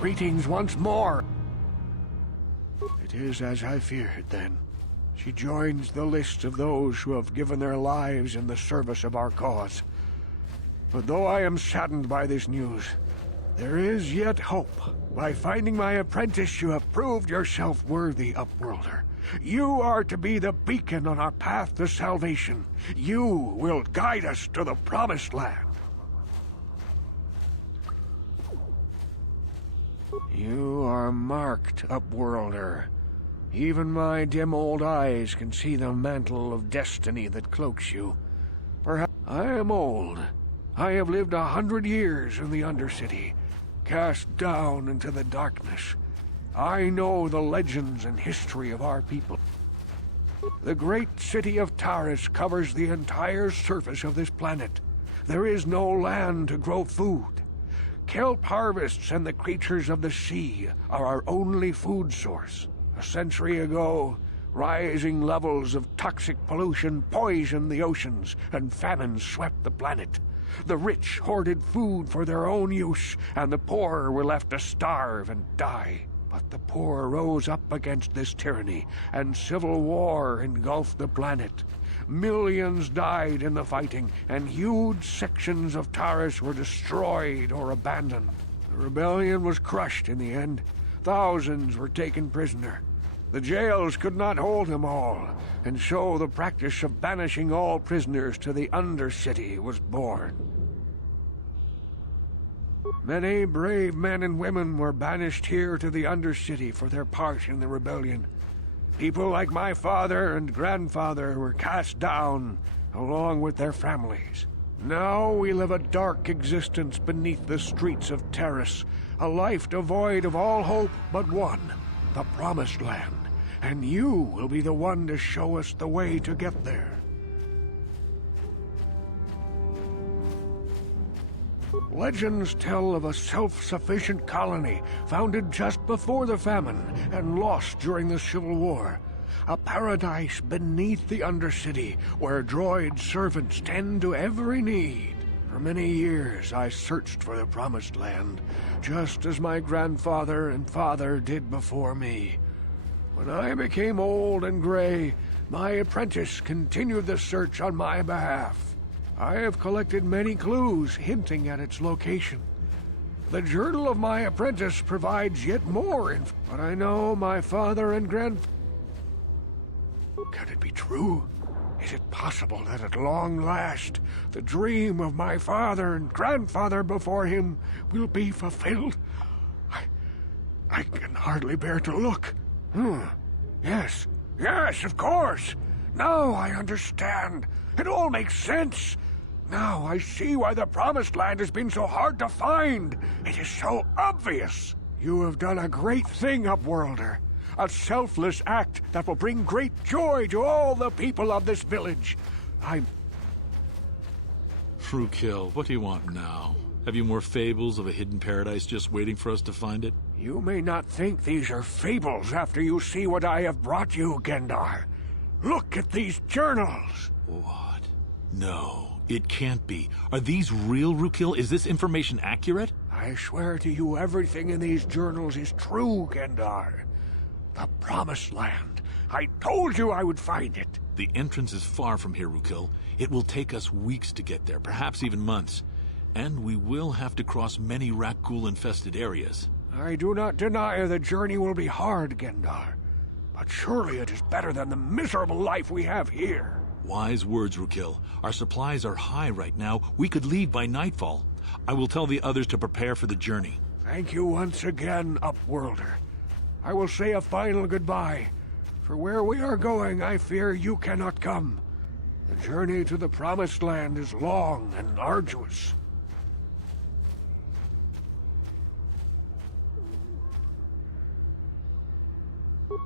Greetings once more. It is as I feared, then. She joins the list of those who have given their lives in the service of our cause. But though I am saddened by this news, there is yet hope. By finding my apprentice, you have proved yourself worthy, Upworlder. You are to be the beacon on our path to salvation. You will guide us to the Promised Land. You are marked, Upworlder. Even my dim old eyes can see the mantle of destiny that cloaks you. Perhaps I am old. I have lived 100 years in the Undercity, cast down into the darkness. I know the legends and history of our people. The great city of Taris covers the entire surface of this planet. There is no land to grow food. Kelp harvests and the creatures of the sea are our only food source. A century ago, rising levels of toxic pollution poisoned the oceans, and famine swept the planet. The rich hoarded food for their own use, and the poor were left to starve and die. But the poor rose up against this tyranny, and civil war engulfed the planet. Millions died in the fighting, and huge sections of Taris were destroyed or abandoned. The rebellion was crushed in the end. Thousands were taken prisoner. The jails could not hold them all, and so the practice of banishing all prisoners to the Undercity was born. Many brave men and women were banished here to the Undercity for their part in the rebellion. People like my father and grandfather were cast down, along with their families. Now we live a dark existence beneath the streets of Terrace, a life devoid of all hope but one, the Promised Land. And you will be the one to show us the way to get there. Legends tell of a self-sufficient colony founded just before the famine and lost during the Civil War. A paradise beneath the Undercity where droid servants tend to every need. For many years I searched for the Promised Land, just as my grandfather and father did before me. When I became old and gray, my apprentice continued the search on my behalf. I have collected many clues hinting at its location. The journal of my apprentice provides yet more info, but I know my father and Can it be true? Is it possible that at long last, the dream of my father and grandfather before him will be fulfilled? I can hardly bear to look. Yes, of course. Now I understand. It all makes sense. Now I see why the Promised Land has been so hard to find. It is so obvious. You have done a great thing, Upworlder. A selfless act that will bring great joy to all the people of this village. Frukill, what do you want now? Have you more fables of a hidden paradise just waiting for us to find it? You may not think these are fables after you see what I have brought you, Gendar. Look at these journals. What? No, it can't be. Are these real, Frukill? Is this information accurate? I swear to you everything in these journals is true, Gendar. The Promised Land. I told you I would find it. The entrance is far from here, Frukill. It will take us weeks to get there, perhaps even months. And we will have to cross many Rakghoul-infested areas. I do not deny the journey will be hard, Gendar. But surely it is better than the miserable life we have here. Wise words, Frukill. Our supplies are high right now. We could leave by nightfall. I will tell the others to prepare for the journey. Thank you once again, Upworlder. I will say a final goodbye. For where we are going, I fear you cannot come. The journey to the Promised Land is long and arduous.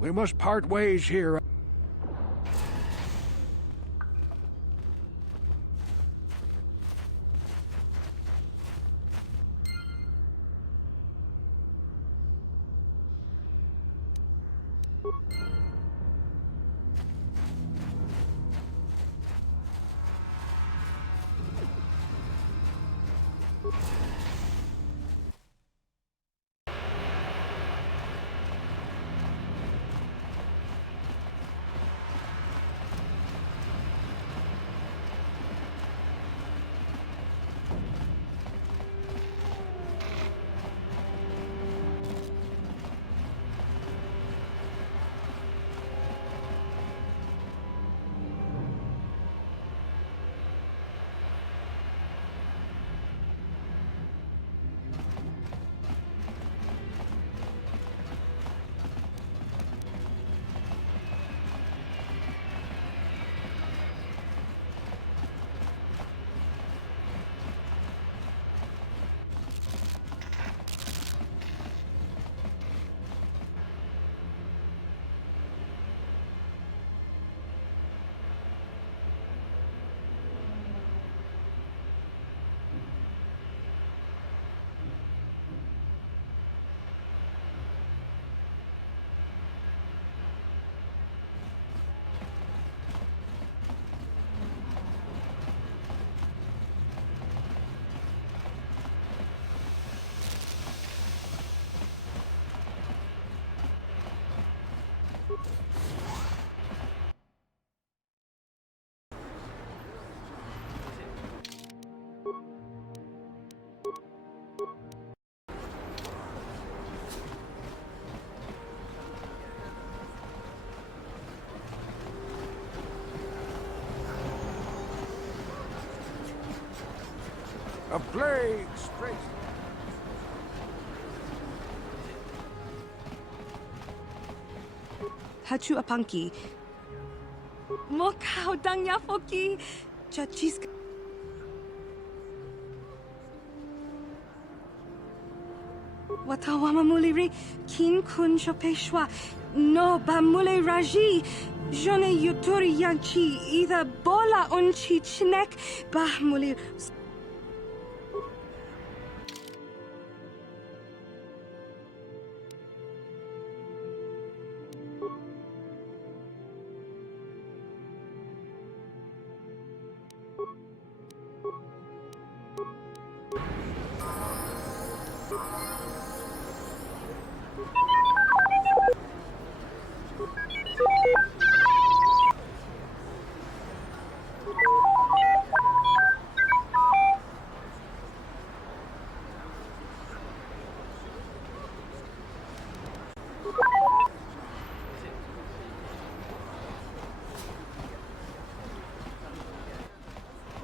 We must part ways here. A plague straight. Hachu apanki. Mokau dangya foki. Chachiska. Watawama muliri kin kun shopeshwa. No bamule raji. Jone yuturi yanchi. Either bola unchi chinek. Bahmuli.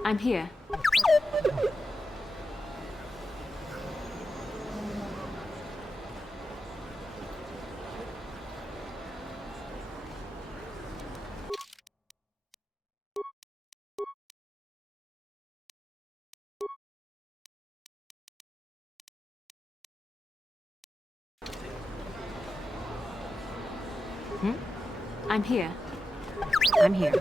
I'm here. I'm here. I'm here.